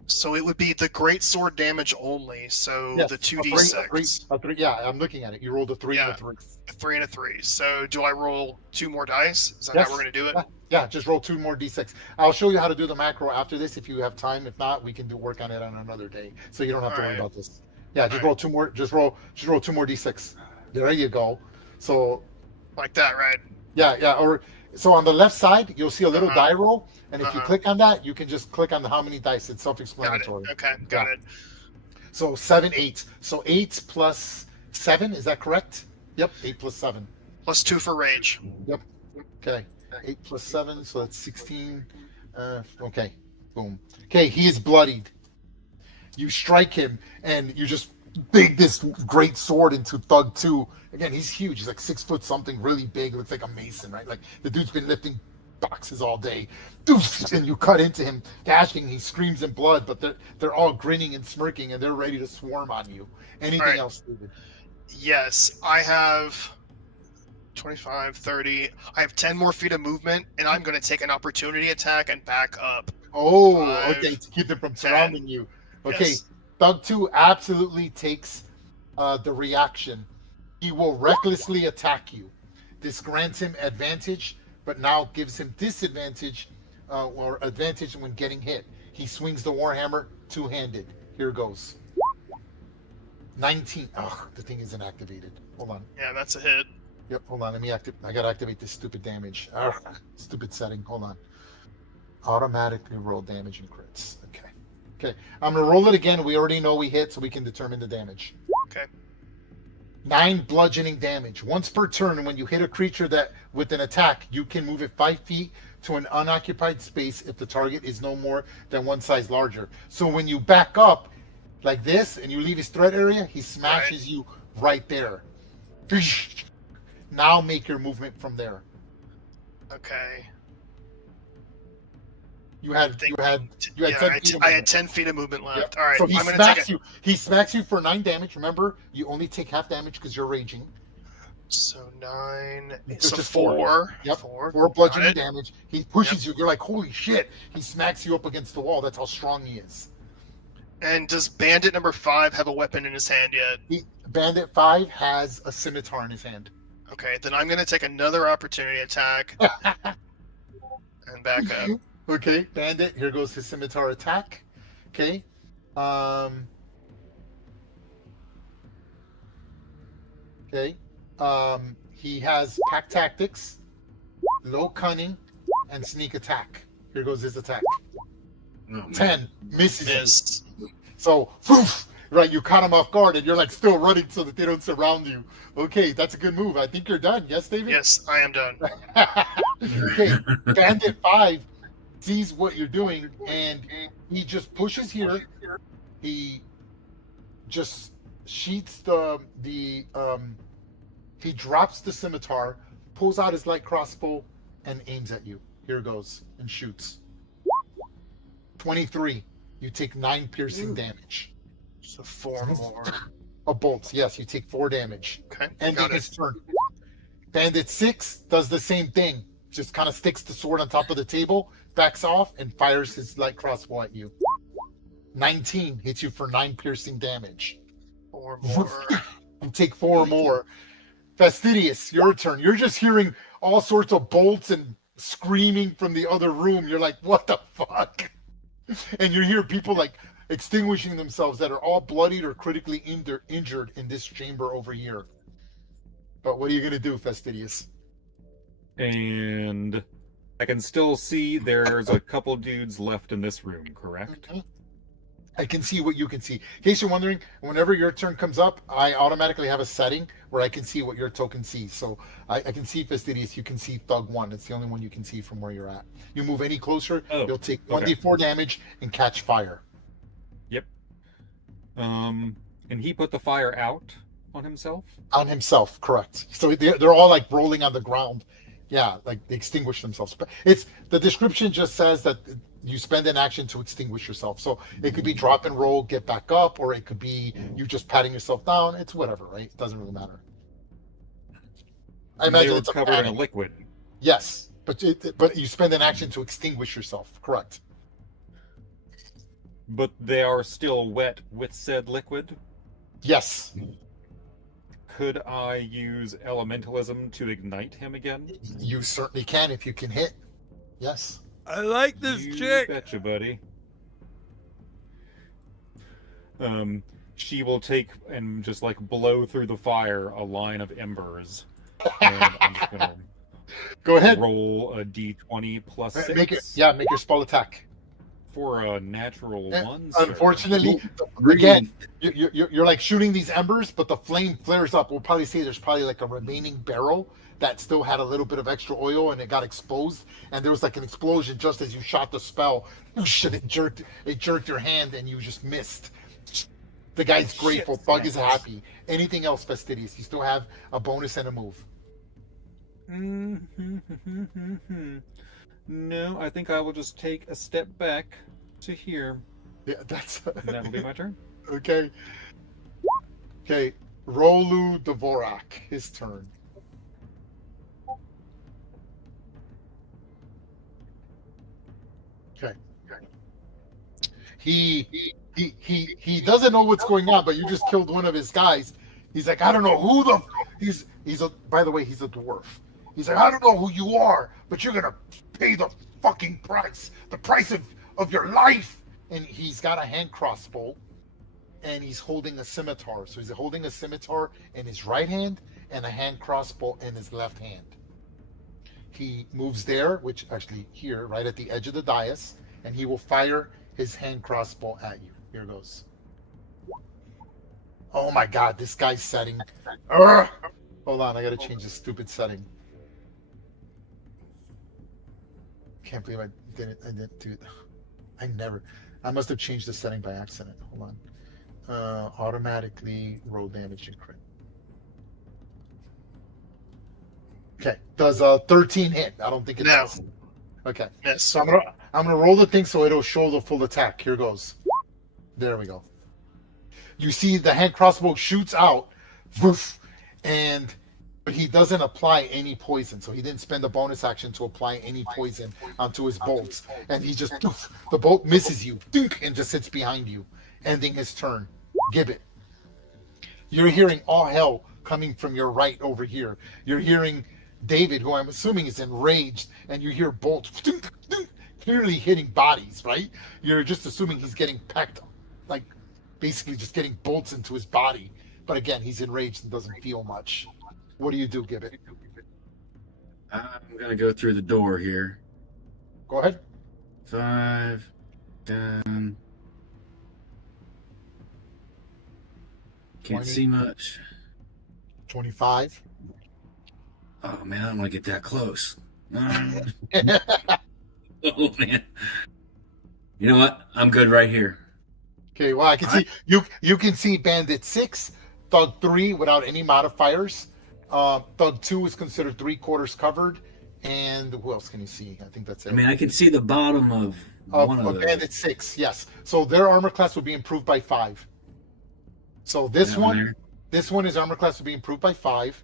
So it would be the great sword damage only. So yes, the 2d6. A 3. Yeah, I'm looking at it. You rolled a 3 and a 3. A 3 and a 3. So do I roll 2 more dice? Is that how we're going to do it? Yeah, just roll 2 more d6. I'll show you how to do the macro after this if you have time. If not, we can work on it on another day. So you don't have to worry about this. Yeah, just roll 2 more. Just roll 2 more d6. There you go. So like that, right? Yeah. Or so on the left side, you'll see a little die roll, and if you click on that, you can just click on how many dice. It's self-explanatory. Got it. So 7, 8. So 8 plus 7, is that correct? Yep, 8 plus 7. Plus 2 for rage. Yep. Okay. 8 plus 7, so that's 16. Okay. Boom. Okay, he is bloodied. You strike him, and you just dig this great sword into Thug 2. Again, he's huge. He's like 6 foot something, really big. Looks like a mason, right? Like the dude's been lifting boxes all day. And you cut into him, dashing. He screams in blood, but they're all grinning and smirking, and they're ready to swarm on you. Anything Right. else, David? Yes, I have 25, 30. I have 10 more feet of movement, and I'm going to take an opportunity attack and back up. Oh, 5, okay, to keep them from 10. surrounding you. Okay, Yes. Thug 2 absolutely takes the reaction. He will recklessly attack you. This grants him advantage, but now gives him disadvantage or advantage when getting hit. He swings the Warhammer two-handed. Here goes. 19. Ugh, the thing isn't activated. Hold on. Yeah, that's a hit. Yep, hold on. Let me I gotta activate this stupid damage. Ugh, stupid setting. Hold on. Automatically roll damage and crits. Okay. Okay. I'm gonna roll it again. We already know we hit, so we can determine the damage. Okay. 9 bludgeoning damage. Once per turn, when you hit a creature that with an attack, you can move it 5 feet to an unoccupied space if the target is no more than one size larger. So when you back up like this and you leave his threat area, he smashes you right there. Now make your movement from there. Okay. You had Yeah, 10 feet of I had movement. 10 feet of movement left. Yep. All right, So he I'm going to smacks take you. He smacks you for 9 damage. Remember, you only take half damage because you're raging. So 9. It's So just 4. Yep. 4. 4 Got bludgeoning it. damage. He pushes you. You're like, holy shit. He smacks you up against the wall. That's how strong he is. And does Bandit number 5 have a weapon in his hand yet? Bandit 5 has a scimitar in his hand. Okay, then I'm going to take another opportunity attack and back up. Okay, Bandit. Here goes his scimitar attack. Okay. Okay. He has pack tactics, low cunning, and sneak attack. Here goes his attack. Oh, man. 10 misses you. Missed. So, poof, right, you caught him off guard, and you're like still running so that they don't surround you. Okay, that's a good move. I think you're done. Yes, David? Yes, I am done. Okay, Bandit 5 sees what you're doing, and he just pushes here. He just sheets he drops the scimitar, pulls out his light crossbow, and aims at you. Here goes, and shoots. 23. You take 9 piercing damage. So 4 more. Of bolts, yes, you take 4 damage. Okay, Ending got his it. turn. Bandit 6 does the same thing. Just kind of sticks the sword on top of the table, backs off, and fires his light crossbow at you. 19 hits you for 9 piercing damage. 4 more. You take 4 more. Fastidious, your turn. You're just hearing all sorts of bolts and screaming from the other room. You're like, what the fuck? And you hear people like extinguishing themselves that are all bloodied or critically injured in this chamber over here. But what are you going to do, Fastidious? And I can still see there's a couple dudes left in this room, correct? I can see what you can see. In case you're wondering, whenever your turn comes up, I automatically have a setting where I can see what your token sees. So I can see Fastidious, you can see Thug 1. It's the only one you can see from where you're at. You move any closer, you'll take 1d4 damage and catch fire. Yep. And he put the fire out on himself? On himself, correct. So they're all like rolling on the ground. Yeah, like they extinguish themselves. But it's the description just says that you spend an action to extinguish yourself. So it could be drop and roll, get back up, or it could be you just patting yourself down. It's whatever, right? It doesn't really matter. I imagine they were it's covered in a patting. liquid. Yes, but you spend an action to extinguish yourself. Correct. But they are still wet with said liquid. Yes. Could I use elementalism to ignite him again? You certainly can if you can hit. Yes. I like this You chick. betcha, buddy. She will take and just like blow through the fire a line of embers. And I'm just gonna Go ahead. roll a d20 plus 6 Make your spell attack. for a natural And 1. sir. unfortunately, again, you're like shooting these embers, but the flame flares up. We'll probably say there's probably like a remaining barrel that still had a little bit of extra oil, and it got exposed, and there was like an explosion just as you shot the spell. Shit, it jerked your hand, and you just missed. The guy's grateful. Thug is happy. Anything else, Fastidious? You still have a bonus and a move. No, I think I will just take a step back to here. Yeah, that's. That'll be my turn. Okay. Okay, Rolu Dvorak, his turn. Okay. He doesn't know what's going on, but you just killed one of his guys. He's like, I don't know who the he's a by the way, he's a dwarf. He's like, I don't know who you are, but you're gonna pay the fucking price. The price of your life. And he's got a hand crossbow, and he's holding a scimitar. So he's holding a scimitar in his right hand and a hand crossbow in his left hand. He moves there, which actually here, right at the edge of the dais, and he will fire his hand crossbow at you. Here goes. Oh my god, this guy's setting. Ugh! Hold on, I gotta change this stupid setting. Can't believe I didn't do it. I must have changed the setting by accident. Hold on. Automatically roll damage and crit. Okay, does 13 hit? I don't think it does. Okay, Miss. so I'm gonna roll the thing so it'll show the full attack. Here goes. There we go. You see the hand crossbow shoots out, woof, but he doesn't apply any poison, so he didn't spend a bonus action to apply any poison onto his bolts, and he just the bolt misses you, and just sits behind you, ending his turn. Gibbet, you're hearing all hell coming from your right over here. You're hearing David, who I'm assuming is enraged, and you hear bolts clearly hitting bodies, right? You're just assuming he's getting pecked, like basically just getting bolts into his body, but again, he's enraged and doesn't feel much. What do you do, Gibbet? I'm gonna go through the door here. Go ahead. 5, 10. Can't 20. see much. 25. Oh man, I don't want to get that close. Oh man. You know what? I'm good right here. Okay, well I can see you can see Bandit 6, Thug 3 without any modifiers. Thug 2 is considered 3/4 covered, and who else can you see? I think that's it. I mean, I can see the bottom of one of those. Bandit 6, yes. So their armor class would be improved by 5. So this one is armor class would be improved by 5.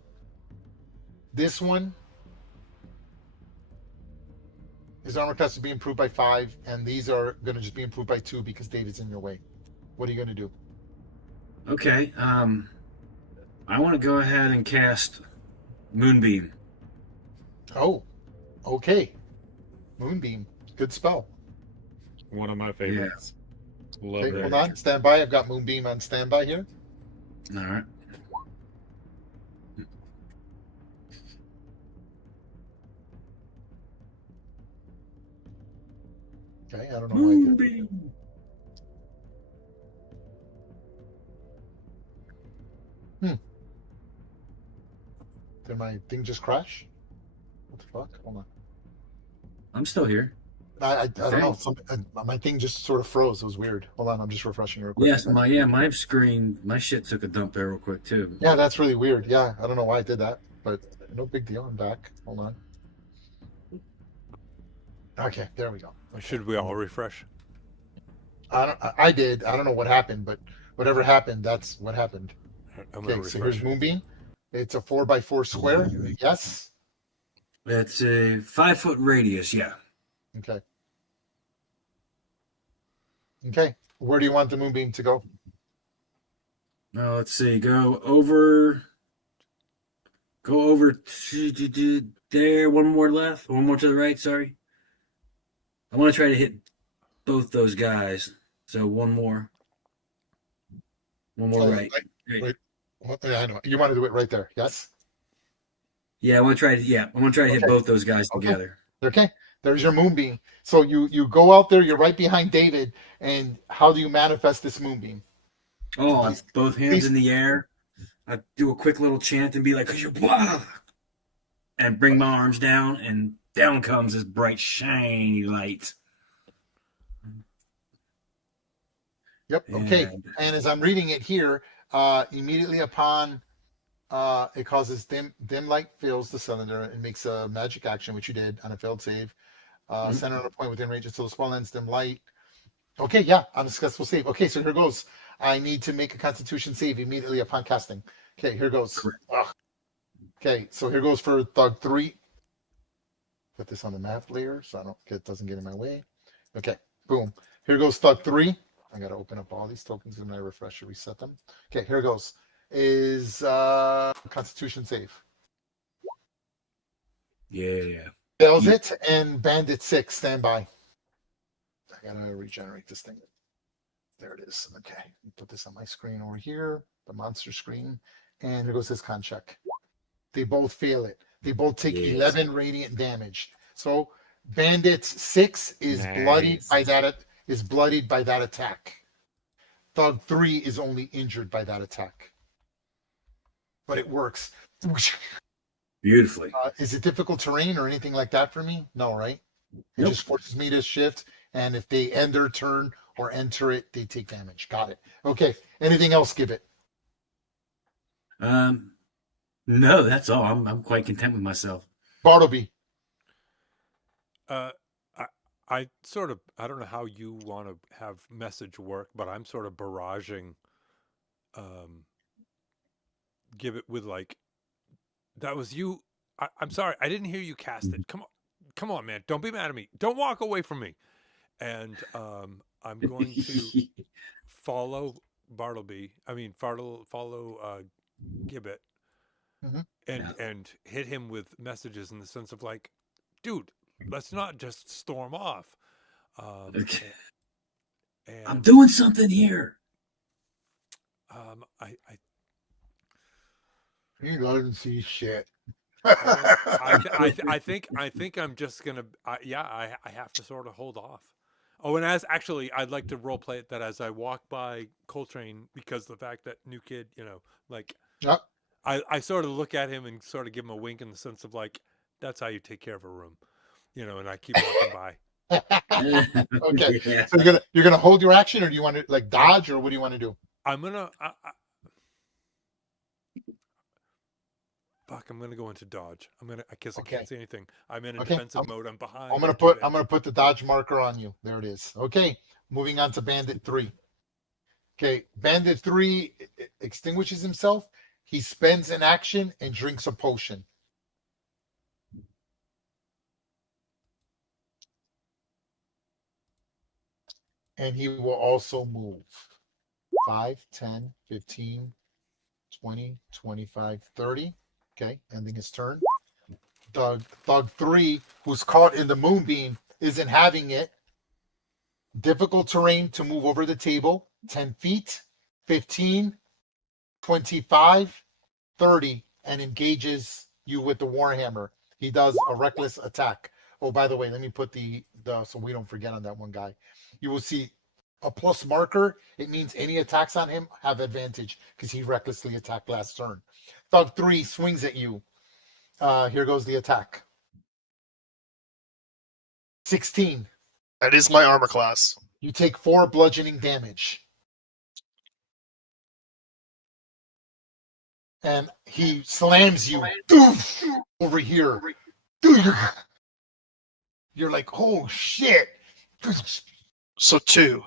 This one his armor class would be improved by 5, and these are going to just be improved by 2 because David's in your way. What are you going to do? Okay, I want to go ahead and cast Moonbeam. Oh, okay. Moonbeam. Good spell. One of my favorites. Love Okay, it. hold on. Stand by. I've got Moonbeam on standby here. All right. Okay, I don't know why I did. Moonbeam. Did my thing just crash? What the fuck? Hold on. I'm still here. I don't know. My thing just sort of froze. It was weird. Hold on, I'm just refreshing real quick. Yes, my screen, my shit took a dump there real quick too. Yeah, that's really weird. Yeah, I don't know why I did that, but no big deal. I'm back. Hold on. Okay, there we go. Should we all refresh? I did. I don't know what happened, but whatever happened, that's what happened. I'm gonna Okay, so refresh. here's Moonbeam. It's a 4x4 square. Yes. It's a 5-foot radius, yeah. Okay. Okay. Where do you want the Moonbeam to go? Now let's see. Go over to there. One more left. One more to the right. Sorry. I want to try to hit both those guys. So one more. One more right. Right. I know. You want to do it right there. Yes. Yeah, I want to try to. Yeah, I want to try to hit both those guys together. Okay. There's your Moonbeam. So you go out there. You're right behind David. And how do you manifest this Moonbeam? Oh, both hands in the air. I do a quick little chant and be like, "Blah!" and bring my arms down, and down comes this bright, shiny light. Yep. Okay. And And as I'm reading it here, immediately upon it causes dim light fills the cylinder and makes a magic action, which you did on a failed save. Center on a point within range until the spell ends. Dim light. Okay, yeah, on a successful save. Okay, so here goes. I need to make a Constitution save immediately upon casting. Okay, here goes. Correct. Ugh. Okay, so here goes for Thug 3. Put this on the map layer so it doesn't get in my way. Okay, boom. Here goes Thug 3. I gotta open up all these tokens and I refresh or reset them. Okay, here goes. Is Constitution save. yeah. Fails it, and Bandit 6, stand by. I gotta regenerate this thing. There it is. Okay, put this on my screen over here, the monster screen, and here goes his con check. They both fail it. They both take 11 radiant damage. So Bandit 6 is bloodied by that attack. Thug 3 is only injured by that attack. But it works. Beautifully. Is it difficult terrain or anything like that for me? No, right? It just forces me to shift, and if they end their turn or enter it, they take damage. Got it. Okay. Anything else, give it? No, that's all. I'm quite content with myself. Bartleby. I sort of, I don't know how you want to have message work, but I'm sort of barraging give it with like, that was you. I'm sorry, I didn't hear you cast it. Come on, man. Don't be mad at me. Don't walk away from me. And I'm going to follow Bartleby. I mean, follow Gibbet, and hit him with messages in the sense of like, dude, let's not just storm off. And I'm doing something here. He doesn't see shit. I think I'm just gonna. I have to sort of hold off. Oh, and I'd like to role play it that as I walk by Coltrane, because the fact that new kid, like, Yep. I sort of look at him and sort of give him a wink in the sense of like, that's how you take care of a room, and I keep walking by. Okay. Yeah. So you're gonna hold your action, or do you want to like dodge, or what do you want to do? I'm gonna. Fuck! I'm gonna go into dodge. I guess I can't say anything. I'm in a defensive mode. I'm behind. I'm gonna put the dodge marker on you. There it is. Okay. Moving on to Bandit 3. Okay. Bandit 3 extinguishes himself. He spends an action and drinks a potion. And he will also move 5, 10, 15, 20, 25, 30. Okay, ending his turn. Thug 3, who's caught in the moonbeam, isn't having it. Difficult terrain to move over the table. 10 feet, 15, 25, 30, and engages you with the Warhammer. He does a reckless attack. Oh, by the way, let me put the so we don't forget on that one guy. You will see a plus marker. It means any attacks on him have advantage because he recklessly attacked last turn. Thug 3 swings at you. Here goes the attack. 16. That is my armor class. You take 4 bludgeoning damage. And he slams you over here. You're like, oh shit. So 2.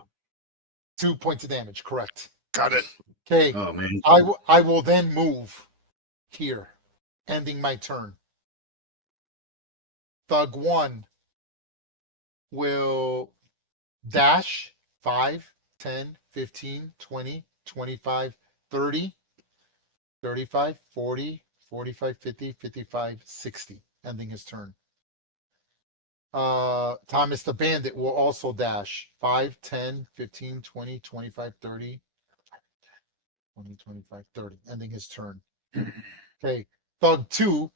2 points of damage, correct. Got it. Okay. Oh man. I will then move here, ending my turn. Thug 1 will dash 5, 10, 15, 20, 25, 30, 35, 40, 45, 50, 55, 60, ending his turn. Thomas the Bandit will also dash 5, 10, 15, 20, 25, 30, 20, 25, 30, ending his turn. Okay. Thug 2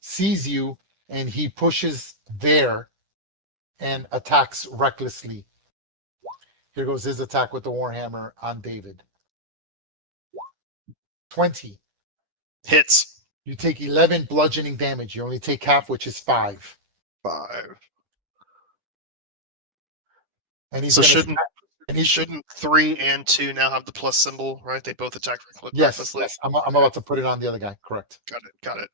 sees you and he pushes there and attacks recklessly. Here goes his attack with the Warhammer on David. 20. Hits. You take 11 bludgeoning damage. You only take half, which is 5. 5. And he's So gonna shouldn't 3 and 2 now have the plus symbol, right? They both attack yes, recklessly. yes. I'm about to put it on the other guy. Correct. Got it.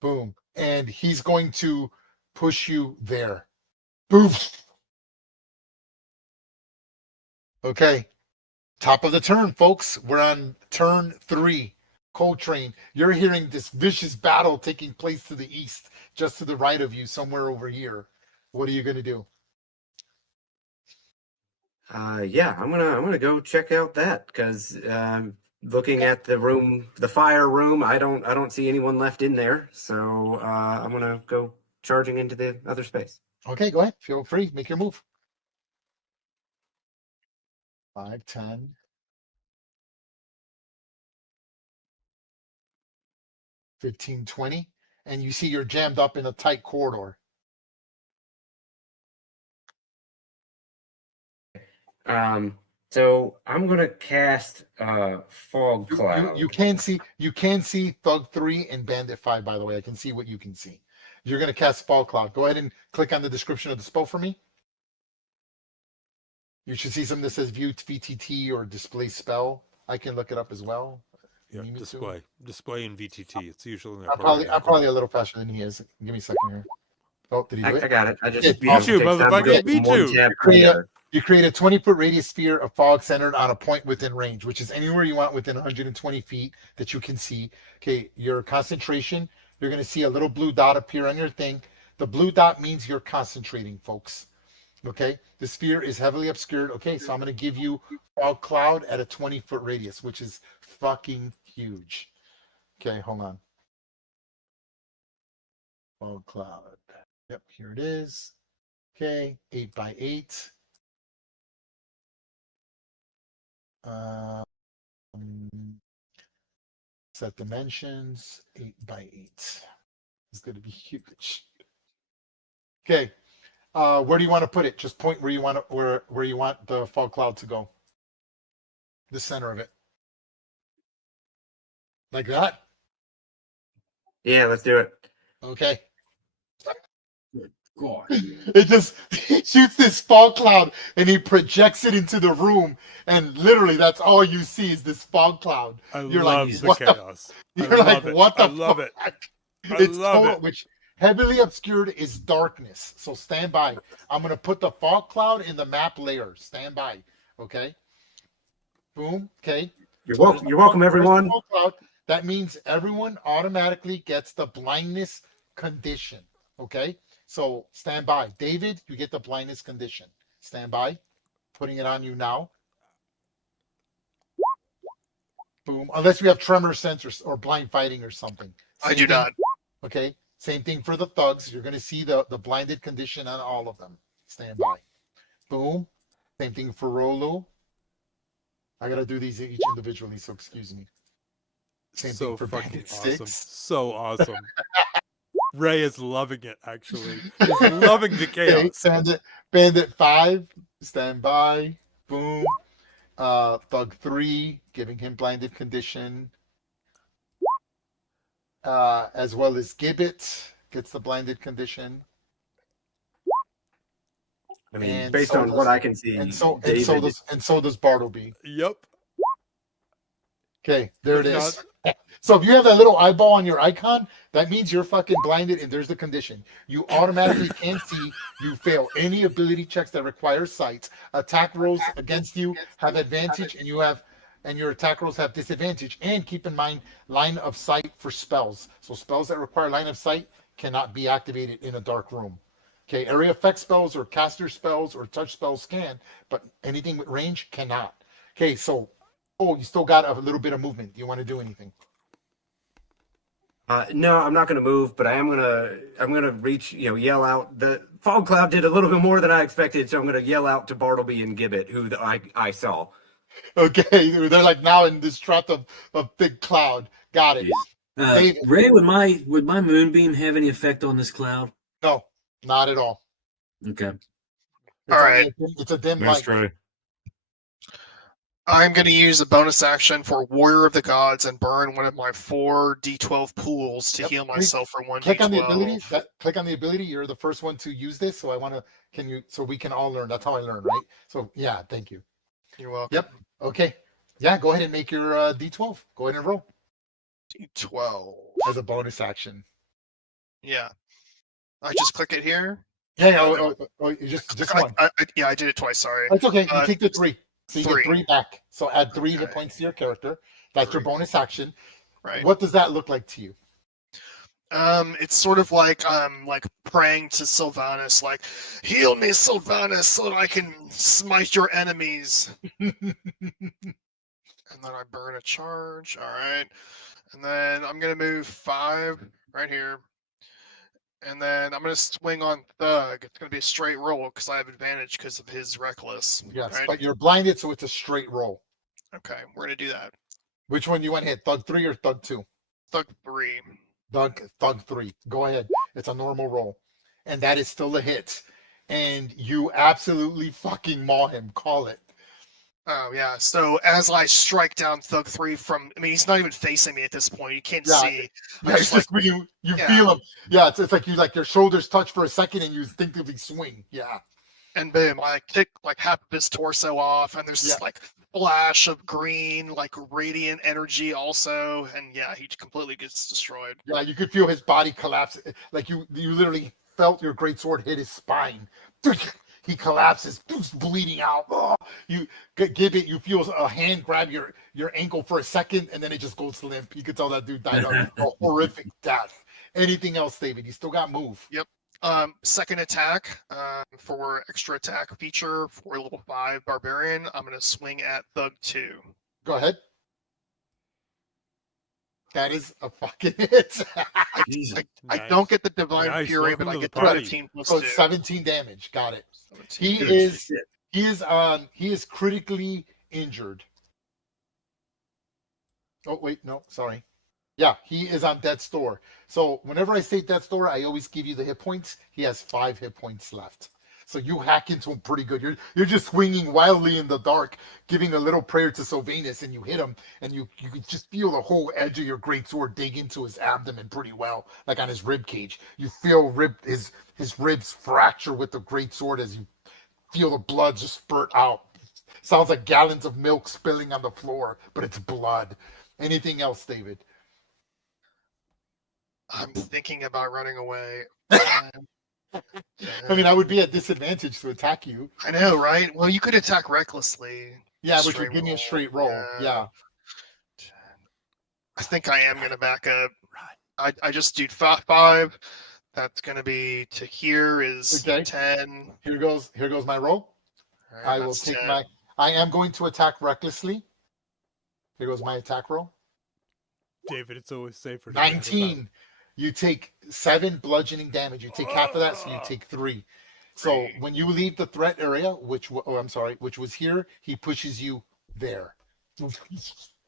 Boom. And he's going to push you there. Boof. Okay. Top of the turn, folks. We're on turn 3. Coltrane, you're hearing this vicious battle taking place to the east, just to the right of you, somewhere over here. What are you gonna do? Yeah, I'm gonna go check out that because looking at the room, the fire room, I don't see anyone left in there. So I'm gonna go charging into the other space. Okay, go ahead. Feel free. Make your move. 5, 10. 15, 20. And you see you're jammed up in a tight corridor. So I'm gonna cast fog cloud. You can see Thug 3 and Bandit 5, by the way. I can see what you can see. You're gonna cast Fog Cloud. Go ahead and click on the description of the spell for me. You should see something that says view VTT or display spell. I can look it up as well. Yeah, Need me to? display in VTT. It's usually I'm probably a little faster than he is. Give me a second here. Oh, did he do it? I got it. I just Yeah, me too, motherfucker. Me too. You create a 20-foot radius sphere of fog centered on a point within range, which is anywhere you want within 120 feet that you can see. Okay, your concentration, you're going to see a little blue dot appear on your thing. The blue dot means you're concentrating, folks. Okay, the sphere is heavily obscured. Okay, so I'm going to give you fog cloud at a 20-foot radius, which is fucking huge. Okay, hold on. Fog cloud. Yep, here it is. Okay, 8 by 8. Set dimensions, 8 by 8. It's going to be huge. Okay, where do you want to put it? Just point where you want where you want the fog cloud to go. The center of it, like that. Yeah, let's do it. Okay. God. It just he shoots this fog cloud and he projects it into the room, and literally that's all you see is this fog cloud. You're love like, the what chaos. You're like, what the I love fuck? it. It's love total, it. which heavily obscured is darkness. So stand by. I'm gonna put the fog cloud in the map layer. Stand by. Okay. Boom. Okay. You're welcome, everyone. Fog cloud. That means everyone automatically gets the blindness condition. Okay. So stand by. David, you get the blindness condition. Stand by. Putting it on you now. Boom. Unless you have tremor sensors or blind fighting or something. I do not. Okay. Same thing for the thugs. You're going to see the blinded condition on all of them. Stand by. Boom. Same thing for Rolo. I got to do these each individually, so excuse me. Same So thing for fucking Bandit awesome. 6. So awesome. Ray is loving it, actually. He's loving the chaos. Okay, Bandit 5, stand by. Boom. Thug 3, giving him blinded condition. As well as Gibbet gets the blinded condition. I mean, And based so on does- what I can see, And so David, does Bartleby. Yep. Okay, there it is. So if you have that little eyeball on your icon, that means you're fucking blinded, and there's the condition. You automatically can't see. You fail any ability checks that require sight. Attack rolls against you have advantage, and your attack rolls have disadvantage. And keep in mind, line of sight for spells. So spells that require line of sight cannot be activated in a dark room. Okay, area effect spells or caster spells or touch spells can, but anything with range cannot. Okay, so you still got a little bit of movement. Do you want to do anything? no, I'm not going to move, but I'm gonna reach, yell out. The fog cloud did a little bit more than I expected, so I'm going to yell out to Bartleby and Gibbet, who I saw. Okay, they're like now in this trap of big cloud. Got it. David. Ray, would my moonbeam have any effect on this cloud? No, not at all. Okay. It's All right. It's a dim Nice light. try. I'm going to use a bonus action for Warrior of the Gods and burn one of my 4 D12 pools to Yep. heal Please myself for 1 click on the D12. ability. Click on the ability. You're the first one to use this, so I want to. Can you? So we can all learn. That's how I learn, right? So yeah, thank you. You're welcome. Yep. Okay. Yeah, go ahead and make your D12. Go ahead and roll D12. as a bonus action. Yeah. I just click it here. Yeah, just one. Yeah, I did it twice. Sorry. That's okay. You take the 3. So you 3. get 3 back. So add 3 hit Okay. points to your character. That's your 3. bonus action. Right. What does that look like to you? It's sort of like praying to Sylvanas, like, heal me, Sylvanas, so that I can smite your enemies. And then I burn a charge. All right. And then I'm gonna move 5 right here. And then I'm gonna swing on Thug. It's gonna be a straight roll because I have advantage because of his reckless. Yes, Right? but you're blinded, so it's a straight roll. Okay, we're gonna do that. Which one you want to hit? Thug 3 or Thug 2? Thug 3. Thug 3. Go ahead. It's a normal roll. And that is still a hit. And you absolutely fucking maul him. Call it. Oh yeah. So as I strike down Thug 3 he's not even facing me at this point. You can't see. Yeah, it's just when you yeah. feel him. Yeah, it's like your shoulders touch for a second and you instinctively swing. Yeah. And boom, I kick like half of his torso off, and there's this like flash of green, like radiant energy also, and yeah, he completely gets destroyed. Yeah, you could feel his body collapse. Like you literally felt your greatsword hit his spine. He collapses, bleeding out. Oh, you you feel a hand grab your ankle for a second, and then it just goes limp. You could tell that dude died a horrific death. Anything else, David? You still got move. Yep. Second attack for extra attack feature for level 5 barbarian. I'm gonna swing at Thug 2. Go ahead. That is a fucking hit. I don't get the divine Nice. fury, Welcome but I to get the party. 13 plus So 2. 17 damage. Got it. 17. He is critically injured. Oh wait, no, sorry. Yeah, he is on death's door. So whenever I say death's door, I always give you the hit points. He has 5 hit points left. So you hack into him pretty good. You're just swinging wildly in the dark, giving a little prayer to Sylvanus, and you hit him, and you can just feel the whole edge of your great sword dig into his abdomen pretty well, like on his rib cage. You feel his ribs fracture with the great sword as you feel the blood just spurt out. Sounds like gallons of milk spilling on the floor, but it's blood. Anything else, David? I'm thinking about running away. I mean, I would be at disadvantage to attack you. I know, right? Well, you could attack recklessly. Yeah, which Straight would give me a roll. straight roll. Yeah. I think I am gonna back up. I just do 5. That's gonna be to here is Okay. 10. Here goes my roll. All right, I will that's take 10. I am going to attack recklessly. Here goes my attack roll. David, it's always safer. to have a 19. You take 7 bludgeoning damage. You take half of that, so you take 3. So when you leave the threat area, which was here, he pushes you there.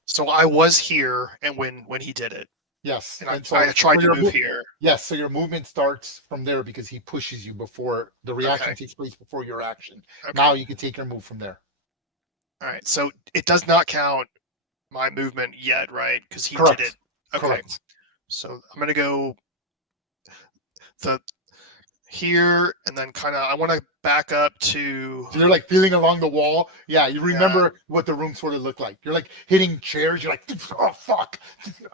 So I was here, and when he did it, Yes. and so I tried for to your move here. Yes, so your movement starts from there because he pushes you before the reaction Okay. takes place before your action. Okay. Now you can take your move from there. All right. So it does not count my movement yet, right? Because he Correct. did it. Okay. Correct. So I'm gonna go here, and then kind of I want to back up to. So you're like feeling along the wall. Yeah, you remember what the room sort of looked like. You're like hitting chairs. You're like, oh fuck,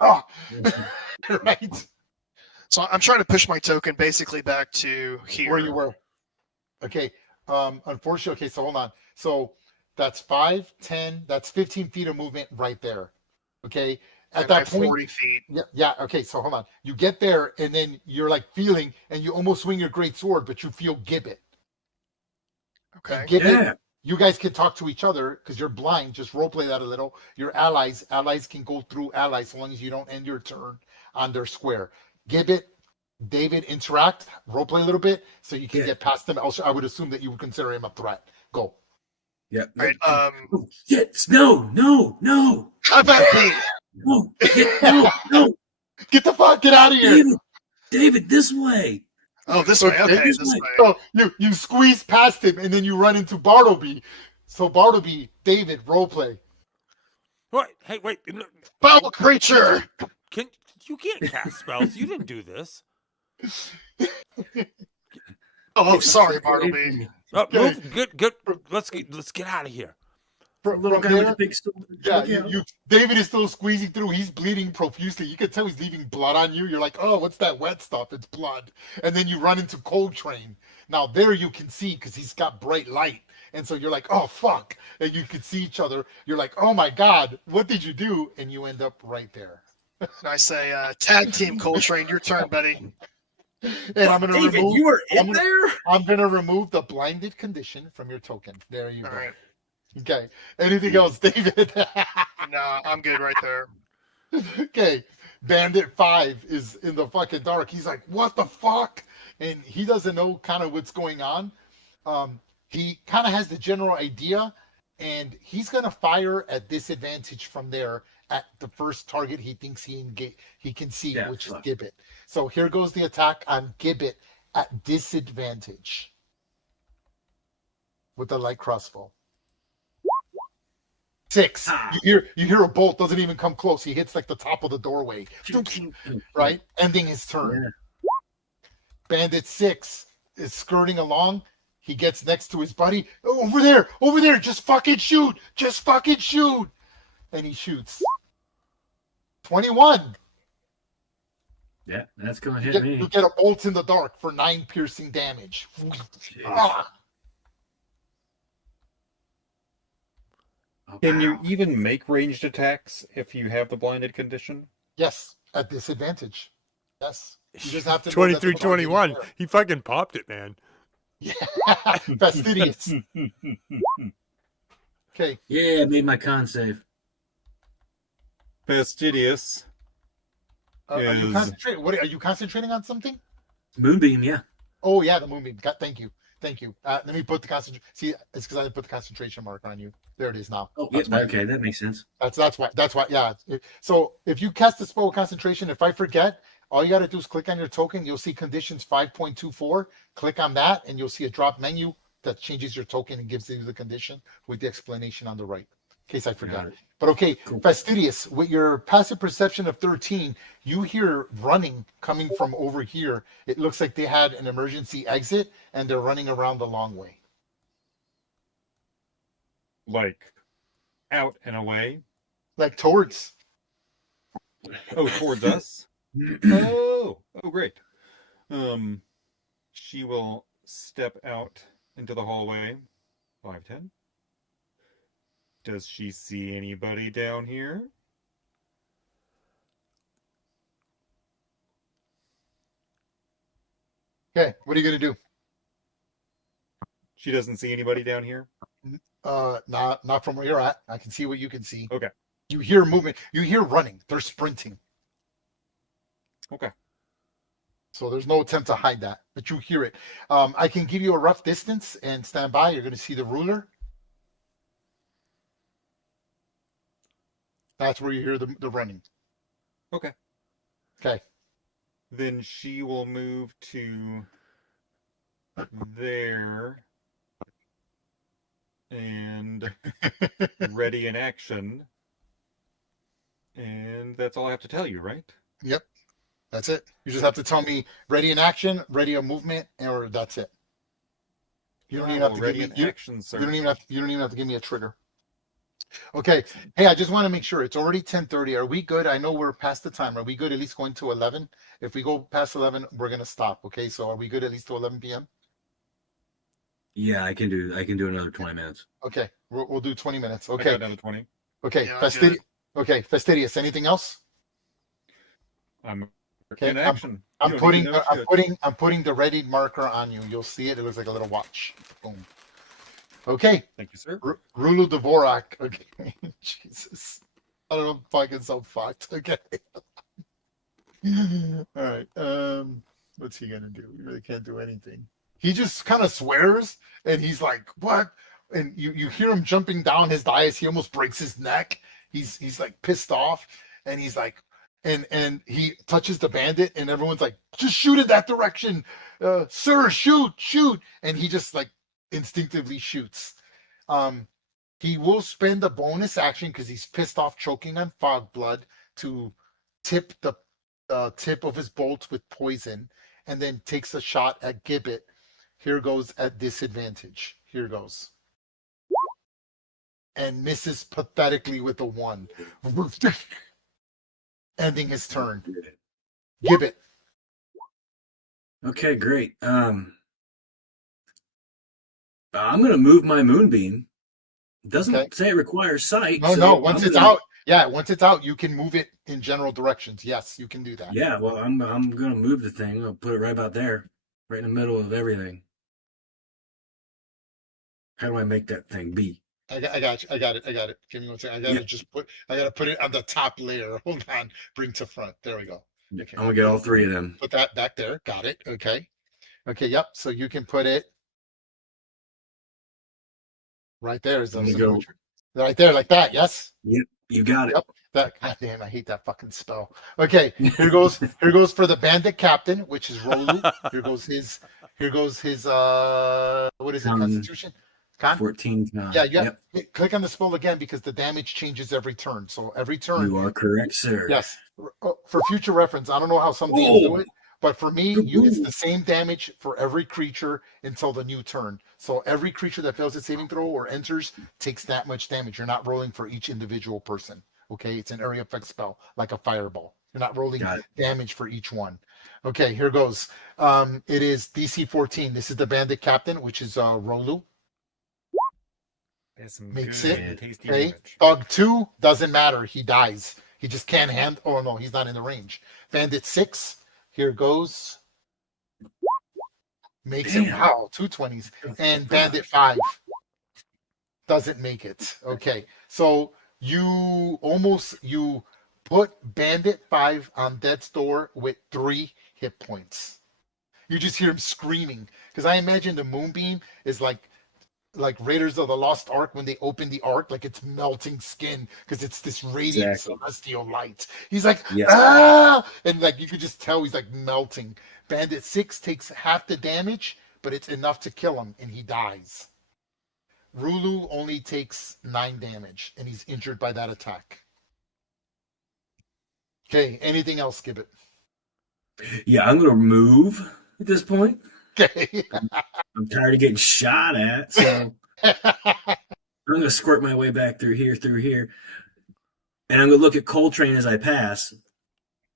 oh. Right? So I'm trying to push my token basically back to here. Where you were. Okay. Unfortunately, okay. So hold on. So that's 5, 10. That's 15 feet of movement right there. Okay. At And I that have point, 40 feet. yeah. Okay. So hold on. You get there, and then you're like feeling, and you almost swing your great sword, but you feel Gibbet. Okay. And Gibbet, Yeah. you guys can talk to each other because you're blind. Just role play that a little. Your allies can go through allies so long as you don't end your turn on their square. Gibbet, David, interact, role play a little bit so you can Yeah. get past them. Also, I would assume that you would consider him a threat. Go. Yeah. All right. Oh, yes. No. How about me? No. No. Get out of here. David, this way. Oh, this way. Okay, this this way. way. So you squeeze past him and then you run into Bartleby. So Bartleby, David, role play. What? Hey, wait. Foul creature! You can't cast spells. You didn't do this. Oh, sorry, Bartleby. Move. Good. Let's get out of here. From Little guy with there, a big sword. yeah, Look out. David is still squeezing through. He's bleeding profusely. You can tell he's leaving blood on you. You're like, oh, what's that wet stuff? It's blood. And then you run into Coltrane. Now there you can see because he's got bright light. And so you're like, oh, fuck. And you can see each other. You're like, oh, my God, what did you do? And you end up right there. And I say, tag team Coltrane, your turn, buddy. And I'm going to David, remove. you were I'm in gonna- there? I'm going to remove the blinded condition from your token. There you All go. right. Okay. Anything else, David? Nah, I'm good right there. Okay. Bandit 5 is in the fucking dark. He's like, what the fuck? And he doesn't know kind of what's going on. He kind of has the general idea, and he's going to fire at disadvantage from there at the first target he thinks he can see, Yeah, which is fuck. Gibbet. So here goes the attack on Gibbet at disadvantage with the light crossbow. 6. Ah. You hear a bolt, doesn't even come close. He hits like the top of the doorway, right? Ending his turn. Yeah. Bandit 6 is skirting along. He gets next to his buddy. Over there, just fucking shoot. And he shoots. 21. Yeah, that's gonna You hit get, me. you get a bolt in the dark for 9 piercing damage. Ah. Oh, Can you wow. even make ranged attacks if you have the blinded condition? Yes, at disadvantage. Yes. You just have to know that the 23, target is 21. there. He fucking popped it, man. Yeah. Fastidious. Okay. Yeah, I made my con save. Fastidious. Are you Is- concentrating? What are you concentrating on something? Moonbeam, yeah. Oh yeah, the moonbeam. Thank you. Let me put the concentration. See, it's because I didn't put the concentration mark on you. There it is now. Oh, yeah, That's why. okay, that makes sense. That's why. Yeah. So if you cast the spell with concentration, if I forget, all you got to do is click on your token. You'll see conditions 5.24. Click on that, and you'll see a drop menu that changes your token and gives you the condition with the explanation on the right. In case I forgot. Got it. But okay, Cool. Fastidious, with your passive perception of 13, you hear running coming from over here. It looks like they had an emergency exit and they're running around the long way. Like out and away. Like towards. Oh, towards us. Oh, great. She will step out into the hallway. 5'10". Does she see anybody down here? Okay, what are you gonna do? She doesn't see anybody down here? Not from where you're at. I can see what you can see. Okay. You hear movement. You hear running. They're sprinting. Okay. So there's no attempt to hide that, but you hear it. I can give you a rough distance and stand by. You're going to see the ruler. That's where you hear the running. Okay. Okay. Then she will move to there and ready in action. And that's all I have to tell you, right? Yep. That's it. You just have to tell me ready in action, ready a movement, or that's it. You don't even have to ready give me in action, sir. you don't even have to give me a trigger. Okay. Hey, I just want to make sure it's already 10:30. Are we good? I know we're past the time. Are we good at least going to 11? If we go past 11, we're going to stop. Okay. So are we good at least to 11 p.m.? Yeah, I can do another 20 minutes. Okay. We'll do 20 minutes. I got Okay. another 20. Okay. Yeah, I'm good. Okay. Fastidious. Anything else? I'm Okay, in action. I'm You don't putting even know shit. I'm putting the ready marker on you. You'll see it. It looks like a little watch. Boom. Okay. Thank you, sir. Rulu Dvorak. Okay. Jesus. I don't know. I'm fucking so fucked. Okay. All right. What's he gonna do? He really can't do anything. He just kind of swears, and he's like, "What?" And you hear him jumping down his dais. He almost breaks his neck. He's like pissed off, and he's like, and he touches the bandit, and everyone's like, "Just shoot in that direction, sir! Shoot!" And he just like instinctively shoots. He will spend a bonus action because he's pissed off choking on fog blood to tip the tip of his bolt with poison, and then takes a shot at Gibbet. Here goes at disadvantage. Here goes. And misses pathetically with a 1. Ending his turn. Gibbet. Okay, great. I'm gonna move my moonbeam. It doesn't say it requires sight. No. Once it's out, you can move it in general directions. Yes, you can do that. Yeah, well, I'm gonna move the thing. I'll put it right about there, right in the middle of everything. How do I make that thing be? I got it. Give me 1 second. I gotta put it on the top layer. Hold on. Bring to front. There we go. Okay. I'm gonna get all 3 of them. Put that back there. Got it. Okay. Yep. So you can put it right there. Right there, like that. Yes. Yep. You got it. Yep. That, God damn, I hate that fucking spell. Okay, here goes for the bandit captain, which is Rolu. Here goes his what is it? Constitution? Con? 14 con. Yeah, click on the spell again because the damage changes every turn. So every turn. You are correct, sir. Yes. For future reference, I don't know how some things do it, but for me, it's the same damage for every creature until the new turn. So every creature that fails its saving throw or enters takes that much damage. You're not rolling for each individual person. Okay, it's an area effect spell, like a fireball. You're not rolling damage for each one. Okay, here goes. It is DC 14. This is the bandit captain, which is Rolu. That's some Makes good it. tasty Okay, damage. Thug 2 doesn't matter. He dies. He just can't handle. Oh no, he's not in the range. Bandit 6. Here goes. Makes it. Wow, 2 20s. And Bandit 5 doesn't make it. Okay, so you put Bandit 5 on death's door with 3 hit points. You just hear him screaming because I imagine the moonbeam is like Raiders of the Lost Ark when they open the Ark, like it's melting skin because it's this radiant celestial light. He's like, ah! And like you could just tell he's like melting. Bandit 6 takes half the damage, but it's enough to kill him and he dies. Rulu only takes 9 damage and he's injured by that attack. Okay, anything else, Gibbet? Yeah, I'm gonna move at this point. Okay. I'm tired of getting shot at, so I'm gonna squirt my way back through here, and I'm gonna look at Coltrane as I pass.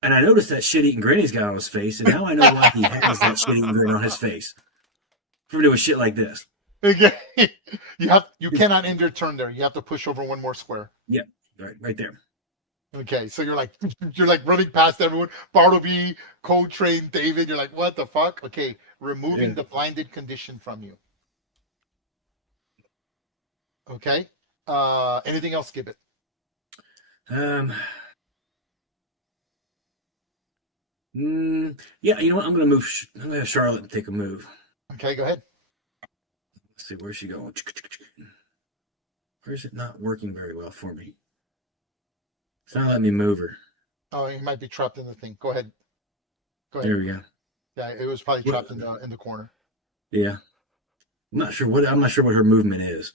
And I noticed that shit-eating grin he's got on his face, and now I know why he has that shit-eating grin on his face. For doing shit like this. Okay. You cannot end your turn there. You have to push over 1 more square. Yep, right there. Okay, so you're like running past everyone. Bartleby, Coltrane, David. You're like, what the fuck? Okay, removing the blinded condition from you. Okay. Anything else, Gibbet? Yeah, you know what? I'm gonna move. I'm gonna have Charlotte take a move. Okay, go ahead. Let's see, where's she going? Where is it not working very well for me? It's not letting me move her. Oh, you might be trapped in the thing. Go ahead. There we go. Yeah, it was probably trapped in the corner. Yeah. I'm not sure what her movement is.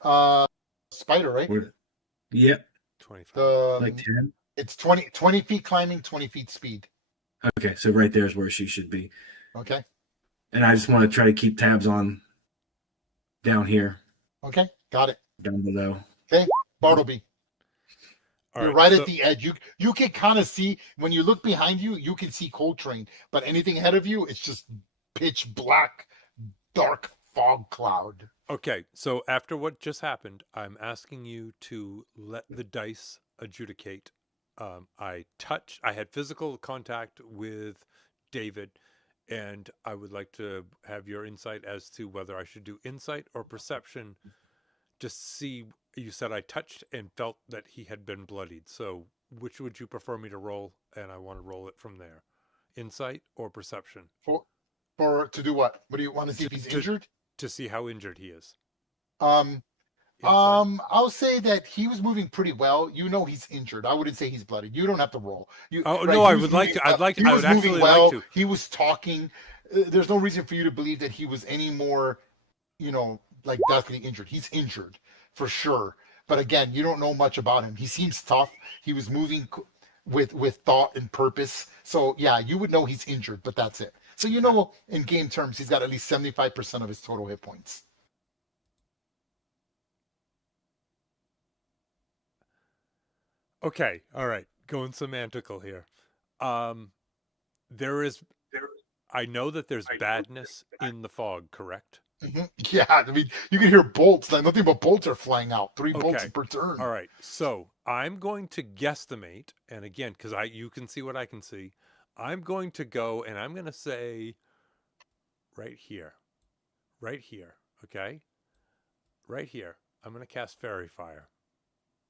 Spider, right? Yep. 25. Like 10? It's 20 feet climbing, 20 feet speed. Okay, so right there is where she should be. Okay. And I just want to try to keep tabs on down here. Okay, got it. Down below. Okay, Bartleby. You're right at the edge. You can kind of see when you look behind you. You can see Coltrane, but anything ahead of you, it's just pitch black, dark fog cloud. Okay, so after what just happened, I'm asking you to let the dice adjudicate. I had physical contact with David, and I would like to have your insight as to whether I should do insight or perception. Just see. You said I touched and felt that he had been bloodied. So which would you prefer me to roll? And I want to roll it from there. Insight or perception? For to do what? What do you want to see if he's injured? To see how injured he is. Insight. I'll say that he was moving pretty well. You know he's injured. I wouldn't say he's bloodied. You don't have to roll. I would like to. I would actually like to. He was talking. There's no reason for you to believe that he was any more, like deathly injured. He's injured. for sure. But again, you don't know much about him. He seems tough. He was moving with thought and purpose. So yeah, you would know he's injured, but that's it. So you know, in game terms, he's got at least 75% of his total hit points. Okay, all right. Going semantical here. There is. I know that there's badness in the fog, correct? Yeah, I mean, you can hear bolts. Nothing but bolts are flying out. 3 bolts Okay. per turn. All right. So I'm going to guesstimate, and again, because you can see what I can see, I'm going to go and I'm going to say right here. Right here. Okay? Right here. I'm going to cast Fairy Fire.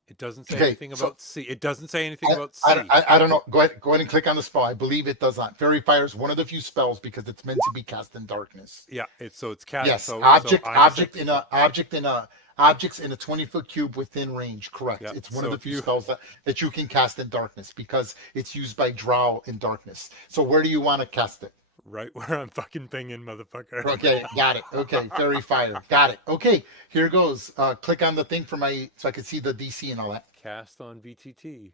It doesn't say anything about C. It doesn't say anything about C. I don't know. Go ahead and click on the spell. I believe it does not. Fairy Fire is one of the few spells because it's meant to be cast in darkness. Yeah, it's cast. Yes, so objects in a 20-foot cube within range. Correct. Yeah, It's one so of the if few you- spells that you can cast in darkness because it's used by drow in darkness. So where do you want to cast it? Right where I'm fucking pinging, motherfucker. Okay, got it. Okay, Fairy Fire. Got it. Okay, here goes. Click on the thing for so I can see the DC and all that. Cast on VTT.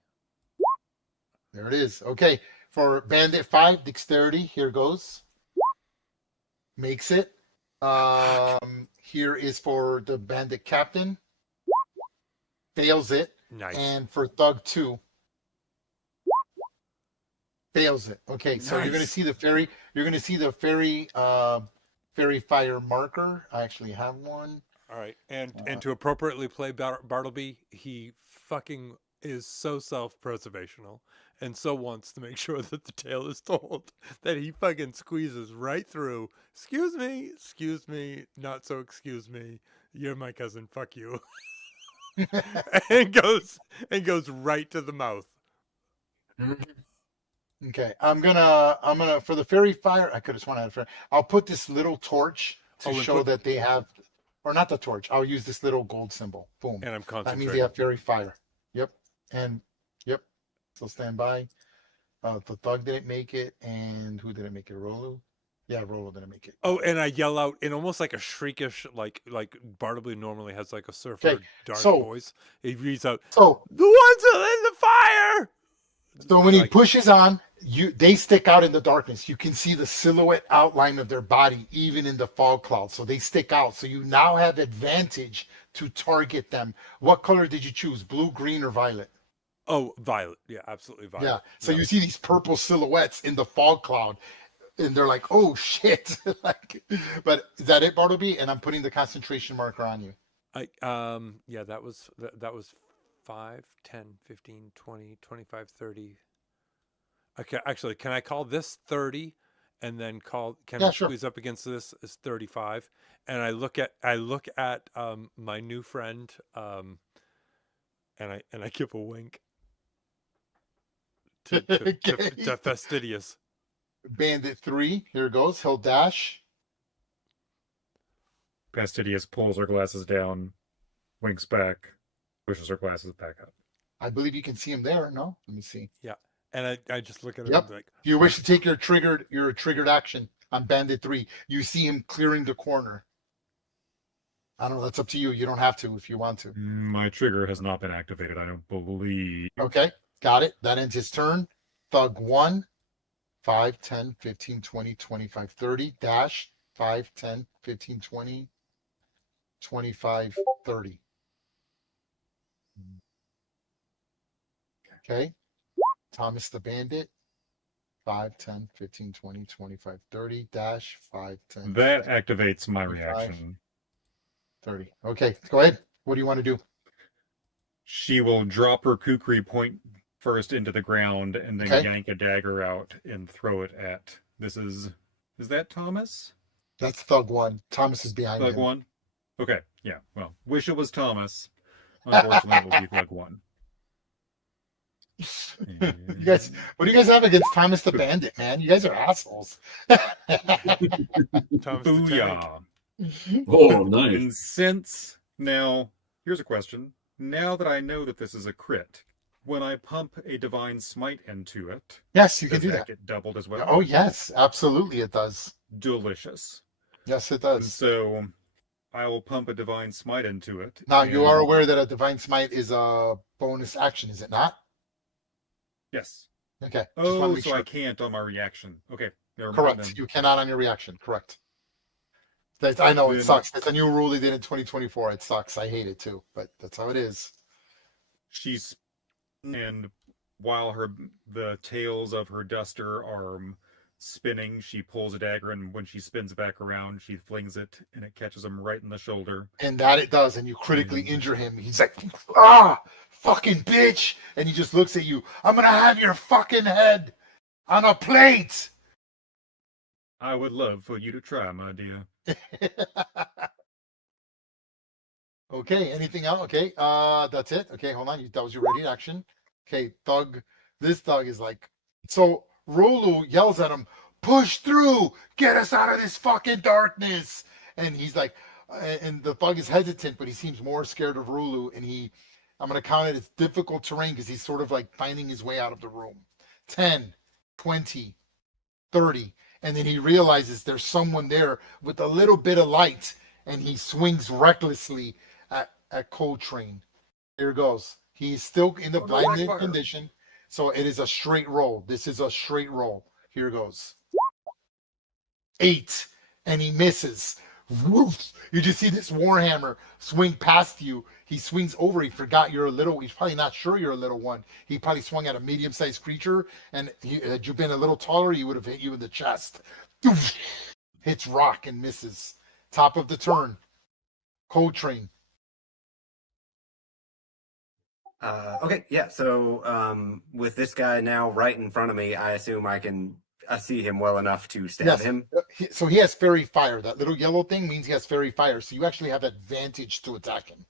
There it is. Okay, for Bandit 5, Dexterity, here goes. Makes it. Here is for the Bandit Captain. Fails it. Nice. And for Thug 2. Fails it. Okay, so you're gonna see the fairy. You're gonna see the fairy fire marker. I actually have one. All right, and to appropriately play Bartleby, he fucking is so self-preservational and so wants to make sure that the tale is told that he fucking squeezes right through. Excuse me, not so excuse me. You're my cousin. Fuck you. and goes right to the mouth. Okay, I'm gonna for the fairy fire. I could have sworn I had a fairy. I'll put this little torch to show that they have, or not the torch. I'll use this little gold symbol. Boom. And I'm That concentrating. means they have fairy fire. Yep. And yep. So stand by. The thug didn't make it, and who didn't make it? Rolo. Yeah, Rolo didn't make it. Oh, and I yell out in almost like a shriekish, like Bartleby normally has like a surfer dark voice. He reads out, So "The ones that are in the fire." So when he pushes on, they stick out in the darkness. You can see the silhouette outline of their body, even in the fog cloud. So they stick out. So you now have advantage to target them. What color did you choose? Blue, green, or violet? Oh, violet. Yeah, absolutely violet. Yeah. So you see these purple silhouettes in the fog cloud, and they're like, "Oh shit!" But is that it, Bartleby? And I'm putting the concentration marker on you. Yeah, that was 5, 10, 15, 20, 25, 30. Okay, actually, can I call this 30 and then squeeze up against this is 35? And I look at my new friend and I give a wink to Fastidious. Bandit 3, here it goes. He'll dash. Fastidious pulls her glasses down, winks back, pushes her glasses back up. I believe you can see him there. No, let me see. Yeah, and I just look at him Yep. like, If you wish to take your triggered action on Bandit 3, you see him clearing the corner. I don't know. That's up to you. You don't have to if you want to. My trigger has not been activated, I don't believe. Okay, got it. That ends his turn. Thug 1, 5, 10, 15, 20, 25, 30. Dash 5, 10, 15, 20, 25, 30. Okay. Thomas the Bandit. 5, 10, 15, 20, 25, 30. Dash 5, 10. That activates my 25, reaction. 30. Okay, go ahead. What do you want to do? She will drop her kukri point first into the ground and then yank a dagger out and throw it at. Is that Thomas? That's Thug 1. Thomas is behind Thug him. 1? Okay, yeah. Well, wish it was Thomas. Unfortunately, it will be Thug 1. You guys, what do you guys have against Thomas the Bandit, man? You guys are assholes. Booyah. Oh, nice. And since now, here's a question. Now that I know that this is a crit, when I pump a divine smite into it, Yes, you can does do that that. get doubled as well? Oh, yes, absolutely it does. Delicious. Yes, it And does. so I will pump a divine smite into it. Now, you and- are aware that a divine smite is a bonus action, is it not? Yes. Okay. Just want to Oh, make so sure. I can't on my reaction. Okay. Never mind Correct. then. You cannot on your reaction. Correct. I know it Then- sucks. It's a new rule they did in 2024. It sucks. I hate it too, but that's how it is. She's and while the tails of her duster are spinning, she pulls a dagger, and when she spins back around, she flings it, and it catches him right in the shoulder. And that it does, and you critically Mm. injure him. He's like, ah, fucking bitch. And he just looks at you. I'm going to have your fucking head on a plate. I would love for you to try, my dear. Okay, anything else? Okay, that's it. Okay, hold on. That was your ready action. Okay, Thug. This Thug is like, so Rolu yells at him, push through, get us out of this fucking darkness. And he's like, and the Thug is hesitant, but he seems more scared of Rulu. And I'm going to count it as difficult terrain because he's sort of like finding his way out of the room. 10, 20, 30. And then he realizes there's someone there with a little bit of light, and he swings recklessly at Coltrane. Here goes. He's still in the blinded condition, so it is a straight roll. This is a straight roll. Here goes. 8, and he misses. Woof. You just see this Warhammer swing past you. He swings over. He forgot you're a little. He's probably not sure you're a little one. He probably swung at a medium-sized creature, and had you been a little taller, he would have hit you in the chest. Doof. Hits rock and misses. Top of the turn. Coltrane. Okay, yeah. So with this guy now right in front of me, I assume I see him well enough to stab him. So he has fairy fire. That little yellow thing means he has fairy fire. So you actually have advantage to attack him.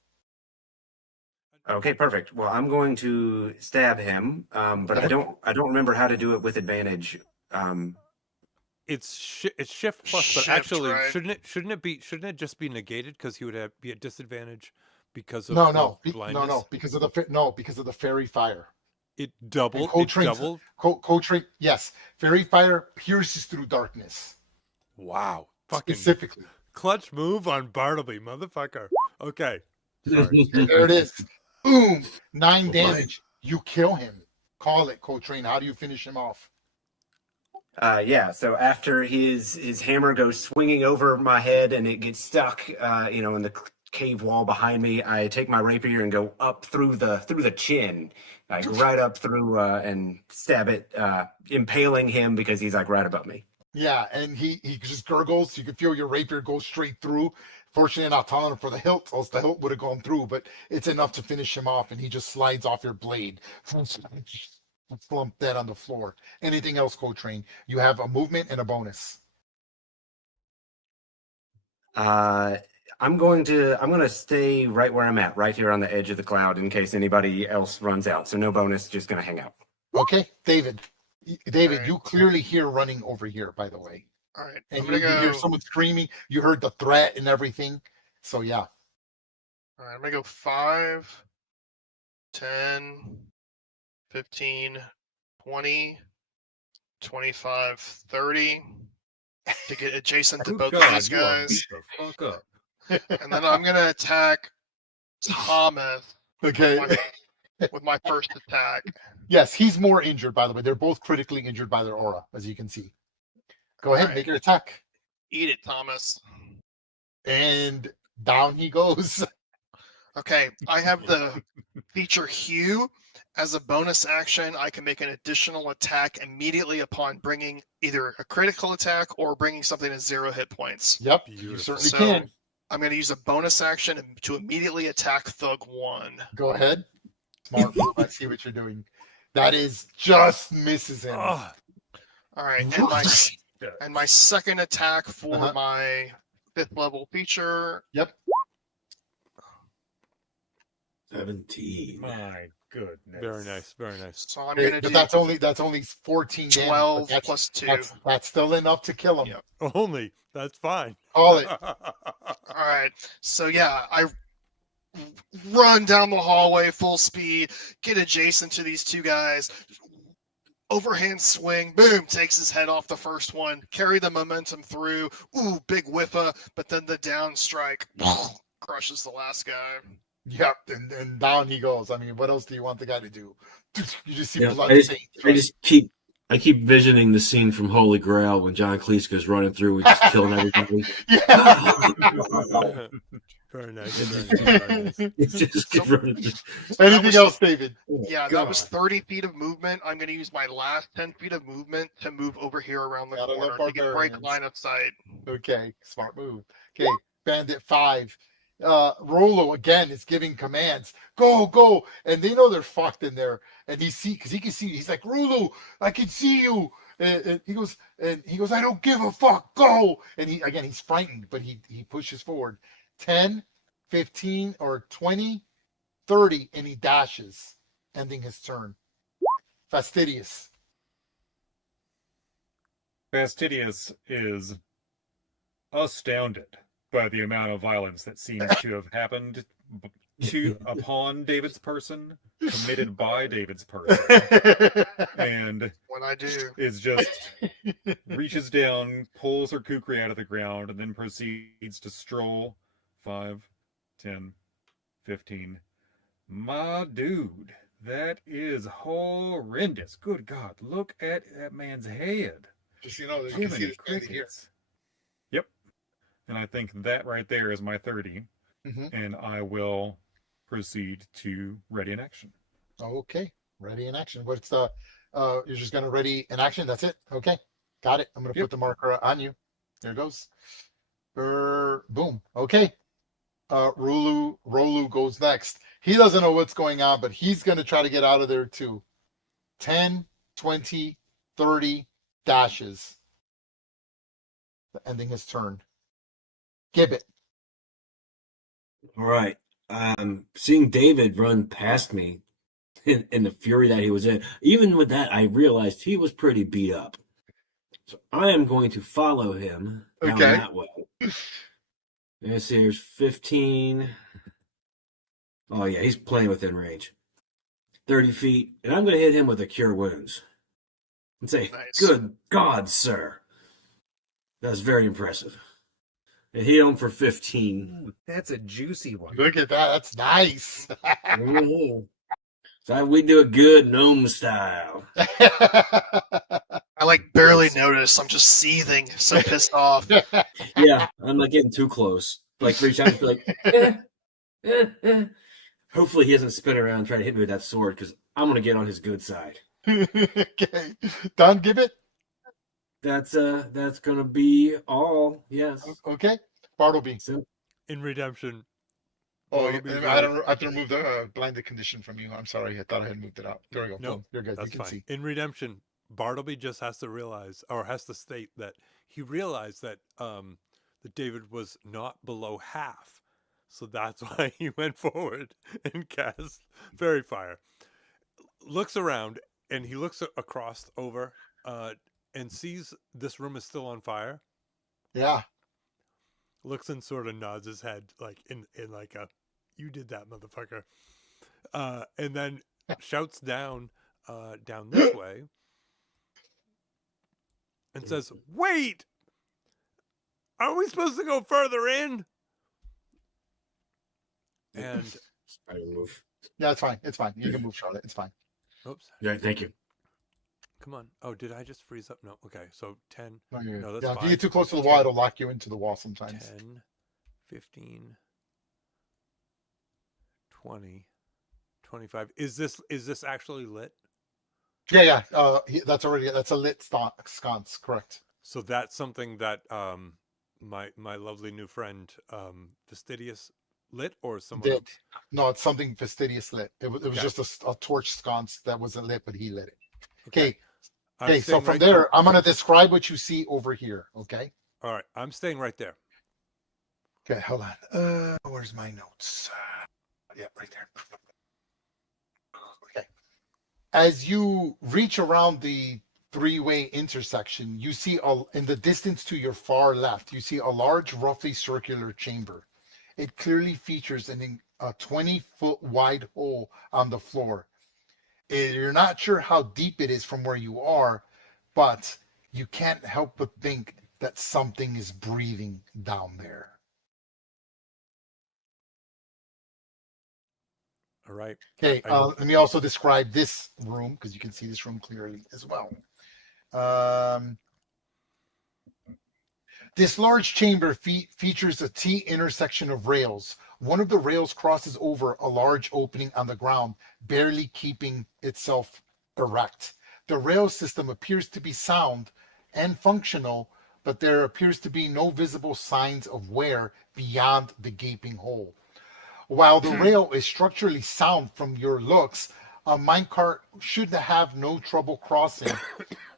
Okay, perfect. Well, I'm going to stab him, but I don't remember how to do it with advantage. It's shift plus, but Shift, actually, right? shouldn't it just be negated because he would be at disadvantage because of No, blindness? because of the fairy fire. It doubled. Coltrane, yes, fairy fire pierces through darkness. Wow, fucking Specifically. clutch move on Bartleby, motherfucker. Okay, sorry. There it is. Boom, 9 damage. You kill him. Call it, Coltrane. How do you finish him off? Yeah. So after his hammer goes swinging over my head and it gets stuck, in the cave wall behind me, I take my rapier and go up through the chin, like right up through, and stab it, impaling him because he's like right above me. Yeah, and he just gurgles. You can feel your rapier go straight through. Fortunately, not telling him for the hilt, else the hilt would have gone through, but it's enough to finish him off, and he just slides off your blade. Slump dead on the floor. Anything else, Coltrane? You have a movement and a bonus. I'm going to stay right where I'm at, right here on the edge of the cloud, in case anybody else runs out. So no bonus, just gonna hang out. Okay, David. David, Alright. you clearly hear running over here, by the way. All right, And I'm you gonna hear go. someone screaming. You heard the threat and everything. So yeah. All right, I'm gonna go 5, 10, 15, 20, 25, 30 to get adjacent to both of these guys, Beat the fuck up. and then I'm gonna attack Thomas Okay. with my first attack. Yes, he's more injured, by the way. They're both critically injured by their aura, as you can see. Go ahead, Alright. make your attack. Eat it, Thomas. And down he goes. Okay, I have the feature Hue. As a bonus action, I can make an additional attack immediately upon bringing either a critical attack or bringing something to 0 hit points. Yep, you Beautiful. certainly So can. I'm going to use a bonus action to immediately attack Thug 1. Go ahead. Smart move. I see what you're doing. That is just misses him. Oh, All right, and my second attack for my 5th level feature. Yep. 17. My goodness. very nice, very nice. So I'm going to do That's only 14 damage. 12 but plus 2. That's still enough to kill him. Yep. Only that's fine. Call it. All right, so yeah, I run down the hallway full speed, get adjacent to these two guys, Overhand swing, boom, takes his head off the first one. Carry the momentum through. Ooh, big whiffa, but then the down strike crushes the last guy. Yep, and down he goes. I mean, what else do you want the guy to do? You just see Yeah, blood I stains. Right? just keep visioning the scene from Holy Grail when John Cleese goes running through and just killing everybody. Yeah. Very nice. Very nice. It's just keep running through. Anything else, David? Yeah, that was 30 feet of movement. I'm going to use my last 10 feet of movement to move over here around the Gotta love corner to get break barbarians. line of sight. Okay, smart move. Okay, Bandit 5. Rolo again is giving commands. Go, go. And they know they're fucked in there. And because he can see, he's like, Rolo, I can see you. And he goes, I don't give a fuck. Go. And he's frightened, but he pushes forward. 10, 15, or 20, 30, and he dashes, ending his turn. Fastidious. Fastidious is astounded by the amount of violence that seems to have happened upon David's person, committed by David's person, and When I do, is just reaches down, pulls her kukri out of the ground, and then proceeds to stroll 5, 10, 15. My dude, that is horrendous. Good God, look at that man's head. Just you know, you can Jiminy see this bandit here. crickets. Yep. And I think that right there is my 30. Mhm. And I will proceed to ready in action. Okay, ready in action. What's the? You're just gonna ready in action. That's it. Okay, got it. I'm gonna put the marker on you. There it goes. Boom. Okay. Rolu goes next. He doesn't know what's going on, but he's gonna try to get out of there too. 10, 20, 30 dashes. Ending his turn. Gibbet. All right. Seeing David run past me in the fury that he was in, even with that, I realized he was pretty beat up. So I am going to follow him down Okay. that way. Let's see, there's 15. Oh, yeah, he's playing within range. 30 feet. And I'm going to hit him with a Cure Wounds. And say, Nice. Good God, sir. That's very impressive. And hit him for 15. That's a juicy one. Look at that. That's nice. So we do it good gnome style. I like barely noticed. I'm just seething, so pissed off. Yeah, I'm not getting too close. Like reach out and be like, Hopefully he doesn't spin around and try to hit me with that sword because I'm gonna get on his good side. Okay. Don Gibbet. That's gonna be all. Yes. Okay. Bartleby. So, In redemption. Oh, Bartleby I have to remove the blinded condition from you. I'm sorry. I thought I had moved it out. There we go. No, Boom. You're good. that's You can fine. see. In redemption, Bartleby just has to realize, or has to state that he realized that that David was not below half, so that's why he went forward and cast Fairy Fire. Looks around and he looks across over and sees this room is still on fire. Yeah. Looks and sort of nods his head like in like a you did that, motherfucker. And then shouts down this way and says, "Wait! Are we supposed to go further in?" And Spider move. Yeah, it's fine. It's fine. You can move, Charlotte. It's fine. oops. Yeah, thank you. Come on. Oh, did I just freeze up? No. Okay. So 10. No, No, that's yeah, if you fine. get too close to the wall, it'll lock you into the wall sometimes. 10, 15, 20, 25. Is this actually lit? Yeah. That's a lit sconce. Correct. So that's something that my lovely new friend Fastidious lit, or someone Did. else? No, it's something fastidious lit. It was Okay. just a torch sconce that wasn't lit, but he lit it. Okay. I'm Okay. So staying from right there, I'm gonna describe what you see over here. Okay. All right. I'm staying right there. Okay. Hold on. Where's my notes? Yeah, right there. Okay. As you reach around the three-way intersection, you see in the distance to your far left, you see a large, roughly circular chamber. It clearly features a 20-foot wide hole on the floor. You're not sure how deep it is from where you are, but you can't help but think that something is breathing down there. All right. Okay, I let me also describe this room because you can see this room clearly as well. This large chamber features a T intersection of rails. One of the rails crosses over a large opening on the ground, barely keeping itself erect. The rail system appears to be sound and functional, but there appears to be no visible signs of wear beyond the gaping hole. While the rail is structurally sound from your looks, a minecart should have no trouble crossing,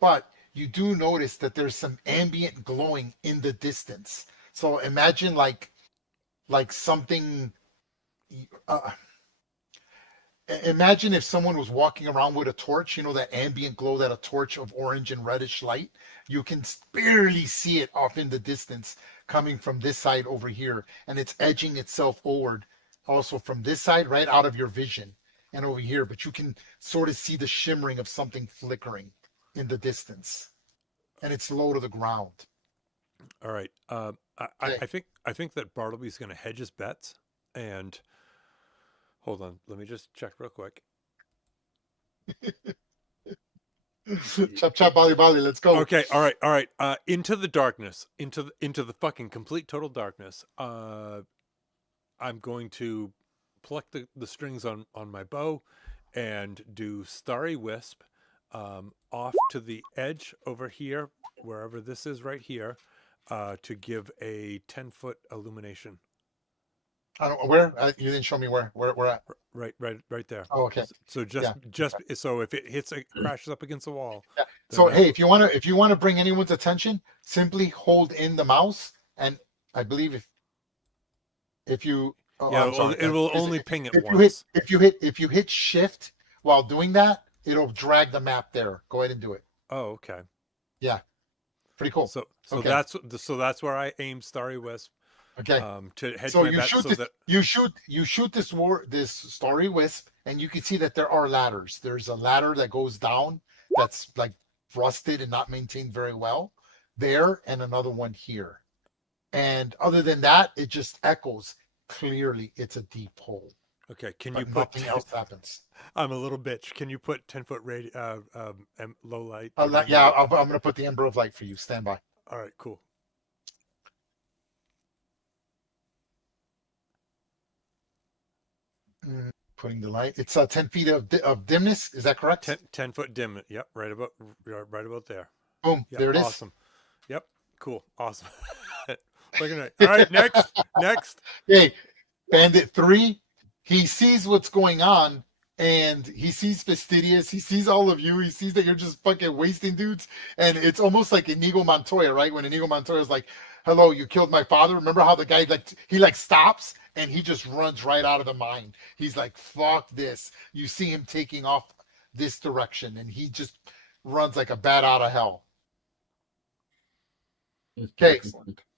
but you do notice that there's some ambient glowing in the distance. So imagine like something. Imagine if someone was walking around with a torch. You know that ambient glow, that a torch of orange and reddish light. You can barely see it off in the distance, coming from this side over here, and it's edging itself forward, also from this side, right out of your vision, and over here. But you can sort of see the shimmering of something flickering in the distance, and it's low to the ground. All right. I think that Bartleby's going to hedge his bets, and hold on, let me just check real quick. Chop chop, bali bali, let's go. Okay. All right. Into the darkness, into the fucking complete total darkness. I'm going to pluck the strings on my bow, and do Starry Wisp off to the edge over here, wherever this is right here, to give a 10-foot illumination. I don't where you didn't show me where at. Right there. Oh, okay. So just so if it hits, it crashes up against the wall. Yeah. So hey, if you want to bring anyone's attention, simply hold in the mouse, and I believe if you it will only ping it if once. If you hit shift while doing that, it'll drag the map there. Go ahead and do it. Oh, okay. Yeah. Pretty cool. So okay. that's where I aim Starry Wisp. Okay. To hedge so my you bet shoot so this, that you shoot this Starry Wisp, and you can see that there are ladders. There's a ladder that goes down that's like rusted and not maintained very well there, and another one here. And other than that, it just echoes clearly. It's a deep hole. Okay, can but you put nothing else happens? I'm a little bitch. Can you put 10-foot low light? Yeah, I'm gonna put the Ember of Light for you. Stand by. All right, cool. Putting the light. It's 10 feet of dimness. Is that correct? 10-foot dim. Yep, right about there. Boom. Yep, there it is. Awesome. Yep. Cool. Awesome. Looking at it. All right. Next. Hey, Bandit 3. He sees what's going on, and he sees Fastidious. He sees all of you. He sees that you're just fucking wasting dudes, and it's almost like Inigo Montoya, right? When Inigo Montoya is like, "Hello, you killed my father." Remember how the guy he stops and he just runs right out of the mine. He's like, "Fuck this!" You see him taking off this direction, and he just runs like a bat out of hell. Okay,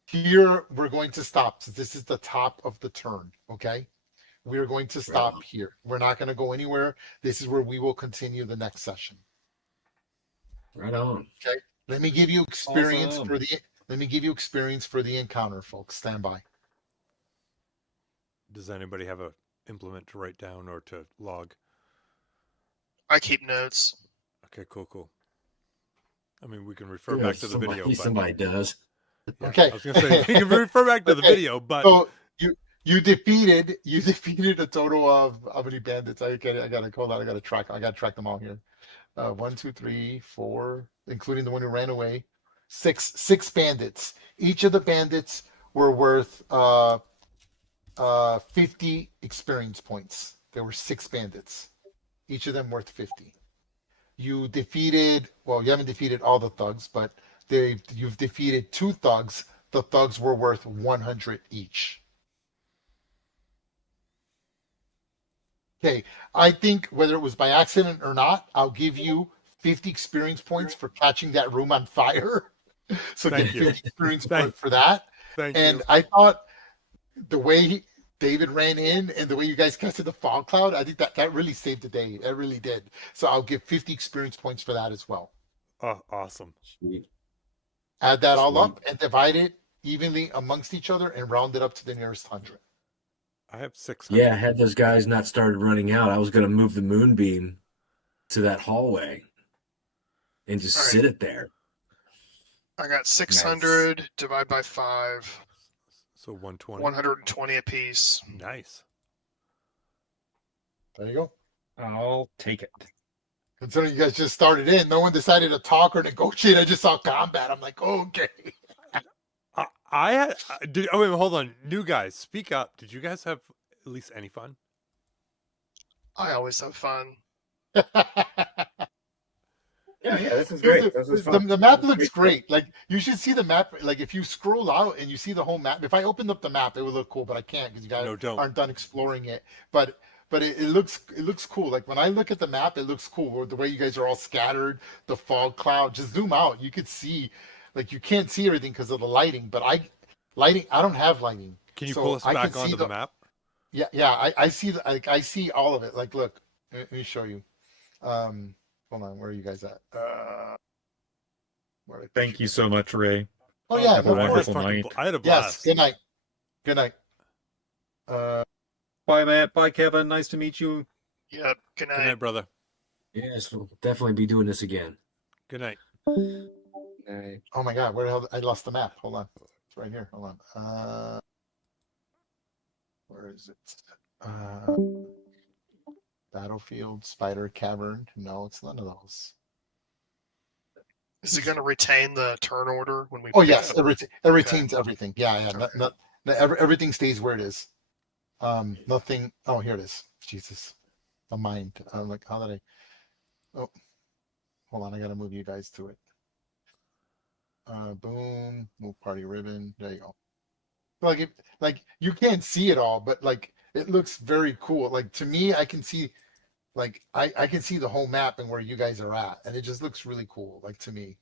here we're going to stop. So this is the top of the turn. Okay. We're going to stop here. We're not going to go anywhere. This is where we will continue the next session. Right on. Okay. Let me give you experience for the encounter, folks. Stand by. Does anybody have a implement to write down or to log? I keep notes. Okay, cool. I mean, we can refer back to the video. Somebody does. Yeah, okay. I was going to say, we can refer back to the video, but... So you defeated a total of how many bandits? I gotta hold on. I gotta track them all here. 1, 2, 3, 4, including the one who ran away. Six bandits. Each of the bandits were worth 50 experience points. There were 6 bandits. Each of them worth 50. You haven't defeated all the thugs, but you've defeated 2 thugs. The thugs were worth 100 each. Okay, I think whether it was by accident or not, I'll give you 50 experience points for catching that room on fire. So get 50 experience points for that. Thank and you. I thought the way David ran in and the way you guys casted the fog cloud, I think that really saved the day. It really did. So I'll give 50 experience points for that as well. Oh, awesome. Sweet. Add that all Sweet. up and divide it evenly amongst each other and round it up to the nearest 100. I have 600. Yeah, had those guys not started running out, I was going to move the moonbeam to that hallway and just All right. sit it there. I got 600 divide by 5, So 120. 120 apiece. Nice. There you go. I'll take it. Considering you guys just started in, no one decided to talk or negotiate. I just saw combat. I'm like, okay. I had. Oh wait, hold on. New guys, speak up. Did you guys have at least any fun? I always have fun. Yeah, this is great. This is fun. The map looks great. Like you should see the map. Like if you scroll out and you see the whole map. If I opened up the map, it would look cool, but I can't because you guys aren't done exploring it. But it looks cool. Like when I look at the map, it looks cool. The way you guys are all scattered, the fog cloud. Just zoom out, you could see. Like you can't see everything because of the lighting. But I don't have lighting. Can you So pull us I back can see onto the map? Yeah. I see. I see all of it. Like look, let me show you. Hold on, where are you guys at? Thank you so much, Ray. Oh yeah, Have a of course. wonderful night. I had a Yes. blast. Good night. Good night. Bye, Matt. Bye, Kevin. Nice to meet you. Yep. Good Good night. night, brother. Yes, we'll definitely be doing this again. Good night. Oh my God, where the hell? I lost the map. Hold on, it's right here. Hold on. Where is it? Battlefield, Spider Cavern. No, it's none of those. Is it going to retain the turn order when we? Oh pick yes, up? it retains everything. Yeah. Okay. Everything stays where it is. Nothing. Oh, here it is. Jesus, a mind. I'm like, how did I? Oh, hold on. I gotta move you guys to it. Boom. Move party ribbon. There you go. Like you can't see it all, but like it looks very cool. Like to me, I can see. Like I can see the whole map and where you guys are at, and it just looks really cool. Like to me,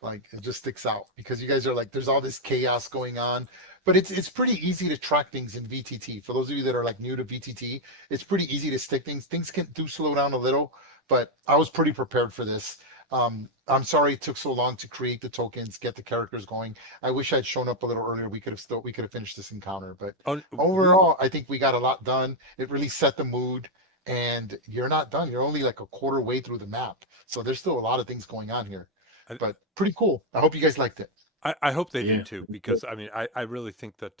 like it just sticks out because you guys are like, there's all this chaos going on, but it's pretty easy to track things in VTT. For those of you that are like new to VTT, it's pretty easy to stick things. Things can do slow down a little, but I was pretty prepared for this. I'm sorry it took so long to create the tokens, get the characters going. I wish I'd shown up a little earlier. We could have finished this encounter, but overall, I think we got a lot done. It really set the mood. And you're not done. You're only like a quarter way through the map. So there's still a lot of things going on here. But pretty cool. I hope you guys liked it. I hope they do too, because I mean I really think that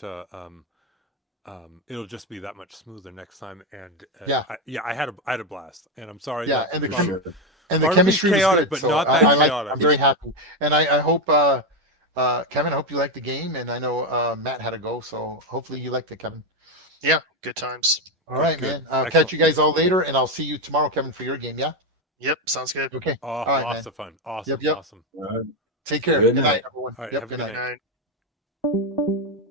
it'll just be that much smoother next time. And I had a blast, and I'm sorry. Yeah, that and the chemistry was chaotic, good, but so not that chaotic. I'm very happy, and I hope Kevin, I hope you liked the game, and I know Matt had to go, so hopefully you liked it, Kevin. Yeah. Good times. All right, good. man. I'll catch you guys all later, and I'll see you tomorrow, Kevin, for your game. Yeah. Yep. Sounds good. Okay. Oh, all right, lots man. of fun. Awesome. Yep. Awesome. Take care. Good Good night. night, everyone. All right, Yep. have a Good good night. Good night.